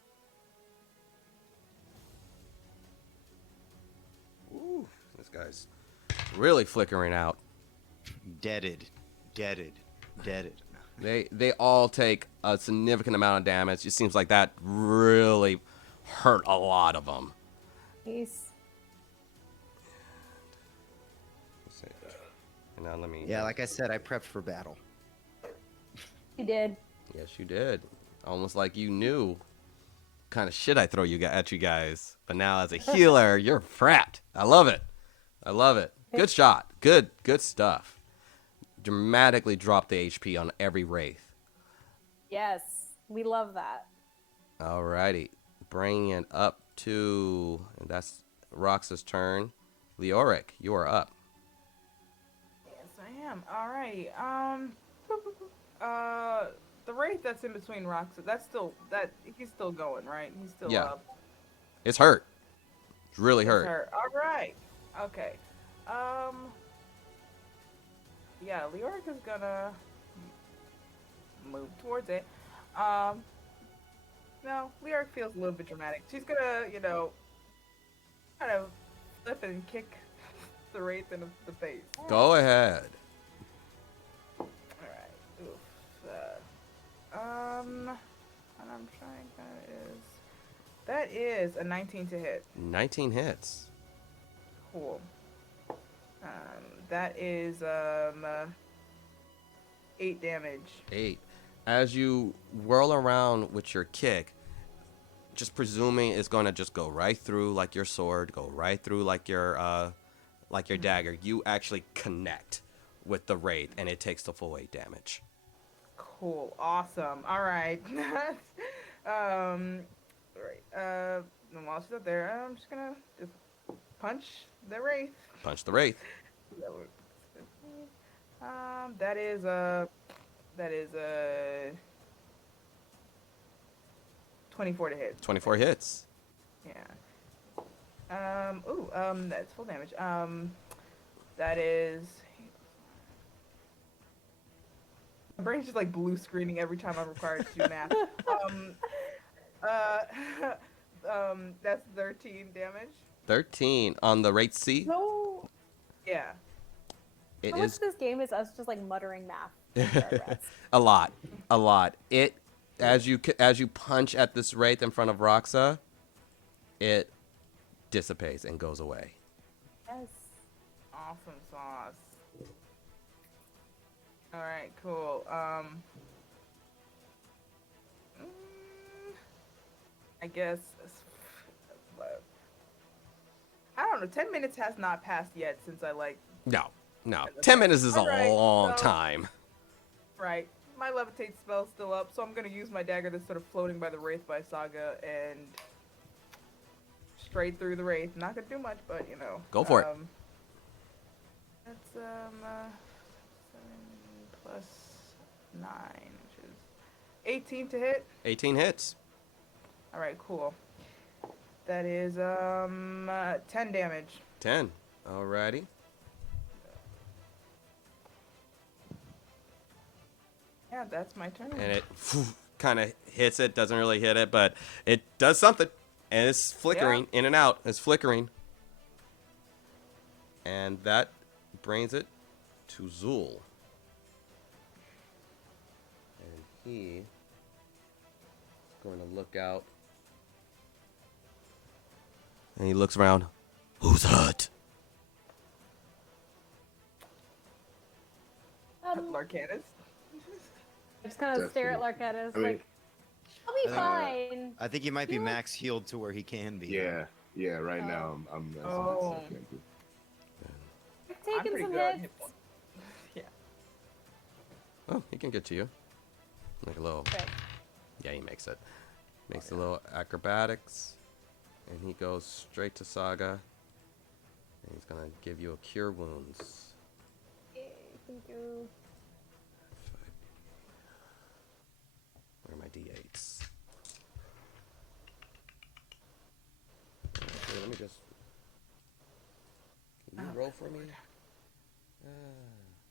Ooh, this guy's really flickering out. Deaded. They all take a significant amount of damage. It seems like that really hurt a lot of them. Peace. Let's see. And now let me. Yeah, like I said, I prepped for battle. You did. Yes, you did. Almost like you knew kind of shit I throw at you guys. But now as a healer, you're frapped. I love it. I love it. Good shot. Good stuff. Dramatically drop the HP on every wraith. Yes, we love that. Alrighty. Bringing it up to, and that's Rox's turn. Leoric, you are up. Yes, I am. Alrighty. The wraith that's in between rocks, he's still going, right? He's still Yeah. up. It's hurt. It's really It's hurt. her. Alright. Okay. Yeah, Leoric is gonna move towards it. No, Leoric feels a little bit dramatic. She's gonna, kind of flip and kick the wraith in the face. Go ahead. Alright. Oof. And I'm trying. That is a 19 to hit. 19 hits. Cool. That is 8 damage. 8. As you whirl around with your kick, just presuming it's going to just go right through like your sword, go right through like your dagger, you actually connect with the wraith, and it takes the full 8 damage. Cool. Awesome. All right. Right. And while she's up there, I'm just gonna punch the wraith. Punch the wraith. That works. That is a 24 to hit. 24 hits. Yeah. That's full damage. That is. My brain's just like blue screening every time I'm required to do math. That's 13 damage. 13 on the wraith C. So, Yeah. It how much is of this game is us just like muttering math under our breaths? a lot. It as you punch at this wraith in front of Roxa, it dissipates and goes away. Yes. Awesome sauce. All right, cool. I guess I don't know. 10 minutes has not passed yet since I No. 10 minutes is a Alright, long so- time. right. My levitate spell's still up, so I'm gonna use my dagger that's sort of floating by the wraith by Saga and straight through the wraith. Not gonna do much, but Go for it. That's 7, plus 9, which is 18 to hit. 18 hits. All right, cool. That is 10 damage. 10. Alrighty. Yeah, that's my turn. And it kind of hits it, doesn't really hit it, but it does something. And it's flickering in and out. It's flickering. And that brings it to Zool. And he is going to look out. And he looks around. Who's hurt? Larcanus. I just kind of stare at Larcatus, I mean, like, I'll be fine. I think he might be You- max healed to where he can be. yeah, right now I'm as Oh. I can be. I'm I'm taking pretty some good on hits. hit points. Yeah. Oh, he can get to you. Like a little. Okay. Yeah, he makes it. Makes a little acrobatics. And he goes straight to Saga. And he's going to give you a cure wounds. Okay, thank you. Where are my d8s? Actually, let me just. Can you roll for me?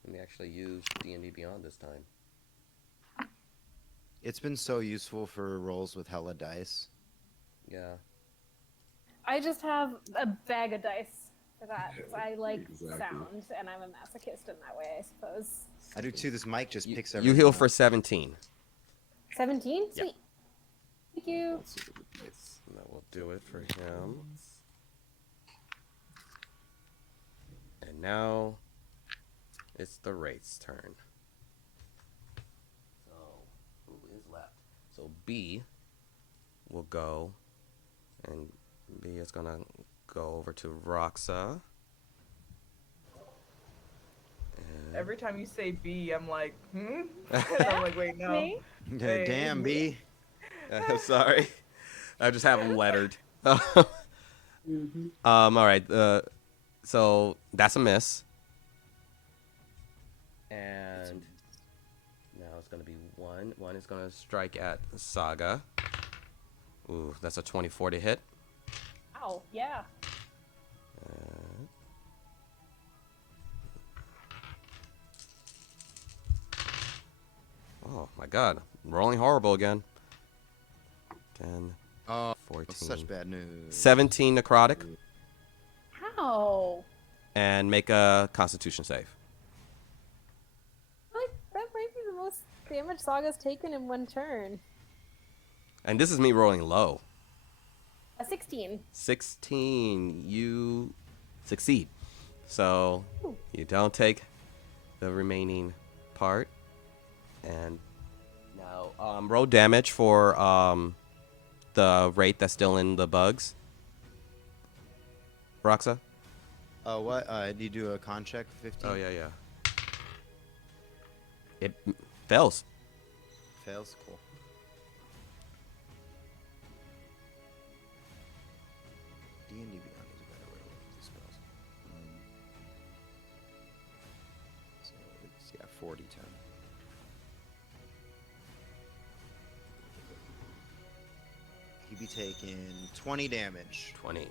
Let me actually use D&D Beyond this time. It's been so useful for rolls with hella dice. Yeah. I just have a bag of dice for that. 'Cause I like Exactly. sound, and I'm a masochist in that way, I suppose. I do too. This mic just You, picks you everything heal up. for 17. 17? Yeah. Sweet. Thank you. That's sort of nice. And that will do it for him. And now it's the Wraith's turn. So, who is left? So B will go, and B is gonna go over to Roxa. And Every time you say B, I'm like, And I'm like, wait, no. Me? Hey. Damn, B. I'm sorry. I just have them lettered. All right. So that's a miss. And now it's going to be one. One is going to strike at Saga. Ooh, that's a 24 to hit. Ow, yeah. Oh my God, rolling horrible again. 10, Oh, 14, such bad news. 17 necrotic, Ow. and make a Constitution save. Like, that might be the most damage Saga's taken in one turn. And this is me rolling low. A 16. 16, you succeed. So Ooh. you don't take the remaining part. And now roll damage for the Wraith that's still in the bugs. Roxa? What? Did you do a con check? 15? Oh, yeah. It fails. Fails? Cool. D&D Beyond is a better way to look at these spells. So it's, 40 10. He'd be taking 20 damage. 20.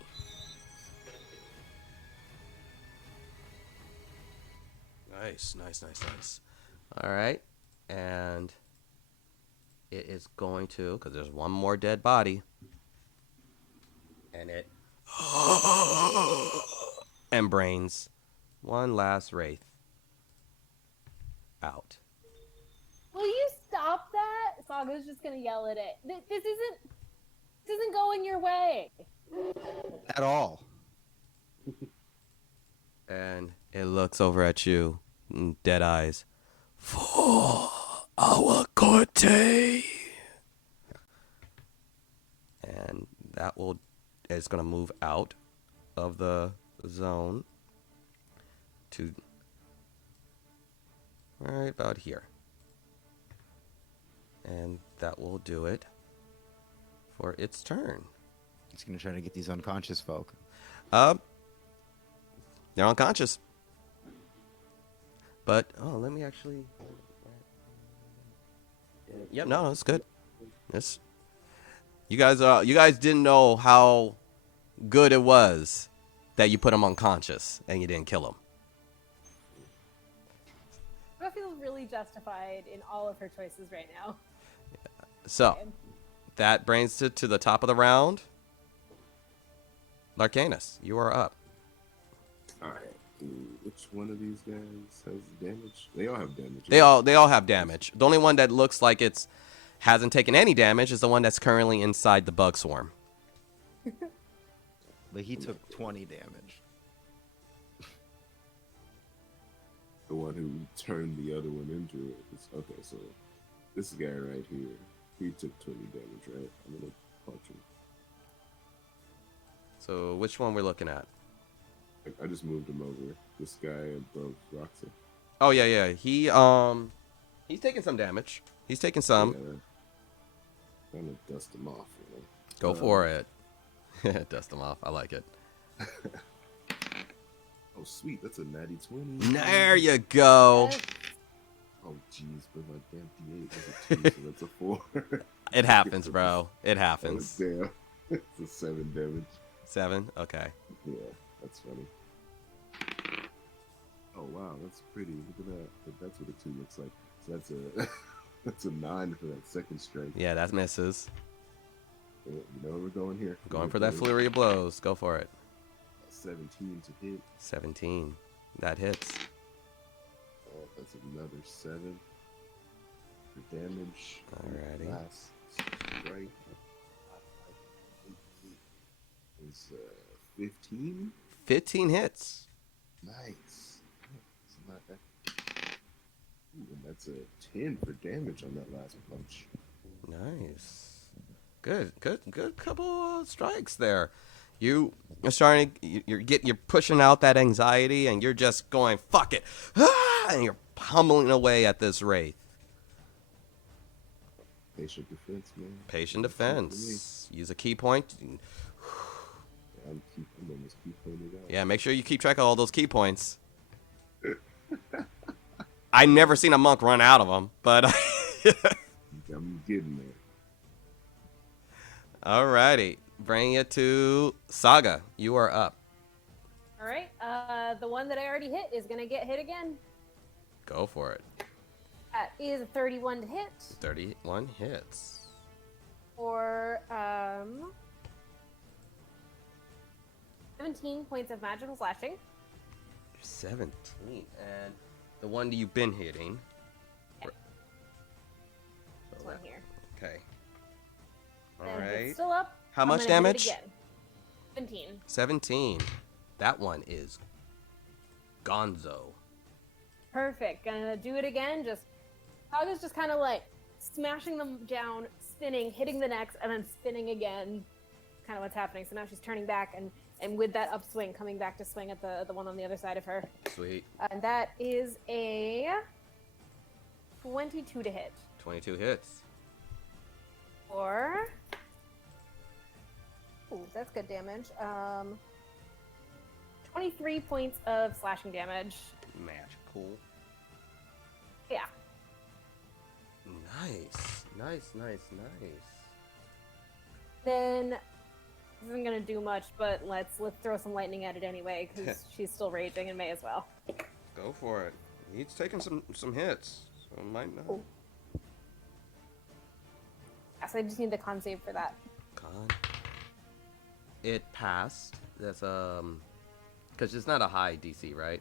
Nice. All right. And it is going to, because there's one more dead body. And it and brains one last Wraith out. Will you stop that? Saga's just gonna yell at it. This isn't going your way. At all. And it looks over at you, dead eyes. For our corte. And that will, it's going to move out of the zone to right about here. And that will do it for its turn. He's gonna try to get these unconscious folk. They're unconscious. But, let me actually Yeah, no, it's good. It's you guys didn't know how good it was that you put him unconscious and you didn't kill him. I feel really justified in all of her choices right now. So that brings it to the top of the round. Larcanus, you are up. All right. Which one of these guys has damage? They all have damage. They all have damage. The only one that looks like it's hasn't taken any damage is the one that's currently inside the bug swarm. But he took 20 damage. The one who turned the other one into it. Okay, so this guy right here, he took 20 damage, right? I'm gonna punch him. So which one we're looking at? I just moved him over. This guy above Roxy. Oh yeah. He's taking some damage. He's taking some. Yeah, trying to dust him off, you know. Go for it. Dust him off. I like it. Oh sweet, that's a natty 20. There you go. Oh jeez, but my damn D8 was a 2, so that's a 4. It happens, bro. It Oh, happens. damn. It's a 7 damage. 7? Okay. Yeah, that's funny. Oh wow, that's pretty. Look at that. That's what a 2 looks like. So that's a that's a 9 for that second strike. Yeah, that misses. You know where we're going here. Going for that flurry of blows. Go for it. 17 to hit. 17. That hits. Oh, that's another 7 for damage. Alrighty. Last strike is 15. 15 hits. Nice. It's not that. Ooh, and that's a 10 for damage on that last punch. Nice. Good couple strikes there. You're starting. You're pushing out that anxiety, and you're just going fuck it, and you're pummeling away at this wraith. Patient defense, man. Patient defense. Use a key point. Yeah, I'm almost keep pointing it out. Yeah, make sure you keep track of all those key points. I never seen a monk run out of them, but. I'm getting there. Alrighty, bring it to Saga. You are up. All right. The one that I already hit is gonna get hit again. Go for it. That is a 31 to hit 31 hits. for 17 points of magical slashing. 17. And the one you've been hitting. Yeah. So This one here. Okay. All And right. it's still up. How I'm much gonna hit it damage? again. 17. 17. That one is gonzo. Perfect. Gonna do it again. I was just kind of like smashing them down, spinning, hitting the next, and then spinning again. Kind of what's happening. So now she's turning back and with that upswing, coming back to swing at the one on the other side of her. Sweet. And that is a 22 to hit. 22 hits. Or ooh, that's good damage. 23 points of slashing damage. Match. Cool. Yeah. Nice. Then this isn't gonna do much, but let's throw some lightning at it anyway, because she's still raging and may as well. Go for it. He's taking some hits, so it might not. Ooh. So I just need the con save for that. Con. It passed. That's because it's not a high DC, right?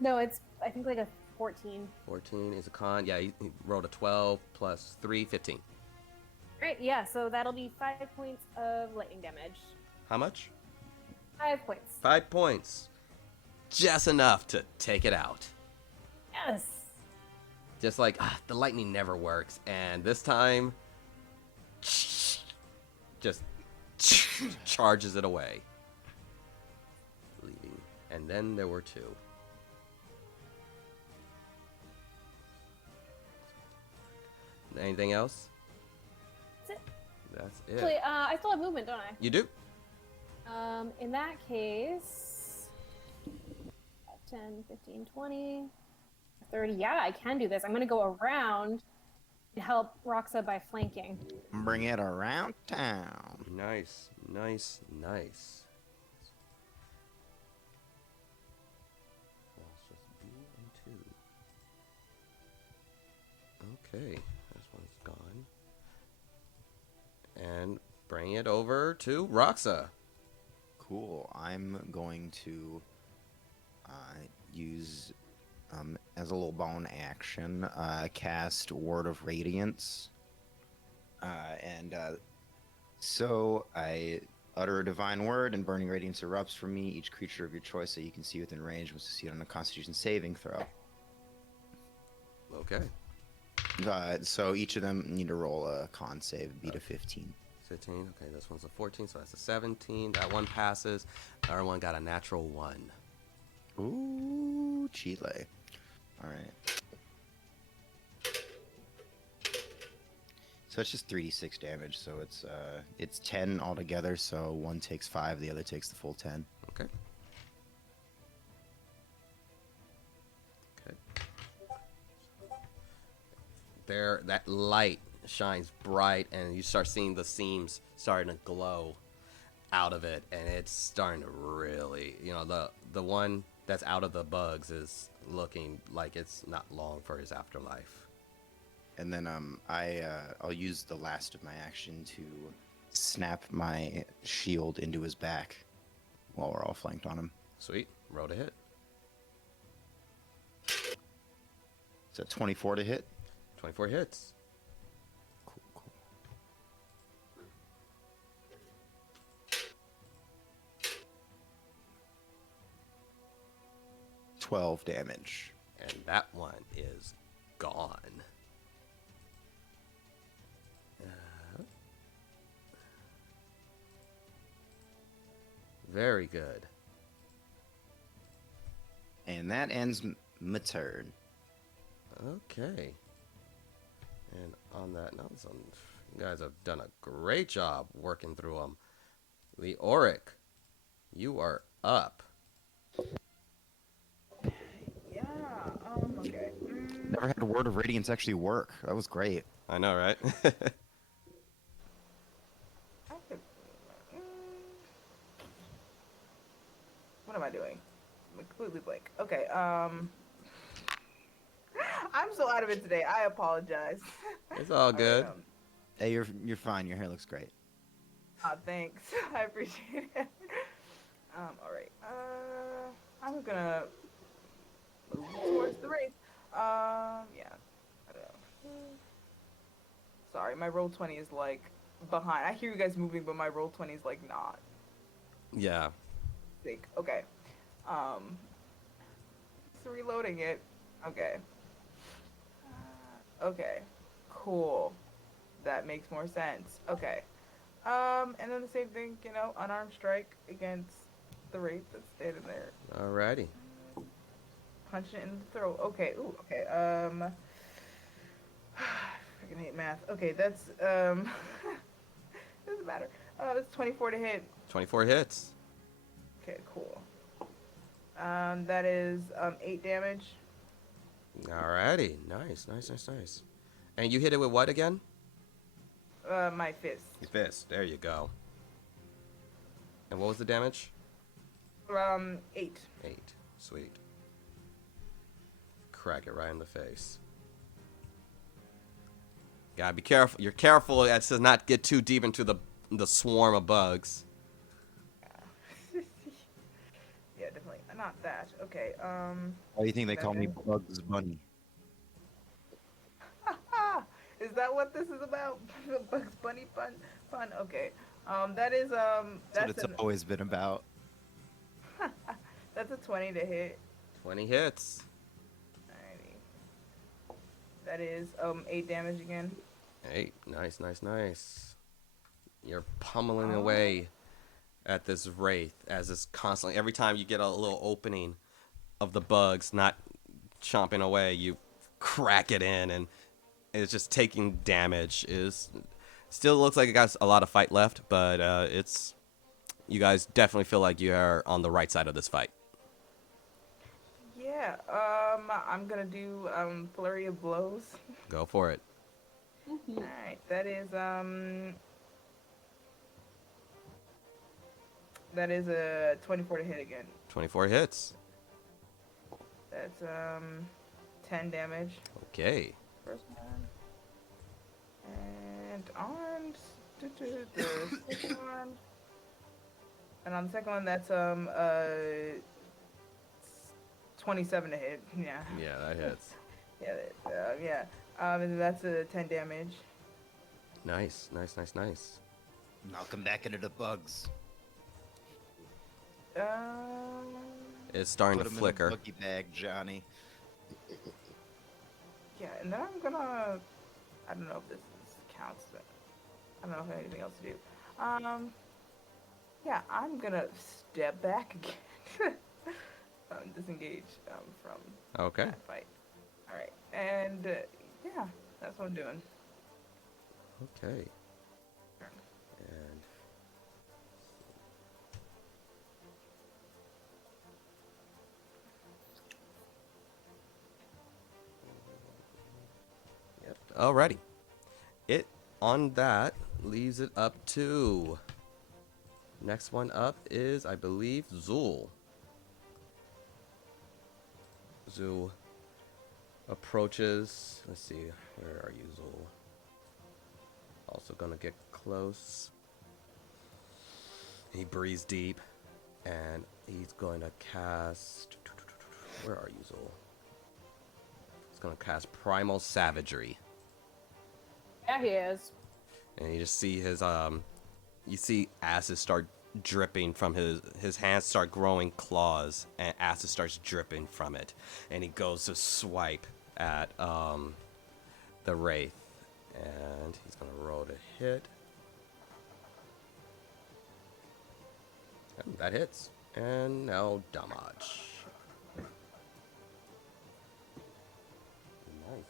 No, it's I think like a 14. 14 is a con. Yeah, he rolled a 12 plus 3, 15. Great, yeah. So that'll be 5 points of lightning damage. How much? 5 points. 5 points. Just enough to take it out. Yes. Just like the lightning never works, and this time, just charges it away, leaving. And then there were 2. Anything else? That's it. That's it. Actually, I still have movement, don't I? You do? In that case, 10, 15, 20, 30. Yeah, I can do this. I'm going to go around help Roxa by flanking. Bring it around town. Nice, nice, nice. Well, it's just B and 2. Okay, this one's gone. And bring it over to Roxa. Cool. I'm going to use, as a little bone action, cast Word of Radiance. So I utter a divine word, and burning radiance erupts from me. Each creature of your choice that you can see within range must succeed on a Constitution saving throw. Okay. So each of them need to roll a con save, beat a 15. 15. Okay, this one's a 14, so that's a 17. That one passes. The other one got a natural 1. Ooh, Chile. All right. So it's just 3d6 damage. So it's 10 altogether. So one takes 5, the other takes the full 10. Okay. Okay. There, that light shines bright, and you start seeing the seams starting to glow out of it, and it's starting to really, the one that's out of the bugs is looking like it's not long for his afterlife. And then I'll use the last of my action to snap my shield into his back while we're all flanked on him. Sweet. Roll to hit. Is that 24 to hit? 24 hits. Cool, cool. $12 damage. And that one is gone. Very good. And that ends my turn. Okay. And on that note, you guys have done a great job working through them. Leoric, you are up. Yeah. Okay. Never had a Word of Radiance actually work. That was great. I know, right? I could. What am I doing? I'm completely blank. Okay. I'm so out of it today. I apologize. It's all good. Hey, you're fine. Your hair looks great. Thanks. I appreciate it. All right. I'm gonna move towards the wraith. Yeah. I don't know. Sorry, my roll 20 is like behind. I hear you guys moving, but my roll 20 is like not. Yeah. Okay. Just reloading it. Okay. Okay. Cool. That makes more sense. Okay. And then the same thing, unarmed strike against the wraith that's standing there. Alrighty. Punching it in the throat. Okay. Ooh. Okay. Freaking hate math. Okay. That's doesn't matter. That's 24 to hit. 24 hits. Okay. Cool. That is 8 damage. Alrighty. Nice. And you hit it with what again? My fist. Your fist. There you go. And what was the damage? 8. 8. Sweet. Crack it right in the face. Gotta be careful. You're careful as to not get too deep into the swarm of bugs. Yeah, definitely. Not that. Okay. Why do you think they call me Bugs Bunny? Is that what this is about? The Bugs Bunny fun? Okay. That is That's what it's always been about. That's a 20 to hit. 20 hits. Alrighty. That is 8 damage again. 8. Nice. You're pummeling away at this wraith as it's constantly, every time you get a little opening of the bugs not chomping away, you crack it in, and it's just taking damage. Still looks like it got a lot of fight left, but you guys definitely feel like you are on the right side of this fight. Yeah. I'm gonna do flurry of blows. Go for it. All right, that is a 24 to hit again. 24 hits. That's 10 damage. Okay. First one. And on the second one. And on the second one, that's 27 to hit. Yeah. Yeah, that hits. Yeah. And that's a 10 damage. Nice. I'll come back into the bugs. It's starting Put to 'em flicker. in the boogie bag, Johnny. Yeah, and then I'm gonna. I don't know if this counts. But I don't know if I have anything else to do. Yeah, I'm gonna step back again. Disengage from Okay. that fight. All right, and yeah, that's what I'm doing. Okay. And yep. Alrighty. It on that leaves it up to. Next one up is, I believe, Zul. Zul approaches. Let's see. Where are you, Zul? Also gonna get close. He breathes deep, and he's going to cast. Where are you, Zul? He's gonna cast Primal Savagery, Yeah, he is. and you just see his you see acid start dripping from his hands start growing claws, and acid starts dripping from it, and he goes to swipe at the wraith, and he's gonna roll to hit. And that hits. And now damage. Nice.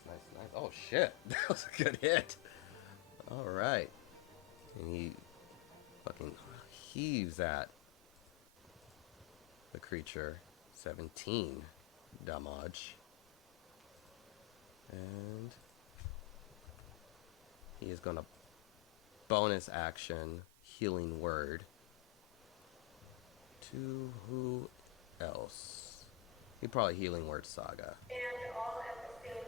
Oh shit, that was a good hit. All right, and he fucking heaves at the creature. 17 damage, and he is gonna bonus action healing word to who else? He probably healing word Saga. And all at the same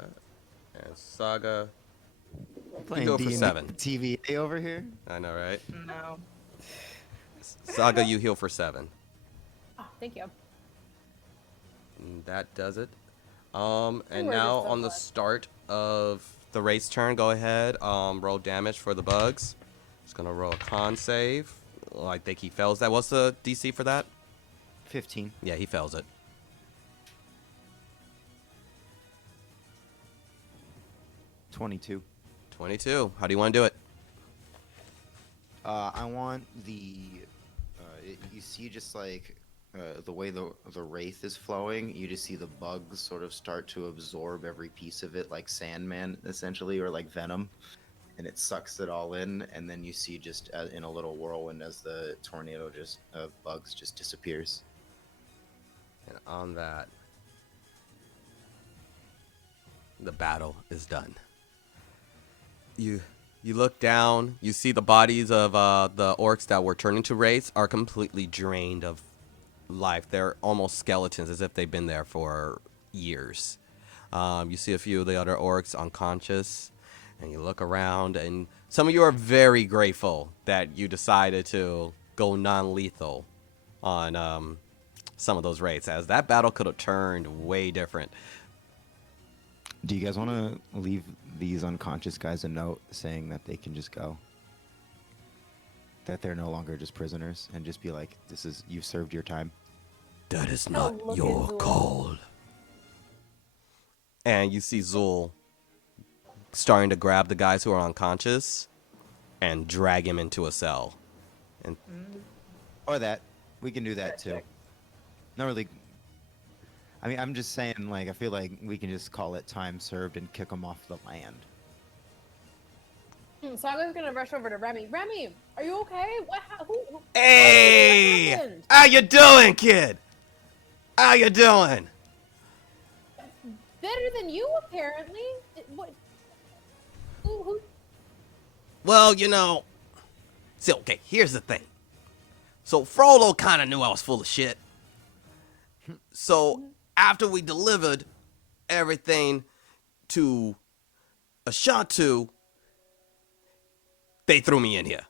time. And Saga, Playing go for D&D 7. TVA over here. I know, right? No. Saga, you heal for 7. Oh, thank you. And that does it. And Word now is so on the good. start of the race turn, go ahead, roll damage for the bugs. Just gonna roll a con save. Well, I think he fails that. What's the DC for that? 15. Yeah, he fails it. 22. 22. How do you want to do it? I want the. You see, just like the way the wraith is flowing, you just see the bugs sort of start to absorb every piece of it, like Sandman, essentially, or like Venom, and it sucks it all in. And then you see just in a little whirlwind as the tornado just bugs just disappears. And on that, the battle is done. You look down, you see the bodies of the orcs that were turned into wraiths are completely drained of life. They're almost skeletons, as if they've been there for years. You see a few of the other orcs unconscious, and you look around, and some of you are very grateful that you decided to go non-lethal on some of those wraiths, as that battle could have turned way different. Do you guys want to leave these unconscious guys a note saying that they can just go? That they're no longer just prisoners, and just be like, "This is you've served your time." That is Oh, not look your at Zul. call. And you see Zul starting to grab the guys who are unconscious and drag him into a cell. And Or that we can do that too. Not really. I mean, I'm just saying, like, I feel like we can just call it time served and kick them off the land. Saga's gonna rush over to Remy. Remy, are you okay? Who hey, what happened? how you doing, kid? How you doing? Better than you, apparently. What? Who? Well, see, okay, here's the thing. So Frollo kind of knew I was full of shit. So after we delivered everything to Ashantu, they threw me in here.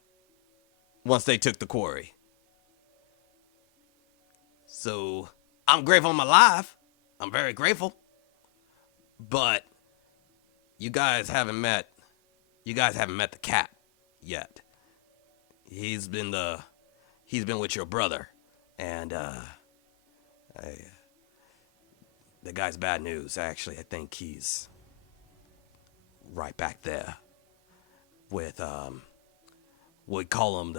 Once they took the quarry. So I'm grateful I'm alive. I'm very grateful. But you guys haven't met the cat yet. He's been with your brother, and the guy's bad news. Actually, I think he's right back there with we call him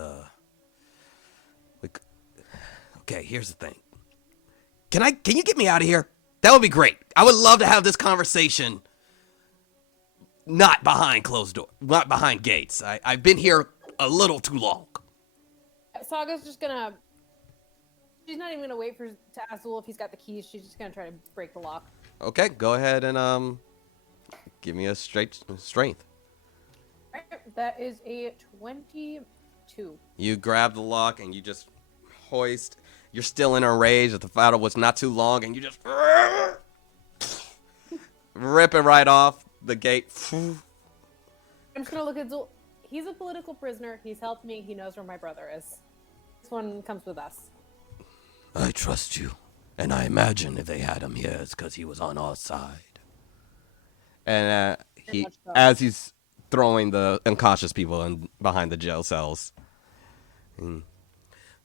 okay, here's the thing. Can you get me out of here? That would be great. I would love to have this conversation not behind closed doors, not behind gates. I've been here a little too long. Saga's just gonna. She's not even gonna wait to ask Zool if he's got the keys. She's just gonna try to break the lock. Okay, go ahead and give me a strength. Alright, that is a 22. You grab the lock and you just hoist. You're still in a rage that the battle was not too long, and you just rip it right off the gate. I'm just gonna look at Zool. He's a political prisoner. He's helped me. He knows where my brother is. This one comes with us. I trust you, and I imagine if they had him here, it's because he was on our side. And Very much so. as he's throwing the unconscious people in behind the jail cells, and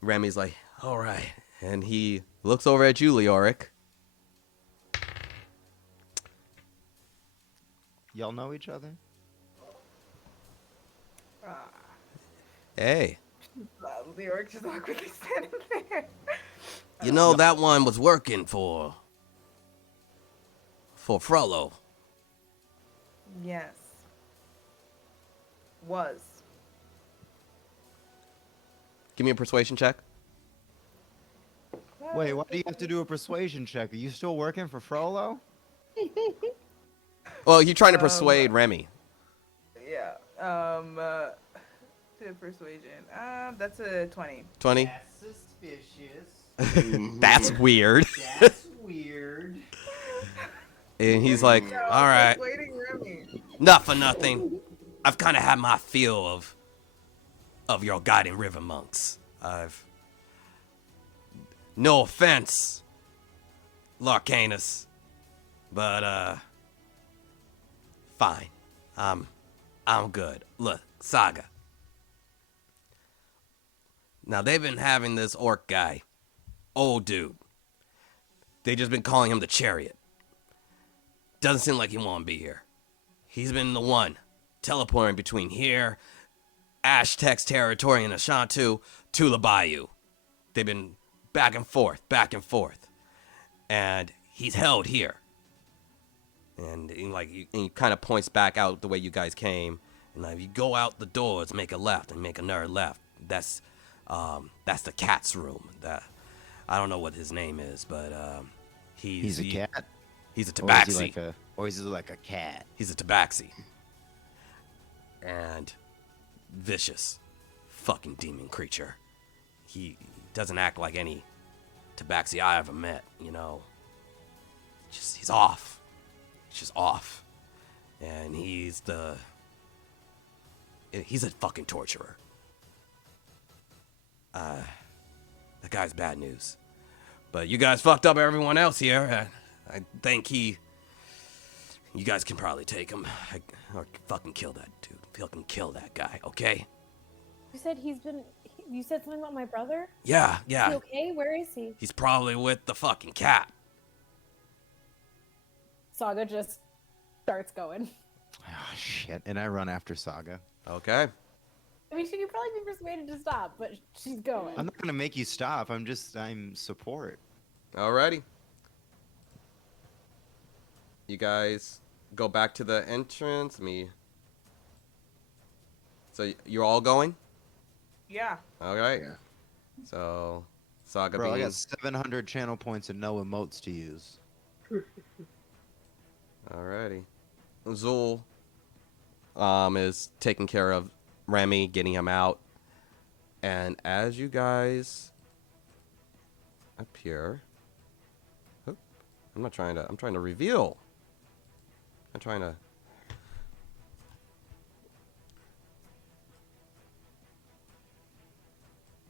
Remy's like, "All right," and he looks over at you, Leoric. Y'all know each other? Hey, Leoric just awkwardly standing there. that one was working for Frollo. Yes. Was. Give me a persuasion check. Wait, why do you have to do a persuasion check? Are you still working for Frollo? Well, you're trying to persuade Remy. Yeah. To persuasion. That's a 20. 20? That's suspicious. That's weird. That's weird. And he's like, all right, Persuading Remy. not for nothing. I've kind of had my feel of your guiding river monks. No offense, Larcanus, but fine. I'm good. Look, Saga. Now they've been having this orc guy, old dude. They just been calling him the Chariot. Doesn't seem like he want to be here. He's been the one teleporting between here, Aztec's territory in Ashantu, to the bayou. They've been back and forth, and he's held here. And he kind of points back out the way you guys came. And if you go out the doors, make a left and make another left. That's the cat's room. I don't know what his name is, but He's a cat? He's a Or is tabaxi. he like a cat? He's a tabaxi. And vicious fucking demon creature. He doesn't act like any tabaxi I ever met, he's off. He's just off. And he's a fucking torturer. The guy's bad news. But you guys fucked up everyone else here. I think you guys can probably take him. Or fucking kill that dude. Fucking kill that guy, okay? You said you said something about my brother? Yeah. Is he okay? Where is he? He's probably with the fucking cat. Saga just starts going. Oh, shit. And I run after Saga. Okay. I mean, she could probably be persuaded to stop, but she's going. I'm not going to make you stop. I'm support. Alrighty. You guys go back to the entrance. So you're all going? Yeah. Alright. Yeah. So, Saga Bro, I got beans. 700 channel points and no emotes to use. Alrighty. Zul is taking care of Remy, getting him out. And as you guys appear, oh, I'm trying to reveal. I'm trying to.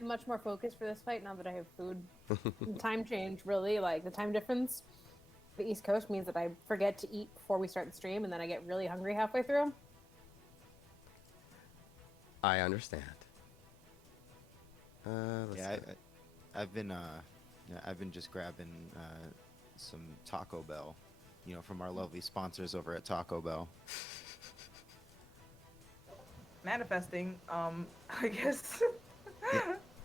I'm much more focused for this fight now that I have food. Time change, really, like the time difference. The East Coast means that I forget to eat before we start the stream, and then I get really hungry halfway through. I understand. Let's Yeah, see. I've been just grabbing some Taco Bell, from our lovely sponsors over at Taco Bell. Manifesting, I guess.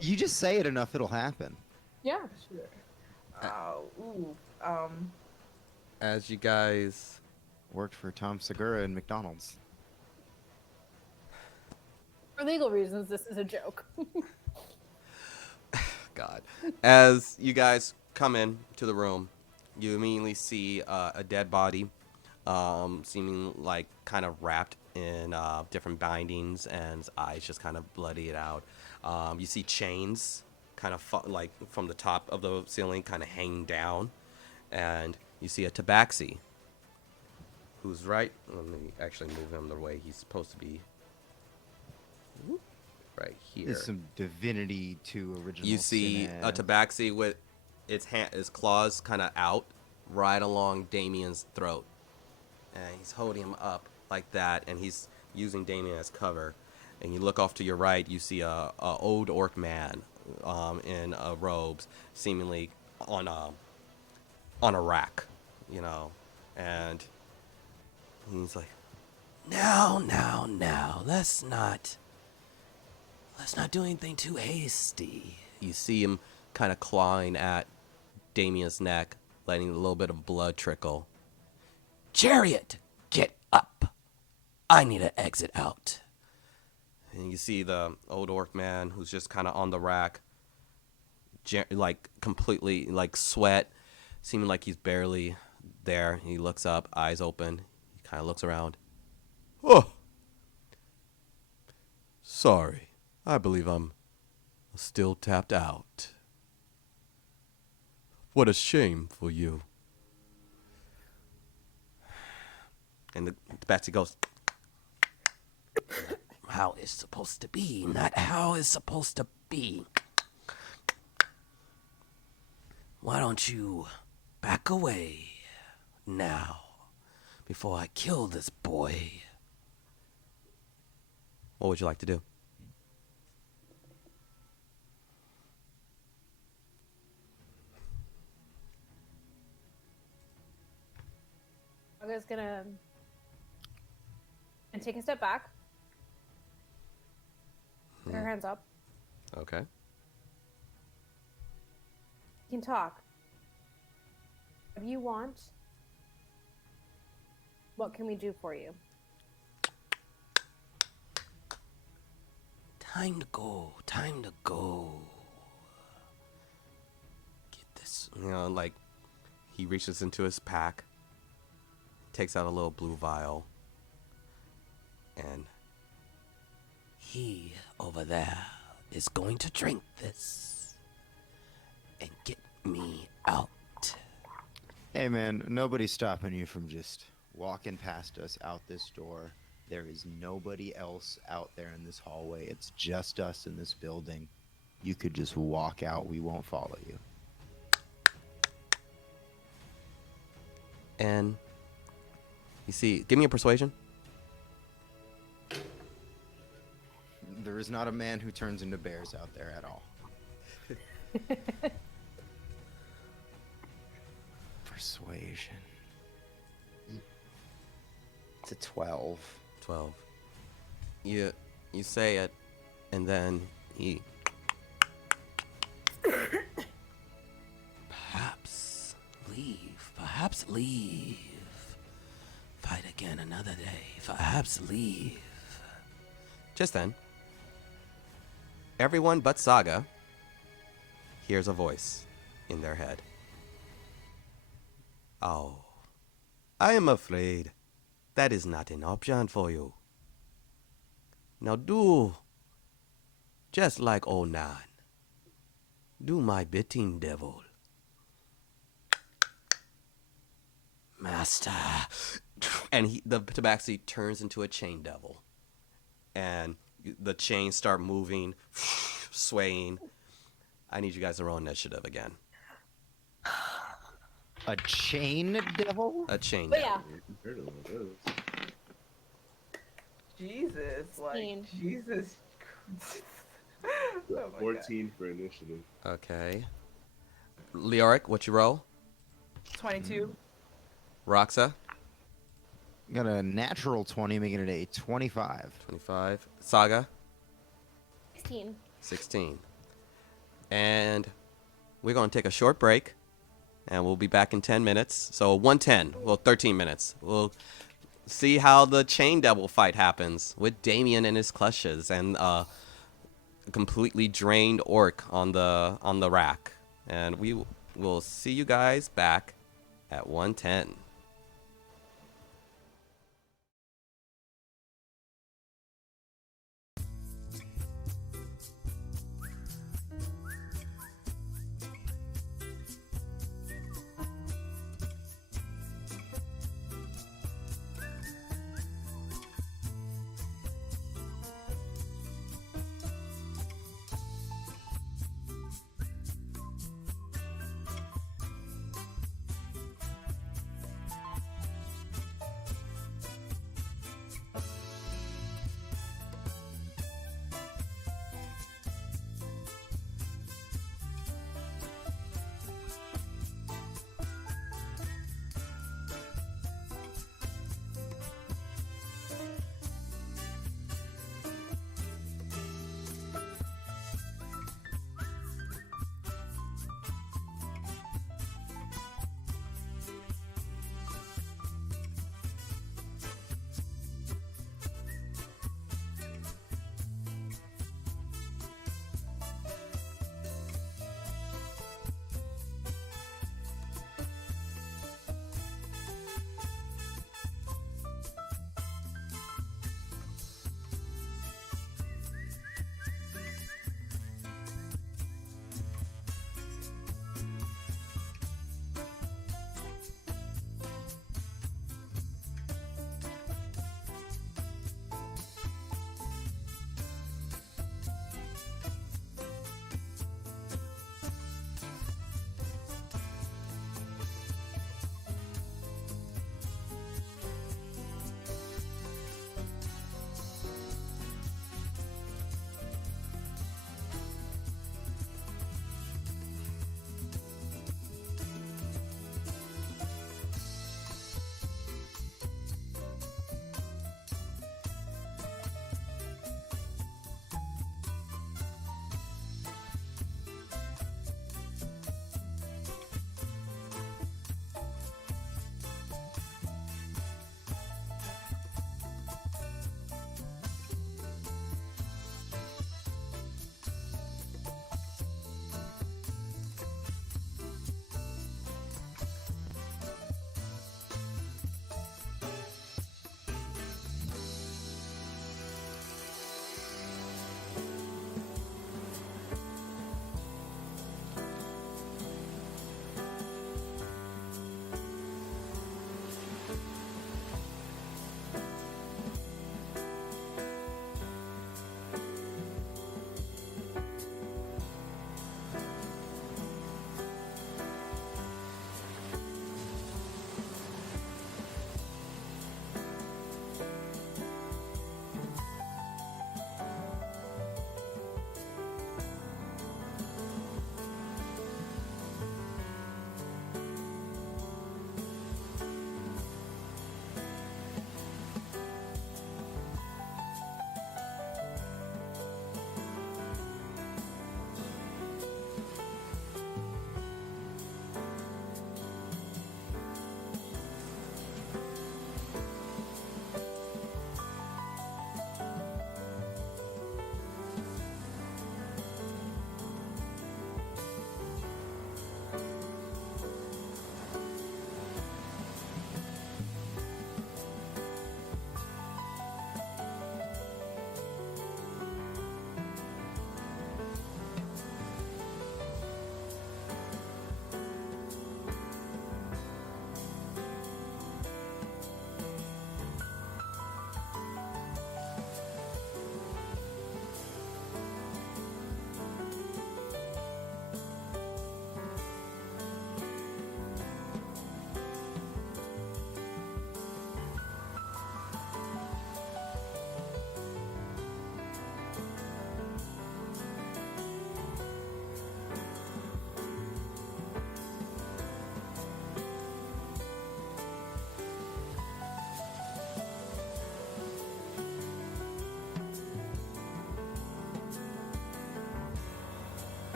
You just say it enough, it'll happen. Yeah. Sure. Ooh. As you guys Worked for Tom Segura and McDonald's. For legal reasons, this is a joke. God. As you guys come in to the room, you immediately see a dead body, seeming like kind of wrapped in different bindings, and his eyes just kind of bloodied out. You see chains kind of like from the top of the ceiling kind of hanging down, and you see a tabaxi who's right. Let me actually move him the way he's supposed to be. Whoop. Right here. There's some Divinity 2 original. You see sin a tabaxi with its claws kind of out right along Damien's throat. And he's holding him up like that, and he's using Damien as cover. And you look off to your right, you see a old orc man in robes, seemingly on a rack, and he's like, now, let's not do anything too hasty. You see him kind of clawing at Damien's neck, letting a little bit of blood trickle. Chariot, get up. I need to exit out. And you see the old orc man who's just kind of on the rack, like completely like sweat, seeming like he's barely there. He looks up, eyes open. He kind of looks around. Oh, sorry. I believe I'm still tapped out. What a shame for you. And the Betsy goes, how it's supposed to be, not how it's supposed to be. Why don't you back away now before I kill this boy? What would you like to do? Aga's gonna take a step back. Put her hands up. Okay. You can talk. If you want, what can we do for you? Time to go. Get this. Like, he reaches into his pack, takes out a little blue vial, and he over there is going to drink this and get me out. Hey man, nobody's stopping you from just walking past us out this door. There is nobody else out there in this hallway. It's just us in this building. You could just walk out. We won't follow you. And you see, give me a persuasion. There is not a man who turns into bears out there at all. Persuasion. It's a 12. 12. You say it, and then he perhaps leave. Fight again another day. Perhaps leave. Just then, everyone but Saga hears a voice in their head. Oh, I am afraid that is not an option for you. Now do just like old Nan. Do my bidding, devil. Master. And the tabaxi turns into a chain devil. And the chains start moving, swaying. I need you guys to roll initiative again. A chain devil? A chain But devil. yeah, Heard of one of those. Jesus, like 16. Jesus. Oh my God. 14 for initiative. Okay. Leoric, what you roll? 22. Roxa, Got a natural 20, making it a 25. 25. Saga, 16. 16. And we're going to take a short break, and we'll be back in 10 minutes. So 110, well, 13 minutes. We'll see how the chain devil fight happens with Damien and his clutches and a completely drained orc on the rack. And we will see you guys back at 110.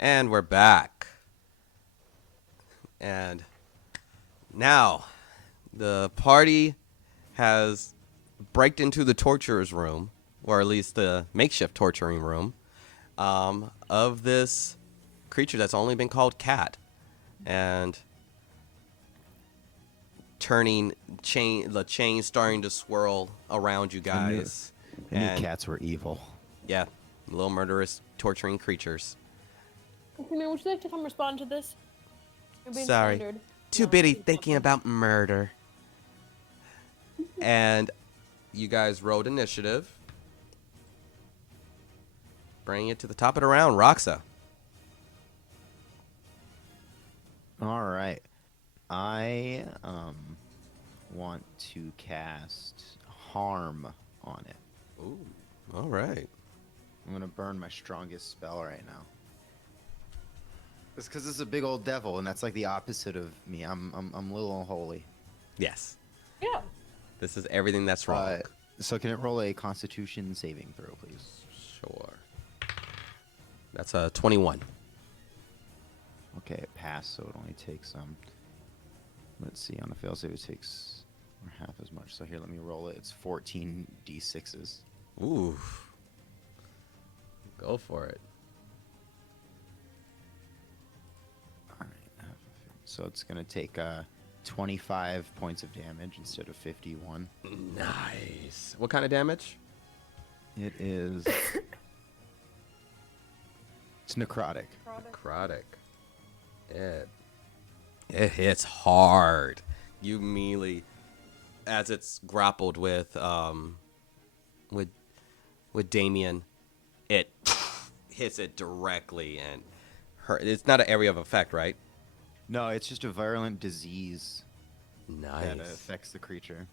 And we're back. And now the party has braked into the torturer's room, or at least the makeshift torturing room, of this creature that's only been called Cat. And turning the chain starting to swirl around you guys. I knew cats were evil. Yeah, little murderous torturing creatures. Lomér, would you like to come respond to this? You're being Sorry. standard. Too No, busy keep thinking talking. about murder. And you guys rolled initiative. Bring it to the top of the round, Roxa. All right. I want to cast harm on it. Ooh, all right. I'm gonna burn my strongest spell right now. It's because it's a big old devil, and that's like the opposite of me. I'm a little unholy. Yes, Yeah. this is everything that's wrong. So can it roll a Constitution saving throw, please? Sure. That's a 21. Okay, it passed, so it only takes let's see, on a fail save it takes half as much. So here, let me roll it. It's 14 d6s. Ooh. Go for it. All right. So it's gonna take 25 points of damage instead of 51. Nice. What kind of damage? It is. It's necrotic. Necrotic. It hits hard. You immediately, as it's grappled with Damien, it hits it directly and hurt. It's not an area of effect, right? No, it's just a virulent disease that Nice. affects the creature.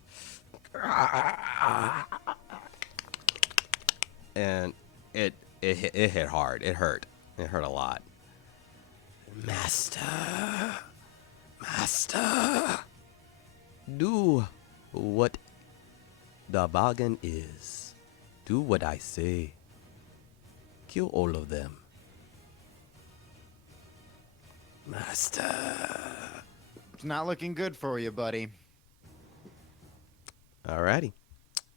And it hit hard. It hurt. It hurt a lot. Master, do what the bargain is. Do what I say. Kill all of them. Master. It's not looking good for you, buddy. Alrighty.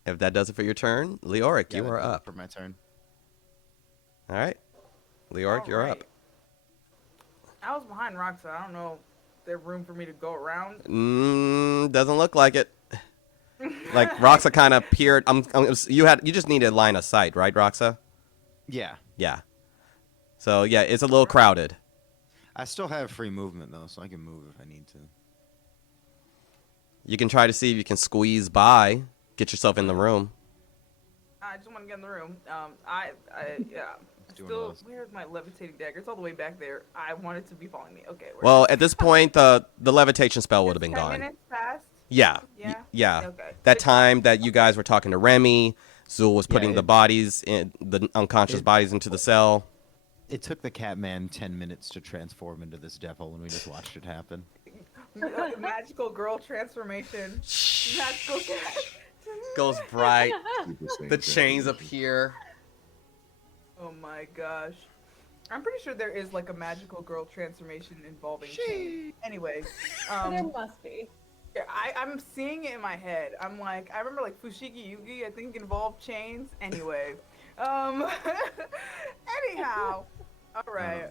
If that does it for your turn, Leoric, you that are does it up. for my turn. All right. Leoric, you're up. I was behind Roxa. I don't know if there's room for me to go around. Doesn't look like it. Like Roxa kind of peered. You just need a line of sight, right, Roxa? Yeah. Yeah. So yeah, it's a little crowded. I still have free movement, though, so I can move if I need to. You can try to see if you can squeeze by, get yourself in the room. I just want to get in the room. Yeah. Doing Still, those. where's my levitating dagger? It's all the way back there. I want it to be following me. Okay. where Well, is it? at this point, the levitation spell would have been 10 gone. minutes passed? Yeah. Yeah? Yeah. Okay. That time that you guys were talking to Remy, Zul was putting the it- bodies in the unconscious bodies into the cell. It took the Catman 10 minutes to transform into this devil, and we just watched it happen. Magical girl transformation. Magical cat. Goes bright. Super same The thing. chains appear. Oh my gosh. I'm pretty sure there is like a magical girl transformation involving chains. Anyway, There must be. yeah, I'm seeing it in my head. I'm like, I remember like Fushigi Yugi, I think involved chains. Anyway, anyhow, all right.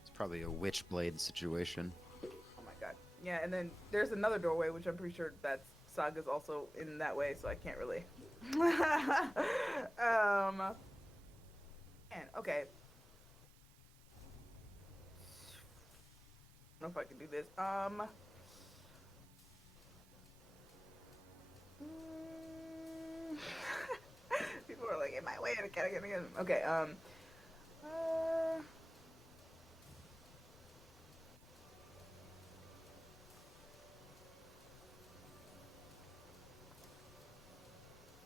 It's probably a witchblade situation. Oh my god. Yeah, and then there's another doorway, which I'm pretty sure that Saga's also in that way, so I can't really. Man, okay. I don't know if I can do this. People are like in my way. I gotta get him. Okay.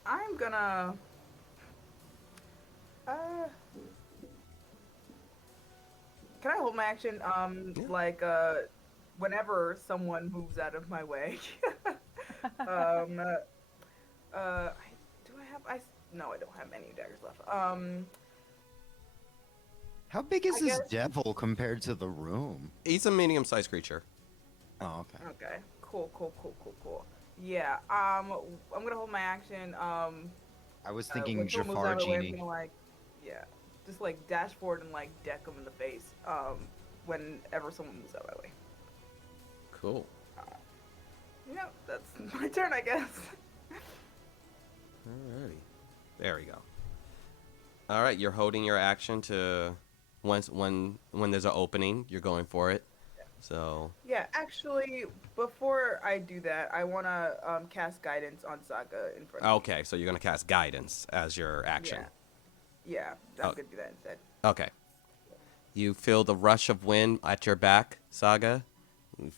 I'm gonna. Can I hold my action? Like, whenever someone moves out of my way. No, I don't have any daggers left. How big is I this guess- devil compared to the room? He's a medium-sized creature. Oh, okay. Okay. Cool. Yeah. I'm gonna hold my action. I was thinking when someone moves Jafar out of the way, I'm Genie. gonna yeah, just like dash forward and like deck them in the face. Whenever someone moves out of my way. Cool. Yeah, that's my turn, I guess. Alrighty. There we go. All right, you're holding your action to when there's an opening, you're going for it. So Yeah, actually, before I do that, I wanna cast guidance on Saga in front of me. okay, so you're gonna cast guidance as your action. Yeah, I'm Oh. gonna do that instead. Okay. You feel the rush of wind at your back, Saga.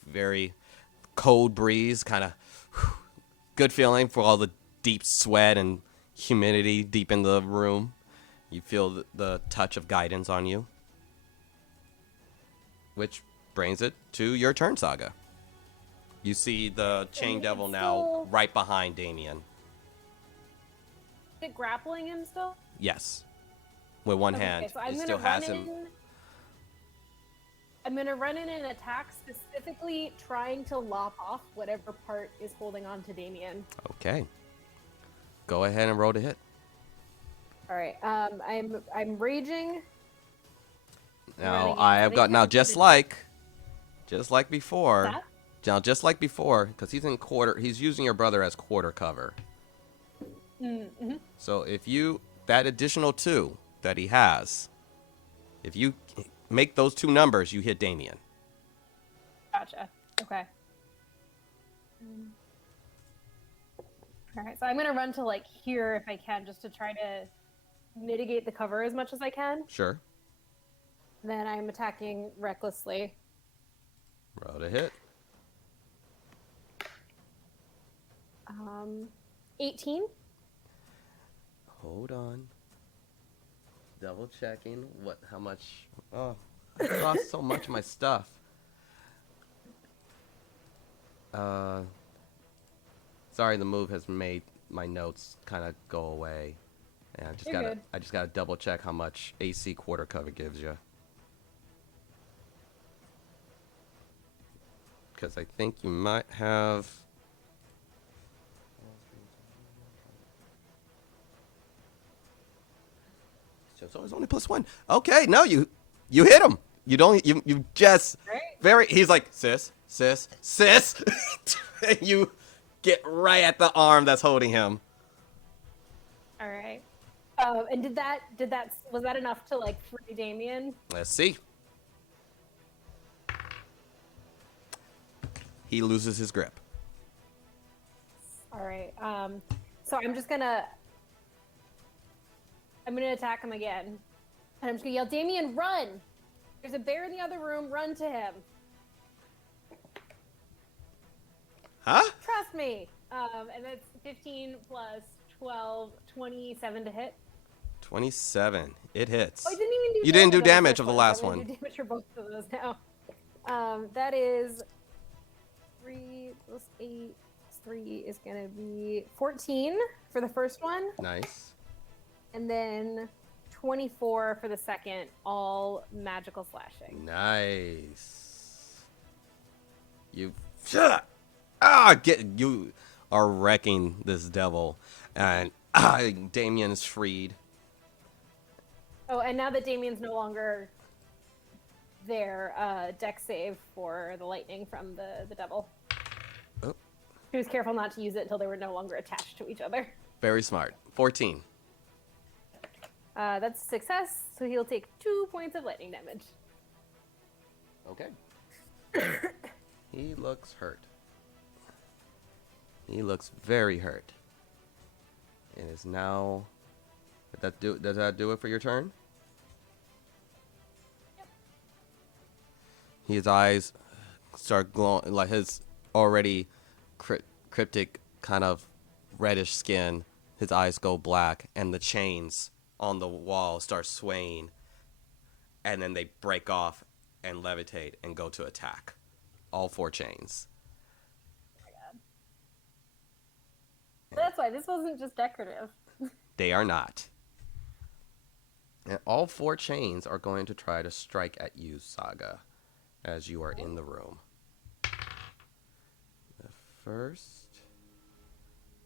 Very cold breeze, kind of good feeling for all the deep sweat and humidity deep in the room. You feel the touch of guidance on you. Which brings it to your turn, Saga. You see the chain it's devil now still- right behind Damien. Is it grappling him still? Yes. With one hand. so I'm It gonna still run has him. in. I'm gonna run in and attack, specifically trying to lop off whatever part is holding on to Damien. Okay. Go ahead and roll to hit. All right. I'm raging. Now Running I in, have so got they now have to just do- like before. That? Now just like before, because he's in quarter. He's using your brother as quarter cover. Mm-hmm. So if you that additional 2 that he has, if you make those 2 numbers, you hit Damien. Gotcha. Okay. All right. So I'm gonna run to like here if I can, just to try to mitigate the cover as much as I can. Sure. Then I'm attacking recklessly. Roll to hit. 18. Hold on. Double checking how much. Oh, I lost so much of my stuff. Sorry, the move has made my notes kind of go away. And You're I just gotta double check how much AC quarter cover gives you. Because I think you might have. So it's only +1. Okay, no, you hit him. You just Right. he's like, sis. And you get right at the arm that's holding him. All right. And was that enough to like free Damien? Let's see. He loses his grip. All right. So I'm gonna attack him again, and I'm just gonna yell, "Damien, run! There's a bear in the other room. Run to him. Huh? Trust me." And that's 15 plus 12, 27 to hit. 27. It hits. Oh, I didn't even do. You didn't do on damage first of the so last I'm gonna one. Do damage for both of those now. That is 3 plus 8 plus 3 is gonna be 14 for the first one. Nice. And then 24 for the second, all magical slashing. Nice. You you are wrecking this devil, and Damien's freed. Oh, and now that Damien's no longer there, deck save for the lightning from the devil. Oh. He was careful not to use it until they were no longer attached to each other. Very smart. 14. That's a success, so he'll take 2 points of lightning damage. Okay. He looks hurt. He looks very hurt. It is now. Does that do it for your turn? Yep. His eyes start glowing, like his already cryptic kind of reddish skin. His eyes go black, and the chains on the wall start swaying, and then they break off and levitate and go to attack. All 4 chains. That's why this wasn't just decorative. They are not. And all 4 chains are going to try to strike at you, Saga, as you are in the room. The first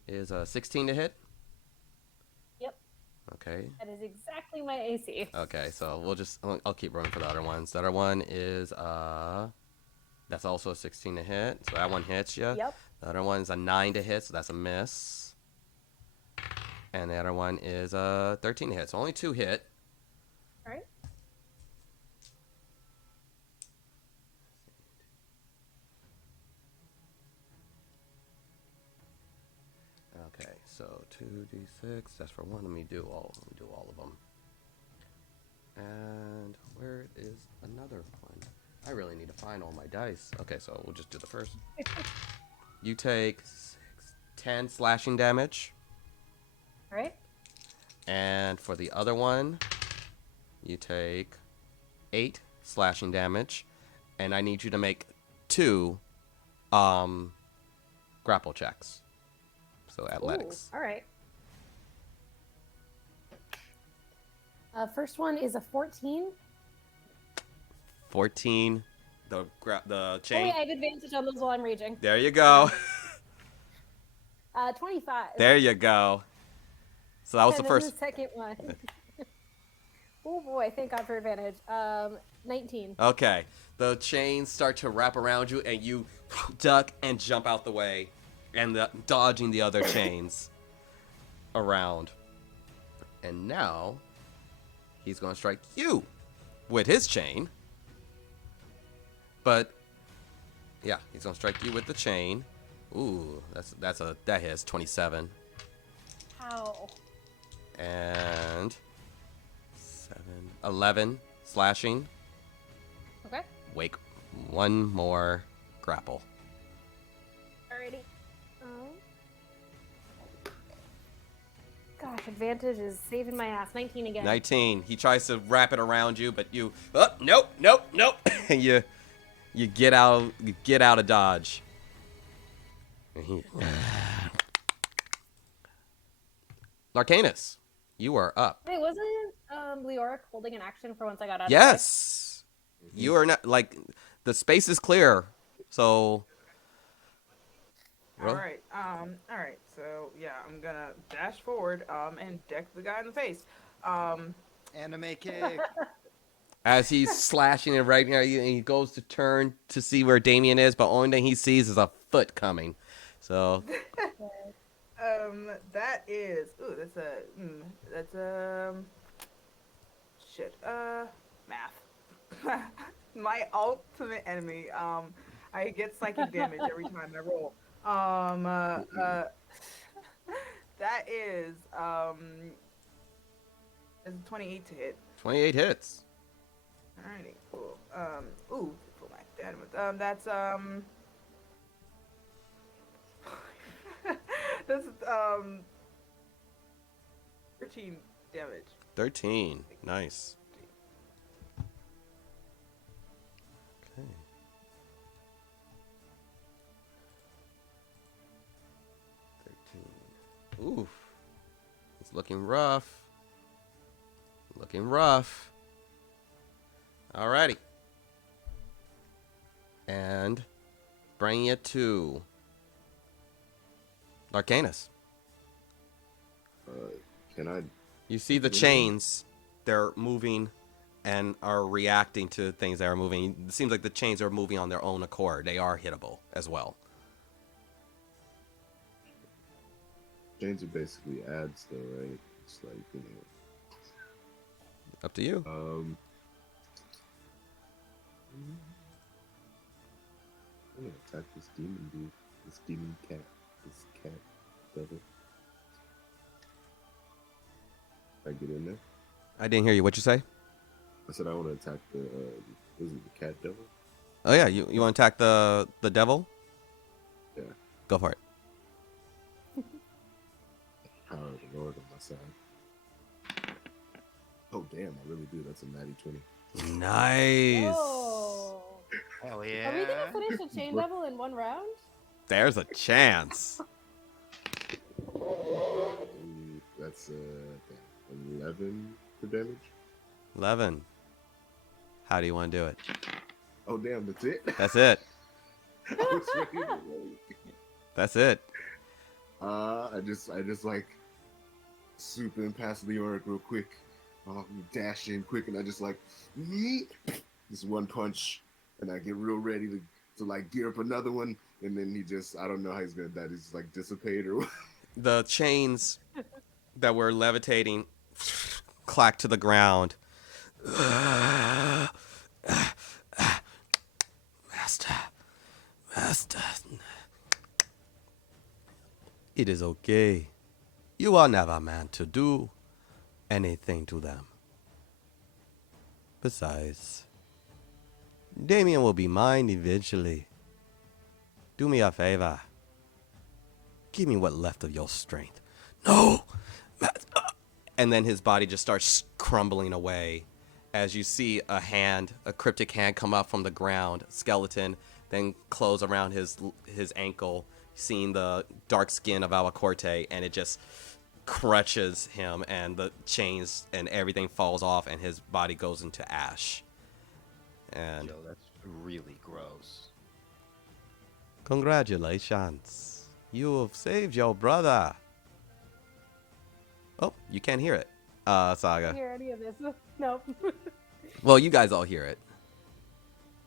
is a 16 to hit. Yep. Okay. That is exactly my AC. Okay, so I'll keep rolling for the other ones. The other one is that's also a 16 to hit, so that one hits you. Yep. The other one's a 9 to hit, so that's a miss. And the other one is a 13 to hit, so only 2 hit. All right. Okay, so 2d6. That's for one. Let me do all of them. And where is another one? I really need to find all my dice. Okay, so we'll just do the first. You take 10 slashing damage. All right. And for the other one, you take 8 slashing damage. And I need you to make 2 grapple checks. So athletics. Ooh, all right. First one is a 14. 14. The Oh, chain. wait, I have advantage on those while I'm raging. There you go. 25. There you go. So that was And the then first. the second one. Oh boy, thank God for advantage. 19. Okay. The chains start to wrap around you, and you duck and jump out the way, and dodging the other chains around. And now he's going to strike you with his chain. But yeah, he's going to strike you with the chain. Ooh, that hits 27. How? And 11 slashing. Okay. Wake one more grapple. Alrighty. Gosh, advantage is saving my ass. 19 again. 19. He tries to wrap it around you, but you nope. And you get out of dodge. Larcanus, you are up. Wait, wasn't Leoric holding an action for once I got out of Yes. You are not the space is clear. So All right. All right. So yeah, I'm gonna dash forward. And deck the guy in the face. Anime kick. as he's slashing it right now, he goes to turn to see where Damien is, but only thing he sees is a foot coming. So That is. Ooh, that's shit. Math. My ultimate enemy. I get psychic damage every time I roll. That is it's a 28 to hit. 28 hits. Alrighty, cool. Ooh, full max damage. That's this is 13 damage. 13. Nice. Okay. Oof. It's looking rough. Looking rough. Alrighty. And bring it to Arcanus. Can I? You see the chains. They're moving and are reacting to things that are moving. It seems like the chains are moving on their own accord. They are hittable as well. Chains are basically ads, though, right? It's like, you know. Up to you. I'm gonna attack this demon dude. This demon cat. This cat devil. Can I get in there? I didn't hear you. What'd you say? I said I want to attack the, is it the cat devil? Oh yeah, you want to attack the devil? Yeah. Go for it. Power of the Lord on my side. Oh damn, I really do. That's a natty 20. Nice. Oh. Hell Are we yeah. gonna finish the chain devil in one round? There's a chance. Ooh, that's 11 for damage. 11. How do you want to do it? Oh damn, that's it. That's it. I was ready to roll. That's it. I just like swoop in past Leoric real quick. Dash in quick, and I just like just one punch, and I get real ready to like gear up another one, and then he just, I don't know how he's gonna die. He's just like dissipate or what. The chains that were levitating clack to the ground. Master. It is okay. You are never meant to do anything to them. Besides, Damien will be mine eventually. Do me a favor. Give me what left of your strength. No! And then his body just starts crumbling away as you see a cryptic hand come up from the ground, skeleton, then close around his ankle, seeing the dark skin of Alacorte, and it just crutches him, and the chains and everything falls off, and his body goes into ash. And Joe, that's really gross. congratulations. You have saved your brother. Oh, you can't hear it, I Saga. don't hear any of this. Nope. Well, you guys all hear it.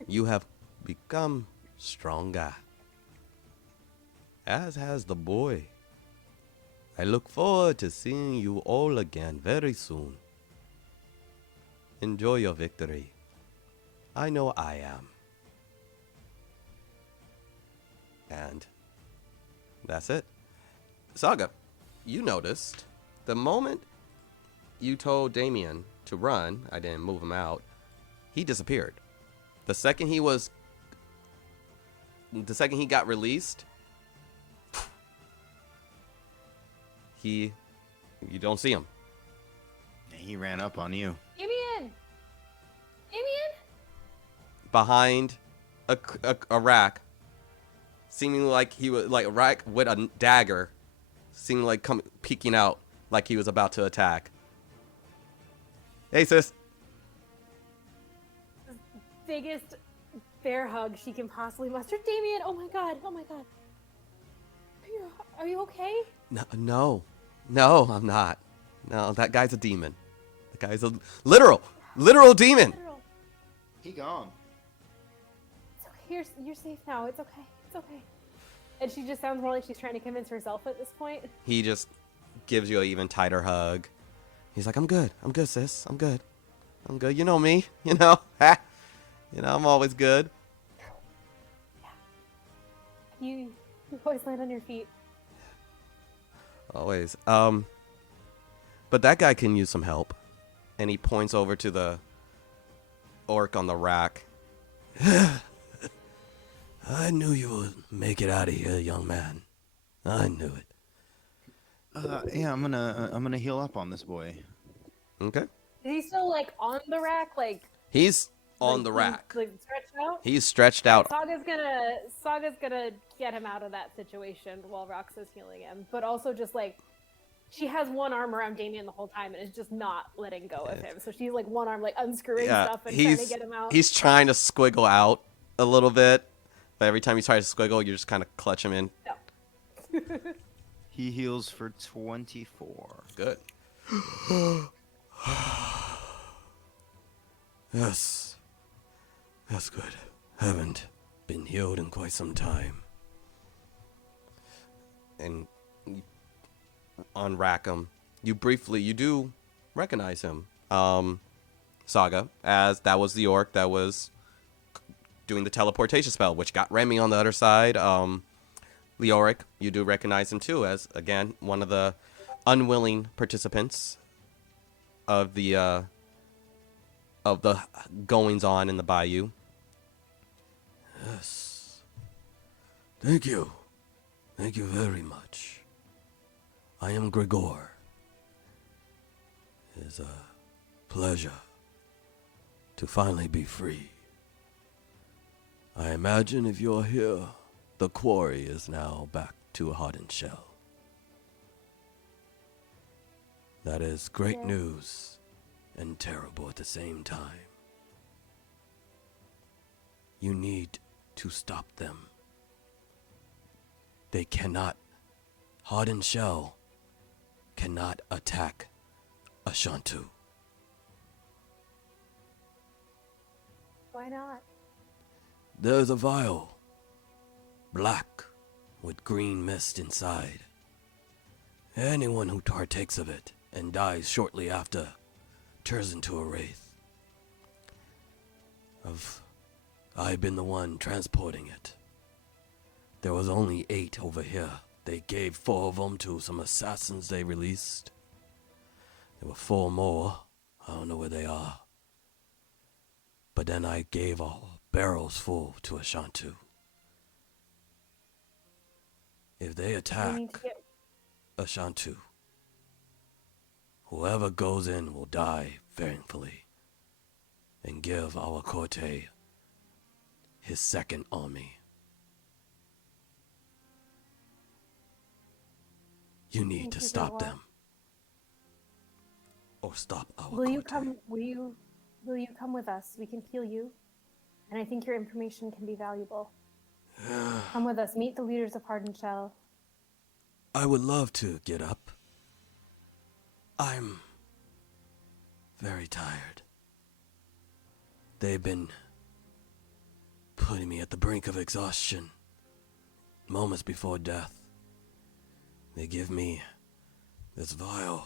You have become stronger. As has the boy. I look forward to seeing you all again very soon. Enjoy your victory. I know I am. And that's it. Saga, you noticed the moment you told Damien to run, I didn't move him out, he disappeared. The second he got released, you don't see him. He ran up on you. Damien! Damien! Behind a rack, seeming like he was like a rack with a dagger, seeming like peeking out like he was about to attack. Hey, sis. Biggest bear hug she can possibly muster. Damien! Oh my god! Oh my god! Are you okay? No, I'm not. No, that guy's a demon. The guy's a literal demon. Literal. He gone. It's okay. You're safe now. It's okay. It's okay. And she just sounds more like she's trying to convince herself at this point. He just gives you an even tighter hug. He's like, I'm good, sis. I'm good. You know me. You know, I'm always good. You always land on your feet. Always. But that guy can use some help. And he points over to the orc on the rack. I knew you would make it out of here, young man. I knew it. Yeah, I'm gonna heal up on this boy. Okay. Is he still like on the rack? Like He's on like, the rack. Like stretched out? He's stretched out. Saga's gonna get him out of that situation while Roxa's healing him. But also just like she has one arm around Damien the whole time and is just not letting go of him. So she's like one arm like unscrewing stuff and trying to get him out. He's trying to squiggle out a little bit, but every time he tries to squiggle, you just kind of clutch him in. No. He heals for 24. Good. Yes. That's good. Haven't been healed in quite some time. And you unrack him. You do recognize him, Saga, as that was the orc that was doing the teleportation spell, which got Remy on the other side. Leoric, you do recognize him too as, again, one of the unwilling participants of the goings on in the bayou. Yes. Thank you. Thank you very much. I am Gregor. It is a pleasure to finally be free. I imagine if you're here, the quarry is now back to a hardened shell. That is great news, and terrible at the same time. You need to stop them. They cannot, Hard and Shell cannot attack Ashantu. Why not? There's a vial, black with green mist inside. Anyone who partakes of it and dies shortly after turns into a wraith. I've been the one transporting it. There was only 8 over here. They gave 4 of them to some assassins they released. There were 4 more. I don't know where they are. But then I gave all barrels full to Ashantu. If they We attack need to get. Ashantu, whoever goes in will die painfully and give our Corte his second army. You need Thank to you, stop Gregor. them. Or stop our Will you Corte. come? Will you come with us? We can heal you, and I think your information can be valuable. Come with us. Meet the leaders of Hardened Shell. I would love to get up. I'm very tired. They've been putting me at the brink of exhaustion. Moments before death. They give me this vial.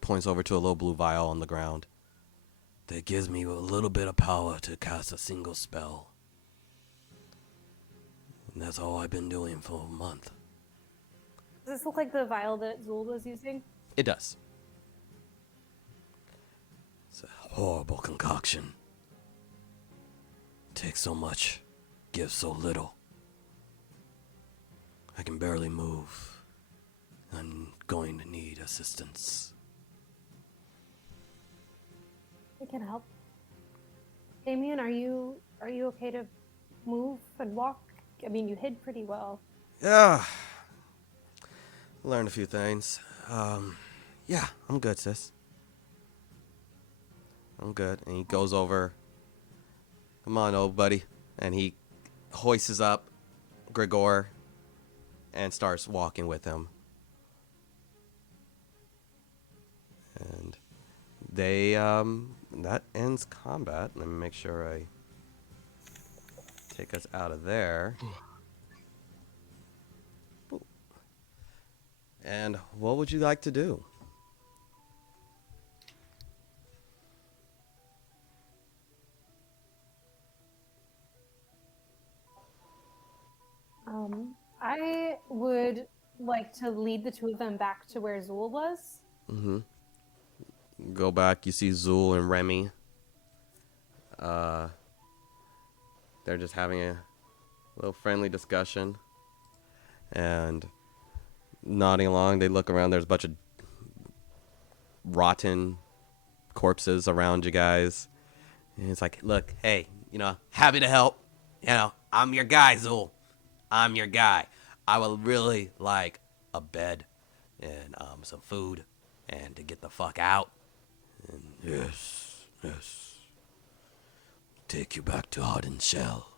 Points over to a little blue vial on the ground. That gives me a little bit of power to cast a single spell. And that's all I've been doing for a month. Does this look like the vial that Zul was using? It does. It's a horrible concoction. Takes so much, gives so little. I can barely move. I'm going to need assistance. We can help. Damien, are you okay to move and walk? I mean, you hid pretty well. Yeah. Learned a few things. Yeah, I'm good, sis. I'm good. And he goes over. Come on, old buddy. And he hoists up Gregor and starts walking with him. And they, that ends combat. Let me make sure I take us out of there. And what would you like to do? I would like to lead the 2 of them back to where Zul was. Mm-hmm. Go back. You see Zul and Remy. They're just having a little friendly discussion. And nodding along, they look around. There's a bunch of rotten corpses around you guys. And it's like, look, hey, happy to help. I'm your guy, Zul. I'm your guy. I would really like a bed and some food and to get the fuck out. And yes. Take you back to Hardened Shell.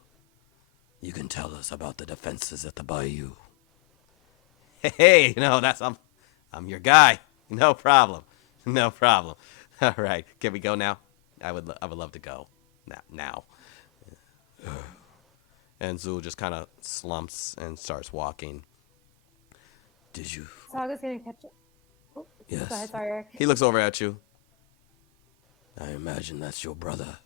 You can tell us about the defenses at the bayou. Hey, I'm your guy. No problem. All right, can we go now? I would love to go now. And Zul just kind of slumps and starts walking. Did you? Saga's gonna catch it. Oh, Yes. Go ahead, sorry, Eric. He looks over at you. I imagine that's your brother.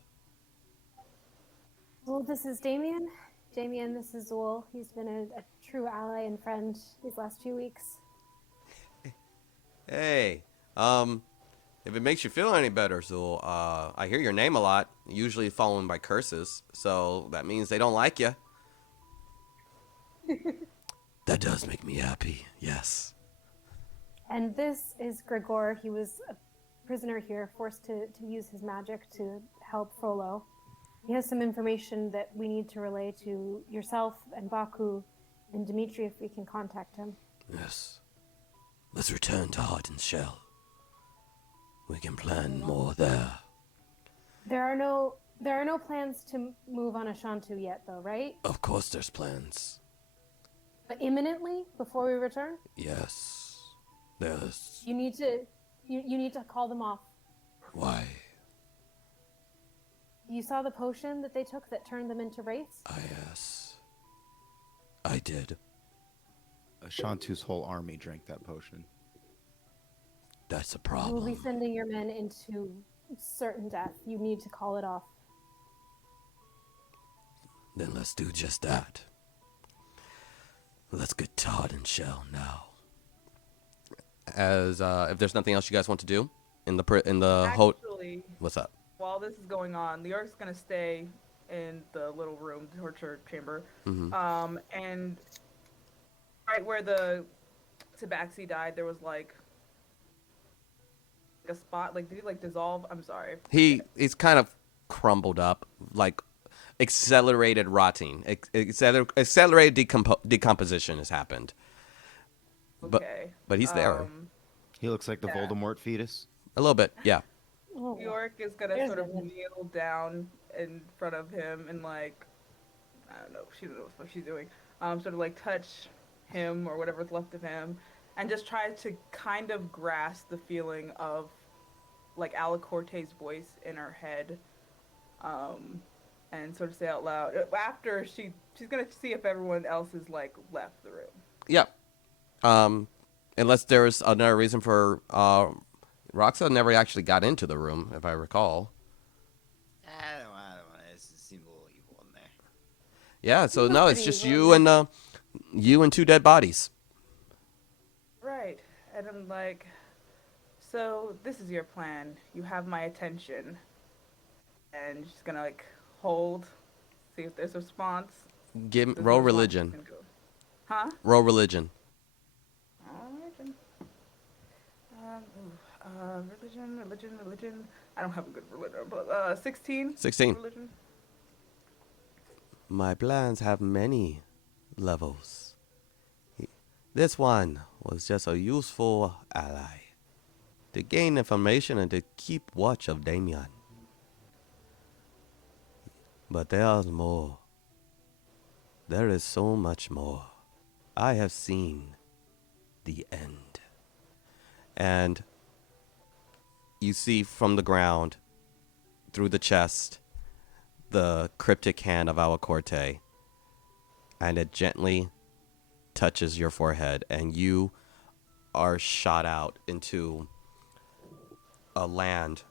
Zul, this is Damien. Damien, this is Zul. He's been a true ally and friend these last few weeks. Hey, if it makes you feel any better, Zul, I hear your name a lot, usually followed by curses, so that means they don't like you. That does make me happy, yes. And this is Gregor. He was a prisoner here, forced to use his magic to help Frollo. He has some information that we need to relay to yourself and Baku and Dimitri if we can contact him. Yes. Let's return to Hardened Shell. We can plan more there. There are no plans to move on Ashantu yet, though, right? Of course, there's plans. But imminently, before we return, Yes. There's. you need to call them off. Why? You saw the potion that they took that turned them into wraiths? Yes. I did. Shantu's whole army drank that potion. That's a You will be problem. sending your men into certain death. You need to call it off. Then let's do just that. Let's get Todd and Shell now. As if there's nothing else you guys want to do in the Actually, what's up? while this is going on, Leoric's gonna stay in the little room, the torture chamber, Mhm. and right where the Tabaxi died, there was like a spot. Like, did he like dissolve? I'm sorry. He's kind of crumbled up, like accelerated rotting. Accelerated decomposition has happened. Okay. But he's there. He looks like the Yeah. Voldemort fetus. A little bit, yeah. Oh, Leoric is gonna There's sort of nothing. kneel down in front of him and like, I don't know, she doesn't know what she's doing. Sort of like touch him or whatever's left of him, and just try to kind of grasp the feeling of like Alacorte's voice in her head, and sort of say out loud after she's gonna see if everyone else has like left the room. Yeah. Unless there's another reason for Roxa never actually got into the room, if I recall. I don't want to. It seems a little evil in there. Yeah, so Looks no, it's pretty just evil. you and two dead bodies. Right, and I'm like, so this is your plan. You have my attention, and she's gonna like hold, see if there's a response. Give There's roll no response, religion. she's gonna go. Huh? Roll religion. Religion. I don't have a good religion, but 16. 16. Religion. My plans have many levels. This one was just a useful ally to gain information and to keep watch of Damien. But there's more. There is so much more. I have seen the end. And you see from the ground, through the chest, the cryptic hand of Alacorte, and it gently touches your forehead, and you are shot out into a land,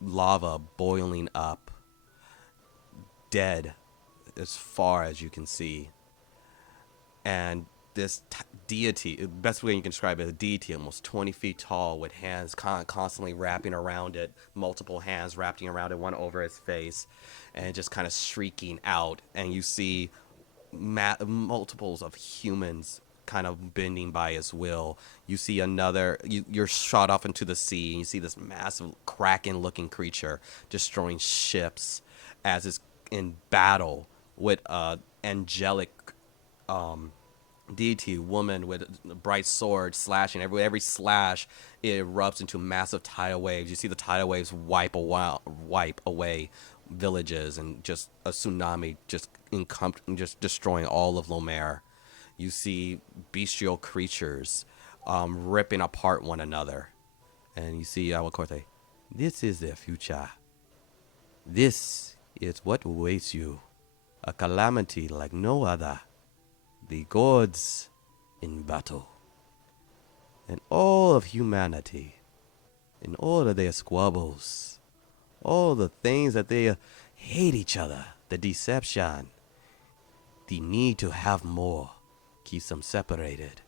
lava boiling up, dead as far as you can see. And this deity, the best way you can describe it, a deity almost 20 feet tall with hands constantly wrapping around it, multiple hands wrapping around it, one over his face, and just kind of shrieking out. And you see multiples of humans kind of bending by his will. You see you're shot off into the sea, and you see this massive kraken-looking creature destroying ships as it's in battle with angelic deity woman with a bright sword slashing. Every slash, it erupts into massive tidal waves. You see the tidal waves wipe away villages, and just a tsunami just destroying all of Lomér. You see bestial creatures ripping apart one another, and you see Alacorte. This is the future. This is what awaits you. A calamity like no other. The gods in battle. And all of humanity, in all of their squabbles, all the things that they hate each other, the deception, the need to have more, keeps them separated.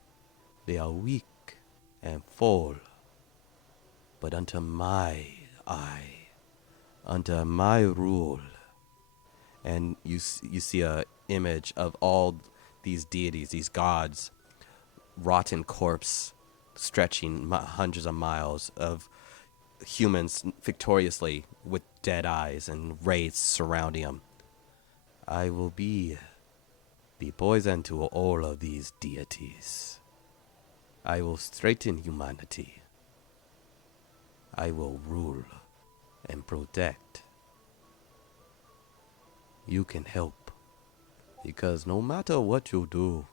They are weak and fall. But under my eye, under my rule, and you see a image of all these deities, these gods, rotten corpse stretching hundreds of miles of humans victoriously with dead eyes and wraiths surrounding them. I will be the poison to all of these deities. I will straighten humanity. I will rule and protect. You can help. Because no matter what you do,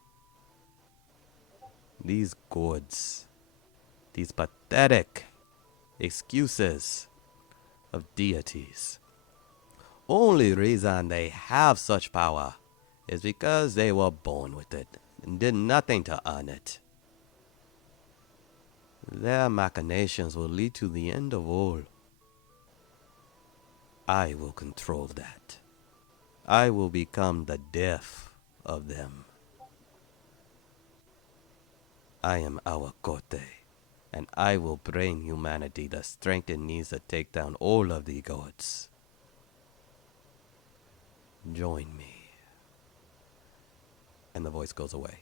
these gods, these pathetic excuses of deities, only reason they have such power is because they were born with it and did nothing to earn it. Their machinations will lead to the end of all. I will control that. I will become the death of them. I am our Kote, and I will bring humanity the strength it needs to take down all of the gods. Join me. And the voice goes away.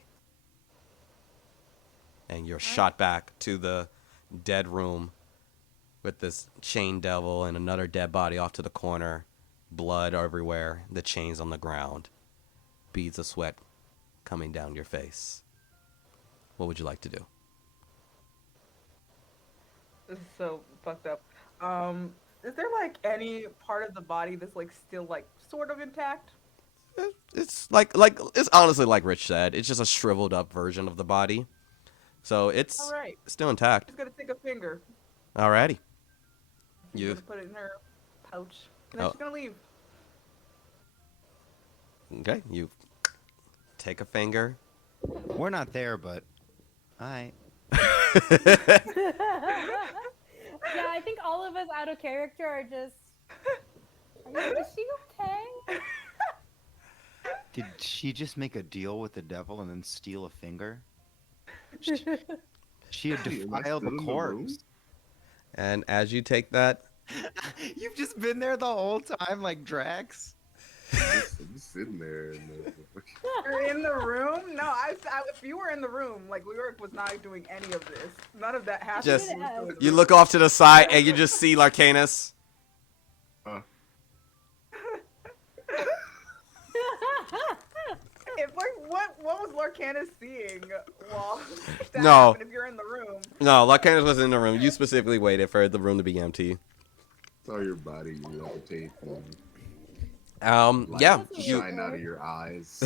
And you're shot back to the dead room with this chain devil and another dead body off to the corner. Blood everywhere, the chains on the ground. Beads of sweat coming down your face. What would you like to do? This is so fucked up. Is there like any part of the body that's like still like sort of intact? It's like it's honestly like Rich said. It's just a shriveled up version of the body. So it's All right. still intact. She's gonna take a finger. Alrighty. She's You gonna put it in her pouch. And then Oh. she's gonna leave. okay? You take a finger. We're not there, but I. Yeah, I think all of us out of character are just. Is she okay? Did she just make a deal with the devil and then steal a finger? She had Hey, am I defiled still the in the room? corpse. And as you take that, You've just been there the whole time, like Drax. I'm just sitting there and You're in the room? No, if you were in the room, like Lyric was not doing any of this. None of that happened. Just- She was still in the you room. look off to the side and you just see Larcanus. If like what was Larcanus seeing while that No. happened, if you're in the room? No, Larcanus was in the room. You specifically waited for the room to be empty. saw your body levitate and Yeah. light You shine out of your eyes.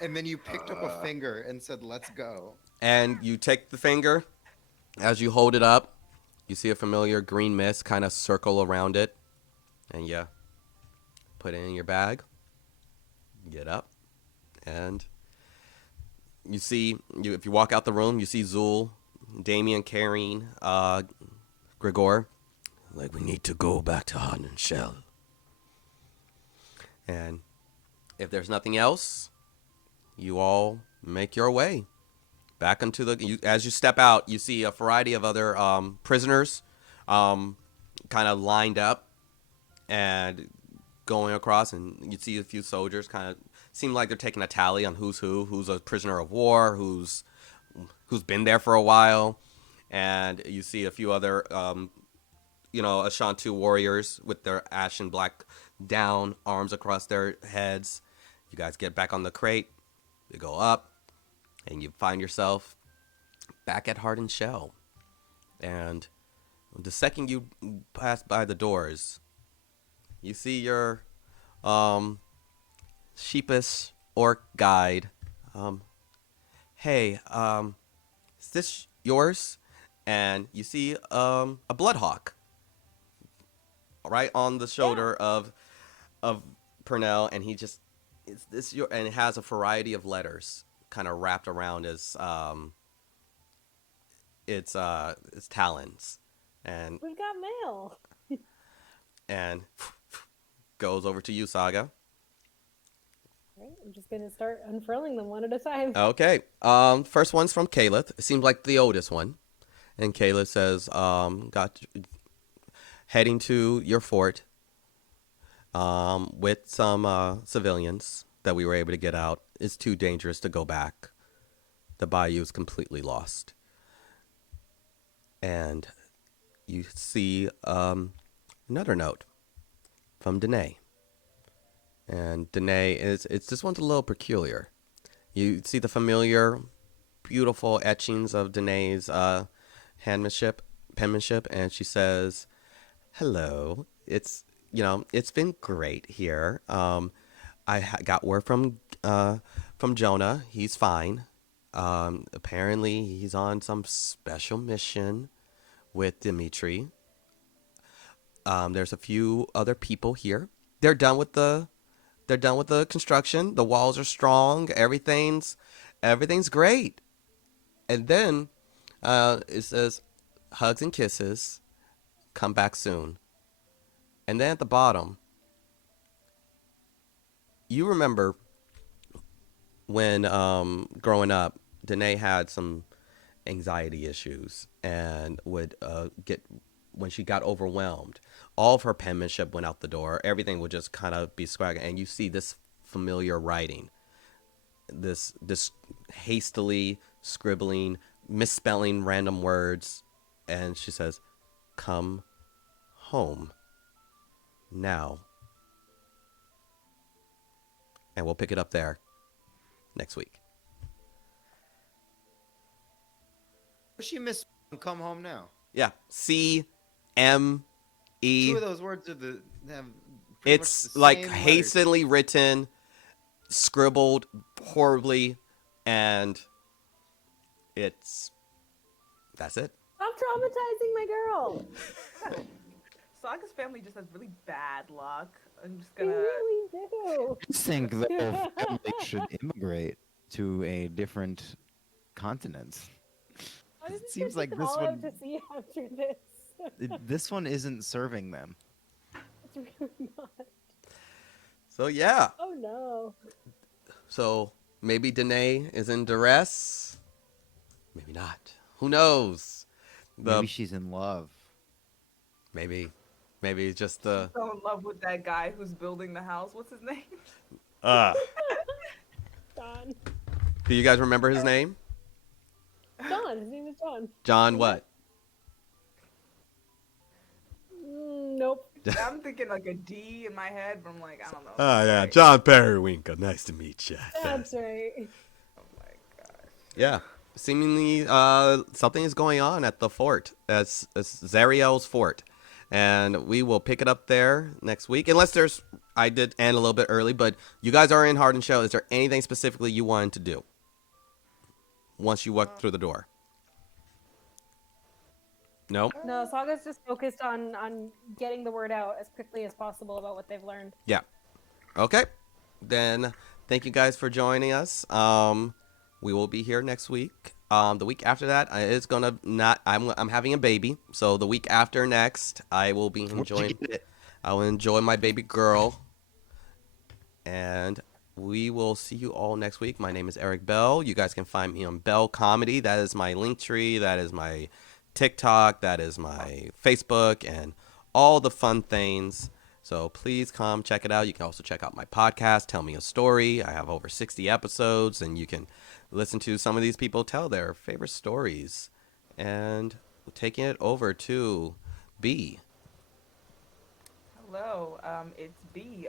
And then you picked up a finger and said, "Let's go." and you take the finger. As you hold it up, you see a familiar green mist kind of circle around it, and you put it in your bag. Get up, and you see if you walk out the room, you see Zul, Damien, Karine, Grigor. Like, we need to go back to Hot and Shell. And if there's nothing else, you all make your way back into as you step out, you see a variety of other prisoners kind of lined up and going across, and you see a few soldiers kind of seem like they're taking a tally on who's a prisoner of war, who's been there for a while. And you see a few other Ashanti warriors with their ashen black down, arms across their heads. You guys get back on the crate, you go up, and you find yourself back at Heart and Shell. And the second you pass by the doors, you see your sheepish orc guide. Hey, is this yours? And you see a bloodhawk right on the shoulder of Purnell, and he just and it has a variety of letters kind of wrapped around his its talons, and We've got mail. and goes over to you, Saga. Right, I'm just gonna start unfurling them one at a time. Okay. First one's from Caleb. It seems like the oldest one. And Caleb says, heading to your fort with some civilians that we were able to get out. It's too dangerous to go back. The bayou is completely lost. And you see another note from Danae. And Danae this one's a little peculiar. You see the familiar, beautiful etchings of Danae's penmanship, and she says, "Hello. It's been great here. Got word from Jonah. He's fine. Apparently he's on some special mission with Dimitri. There's a few other people here. They're done with the construction. The walls are strong. Everything's great." And then it says, "Hugs and kisses. Come back soon." And then at the bottom, you remember when growing up, Danae had some anxiety issues and would get when she got overwhelmed. All of her penmanship went out the door. Everything would just kind of be scraggly, and you see this familiar writing, this hastily scribbling, misspelling random words, and she says, "Come home now." And we'll pick it up there next week. She missed come home now. Yeah, CME. Two of those words are have pretty much It's the like same letters. hastily written, scribbled horribly, and that's it. Stop traumatizing my girl. Saga's family just has really bad luck. I'm just They gonna. really do. I think the family should immigrate to a different continent. Why does It seems like them this all one- out to see after this? This one isn't serving them. It's really not. So yeah. Oh no. So maybe Danae is in duress. Maybe not. Who knows? Maybe she's in love. Maybe just the So in love with that guy who's building the house. What's his name? uh John. Do you guys remember his name? John. His name is John. John what? Nope. I'm thinking like a D in my head, but I'm like, I don't know. Oh yeah, Right. John Periwinkle. Nice to meet you. That's right. Oh my gosh. Yeah. Seemingly something is going on at the fort. It's Zariel's fort. And we will pick it up there next week. I did end a little bit early, but you guys are in Harden Show. Is there anything specifically you wanted to do once you walked through the door? No? No, Saga's just focused on getting the word out as quickly as possible about what they've learned. Yeah. Okay. Then thank you guys for joining us. We will be here next week. The week after that is gonna not. I'm having a baby, so the week after next, I will be enjoying. I will enjoy my baby girl, and we will see you all next week. My name is Eric Bell. You guys can find me on Bell Comedy. That is my Linktree. That is my TikTok. That is my Facebook, and all the fun things. So please come check it out. You can also check out my podcast, Tell Me a Story. I have over 60 episodes, and you can listen to some of these people tell their favorite stories. And taking it over to B. Hello, it's B.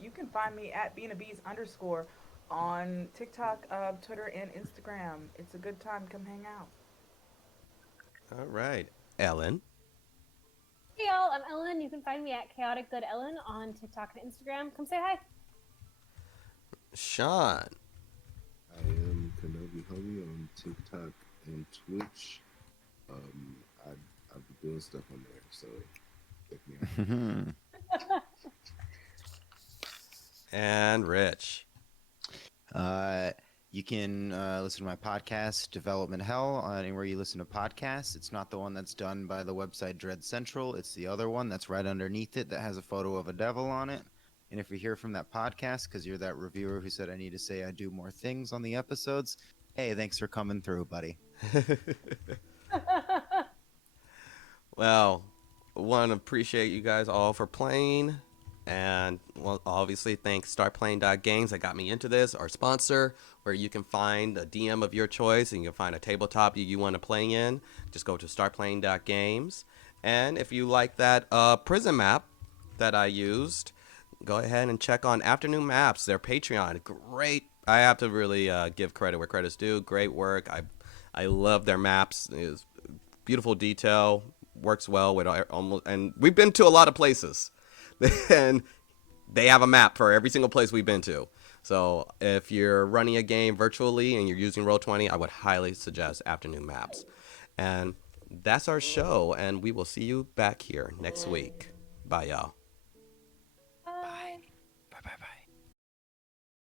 You can find me at @beanabs_ on TikTok, Twitter, and Instagram. It's a good time. Come hang out. All right. Ellen. Hey y'all, I'm Ellen. You can find me at Chaotic Good Ellen on TikTok and Instagram. Come say hi. Sean. I am Kenobi Homie on TikTok and Twitch. I've been doing stuff on there, so check me out. And Rich. You can listen to my podcast, Development Hell, anywhere you listen to podcasts. It's not the one that's done by the website Dread Central. It's the other one that's right underneath it that has a photo of a devil on it. And if you hear from that podcast, because you're that reviewer who said I need to say I do more things on the episodes, hey, thanks for coming through, buddy. Well, want to appreciate you guys all for playing. And well, obviously, thanks StartPlaying.games that got me into this, our sponsor, where you can find a DM of your choice and you can find a tabletop you want to play in. Just go to StartPlaying.games. And if you like that prison map that I used, go ahead and check on Afternoon Maps, their Patreon. Great. I have to really give credit where credit's due. Great work. I love their maps. It's beautiful detail, works well with almost, and we've been to a lot of places, and they have a map for every single place we've been to. So if you're running a game virtually and you're using Roll20, I would highly suggest Afternoon Maps. And that's our show, and we will see you back here next week. Bye, y'all.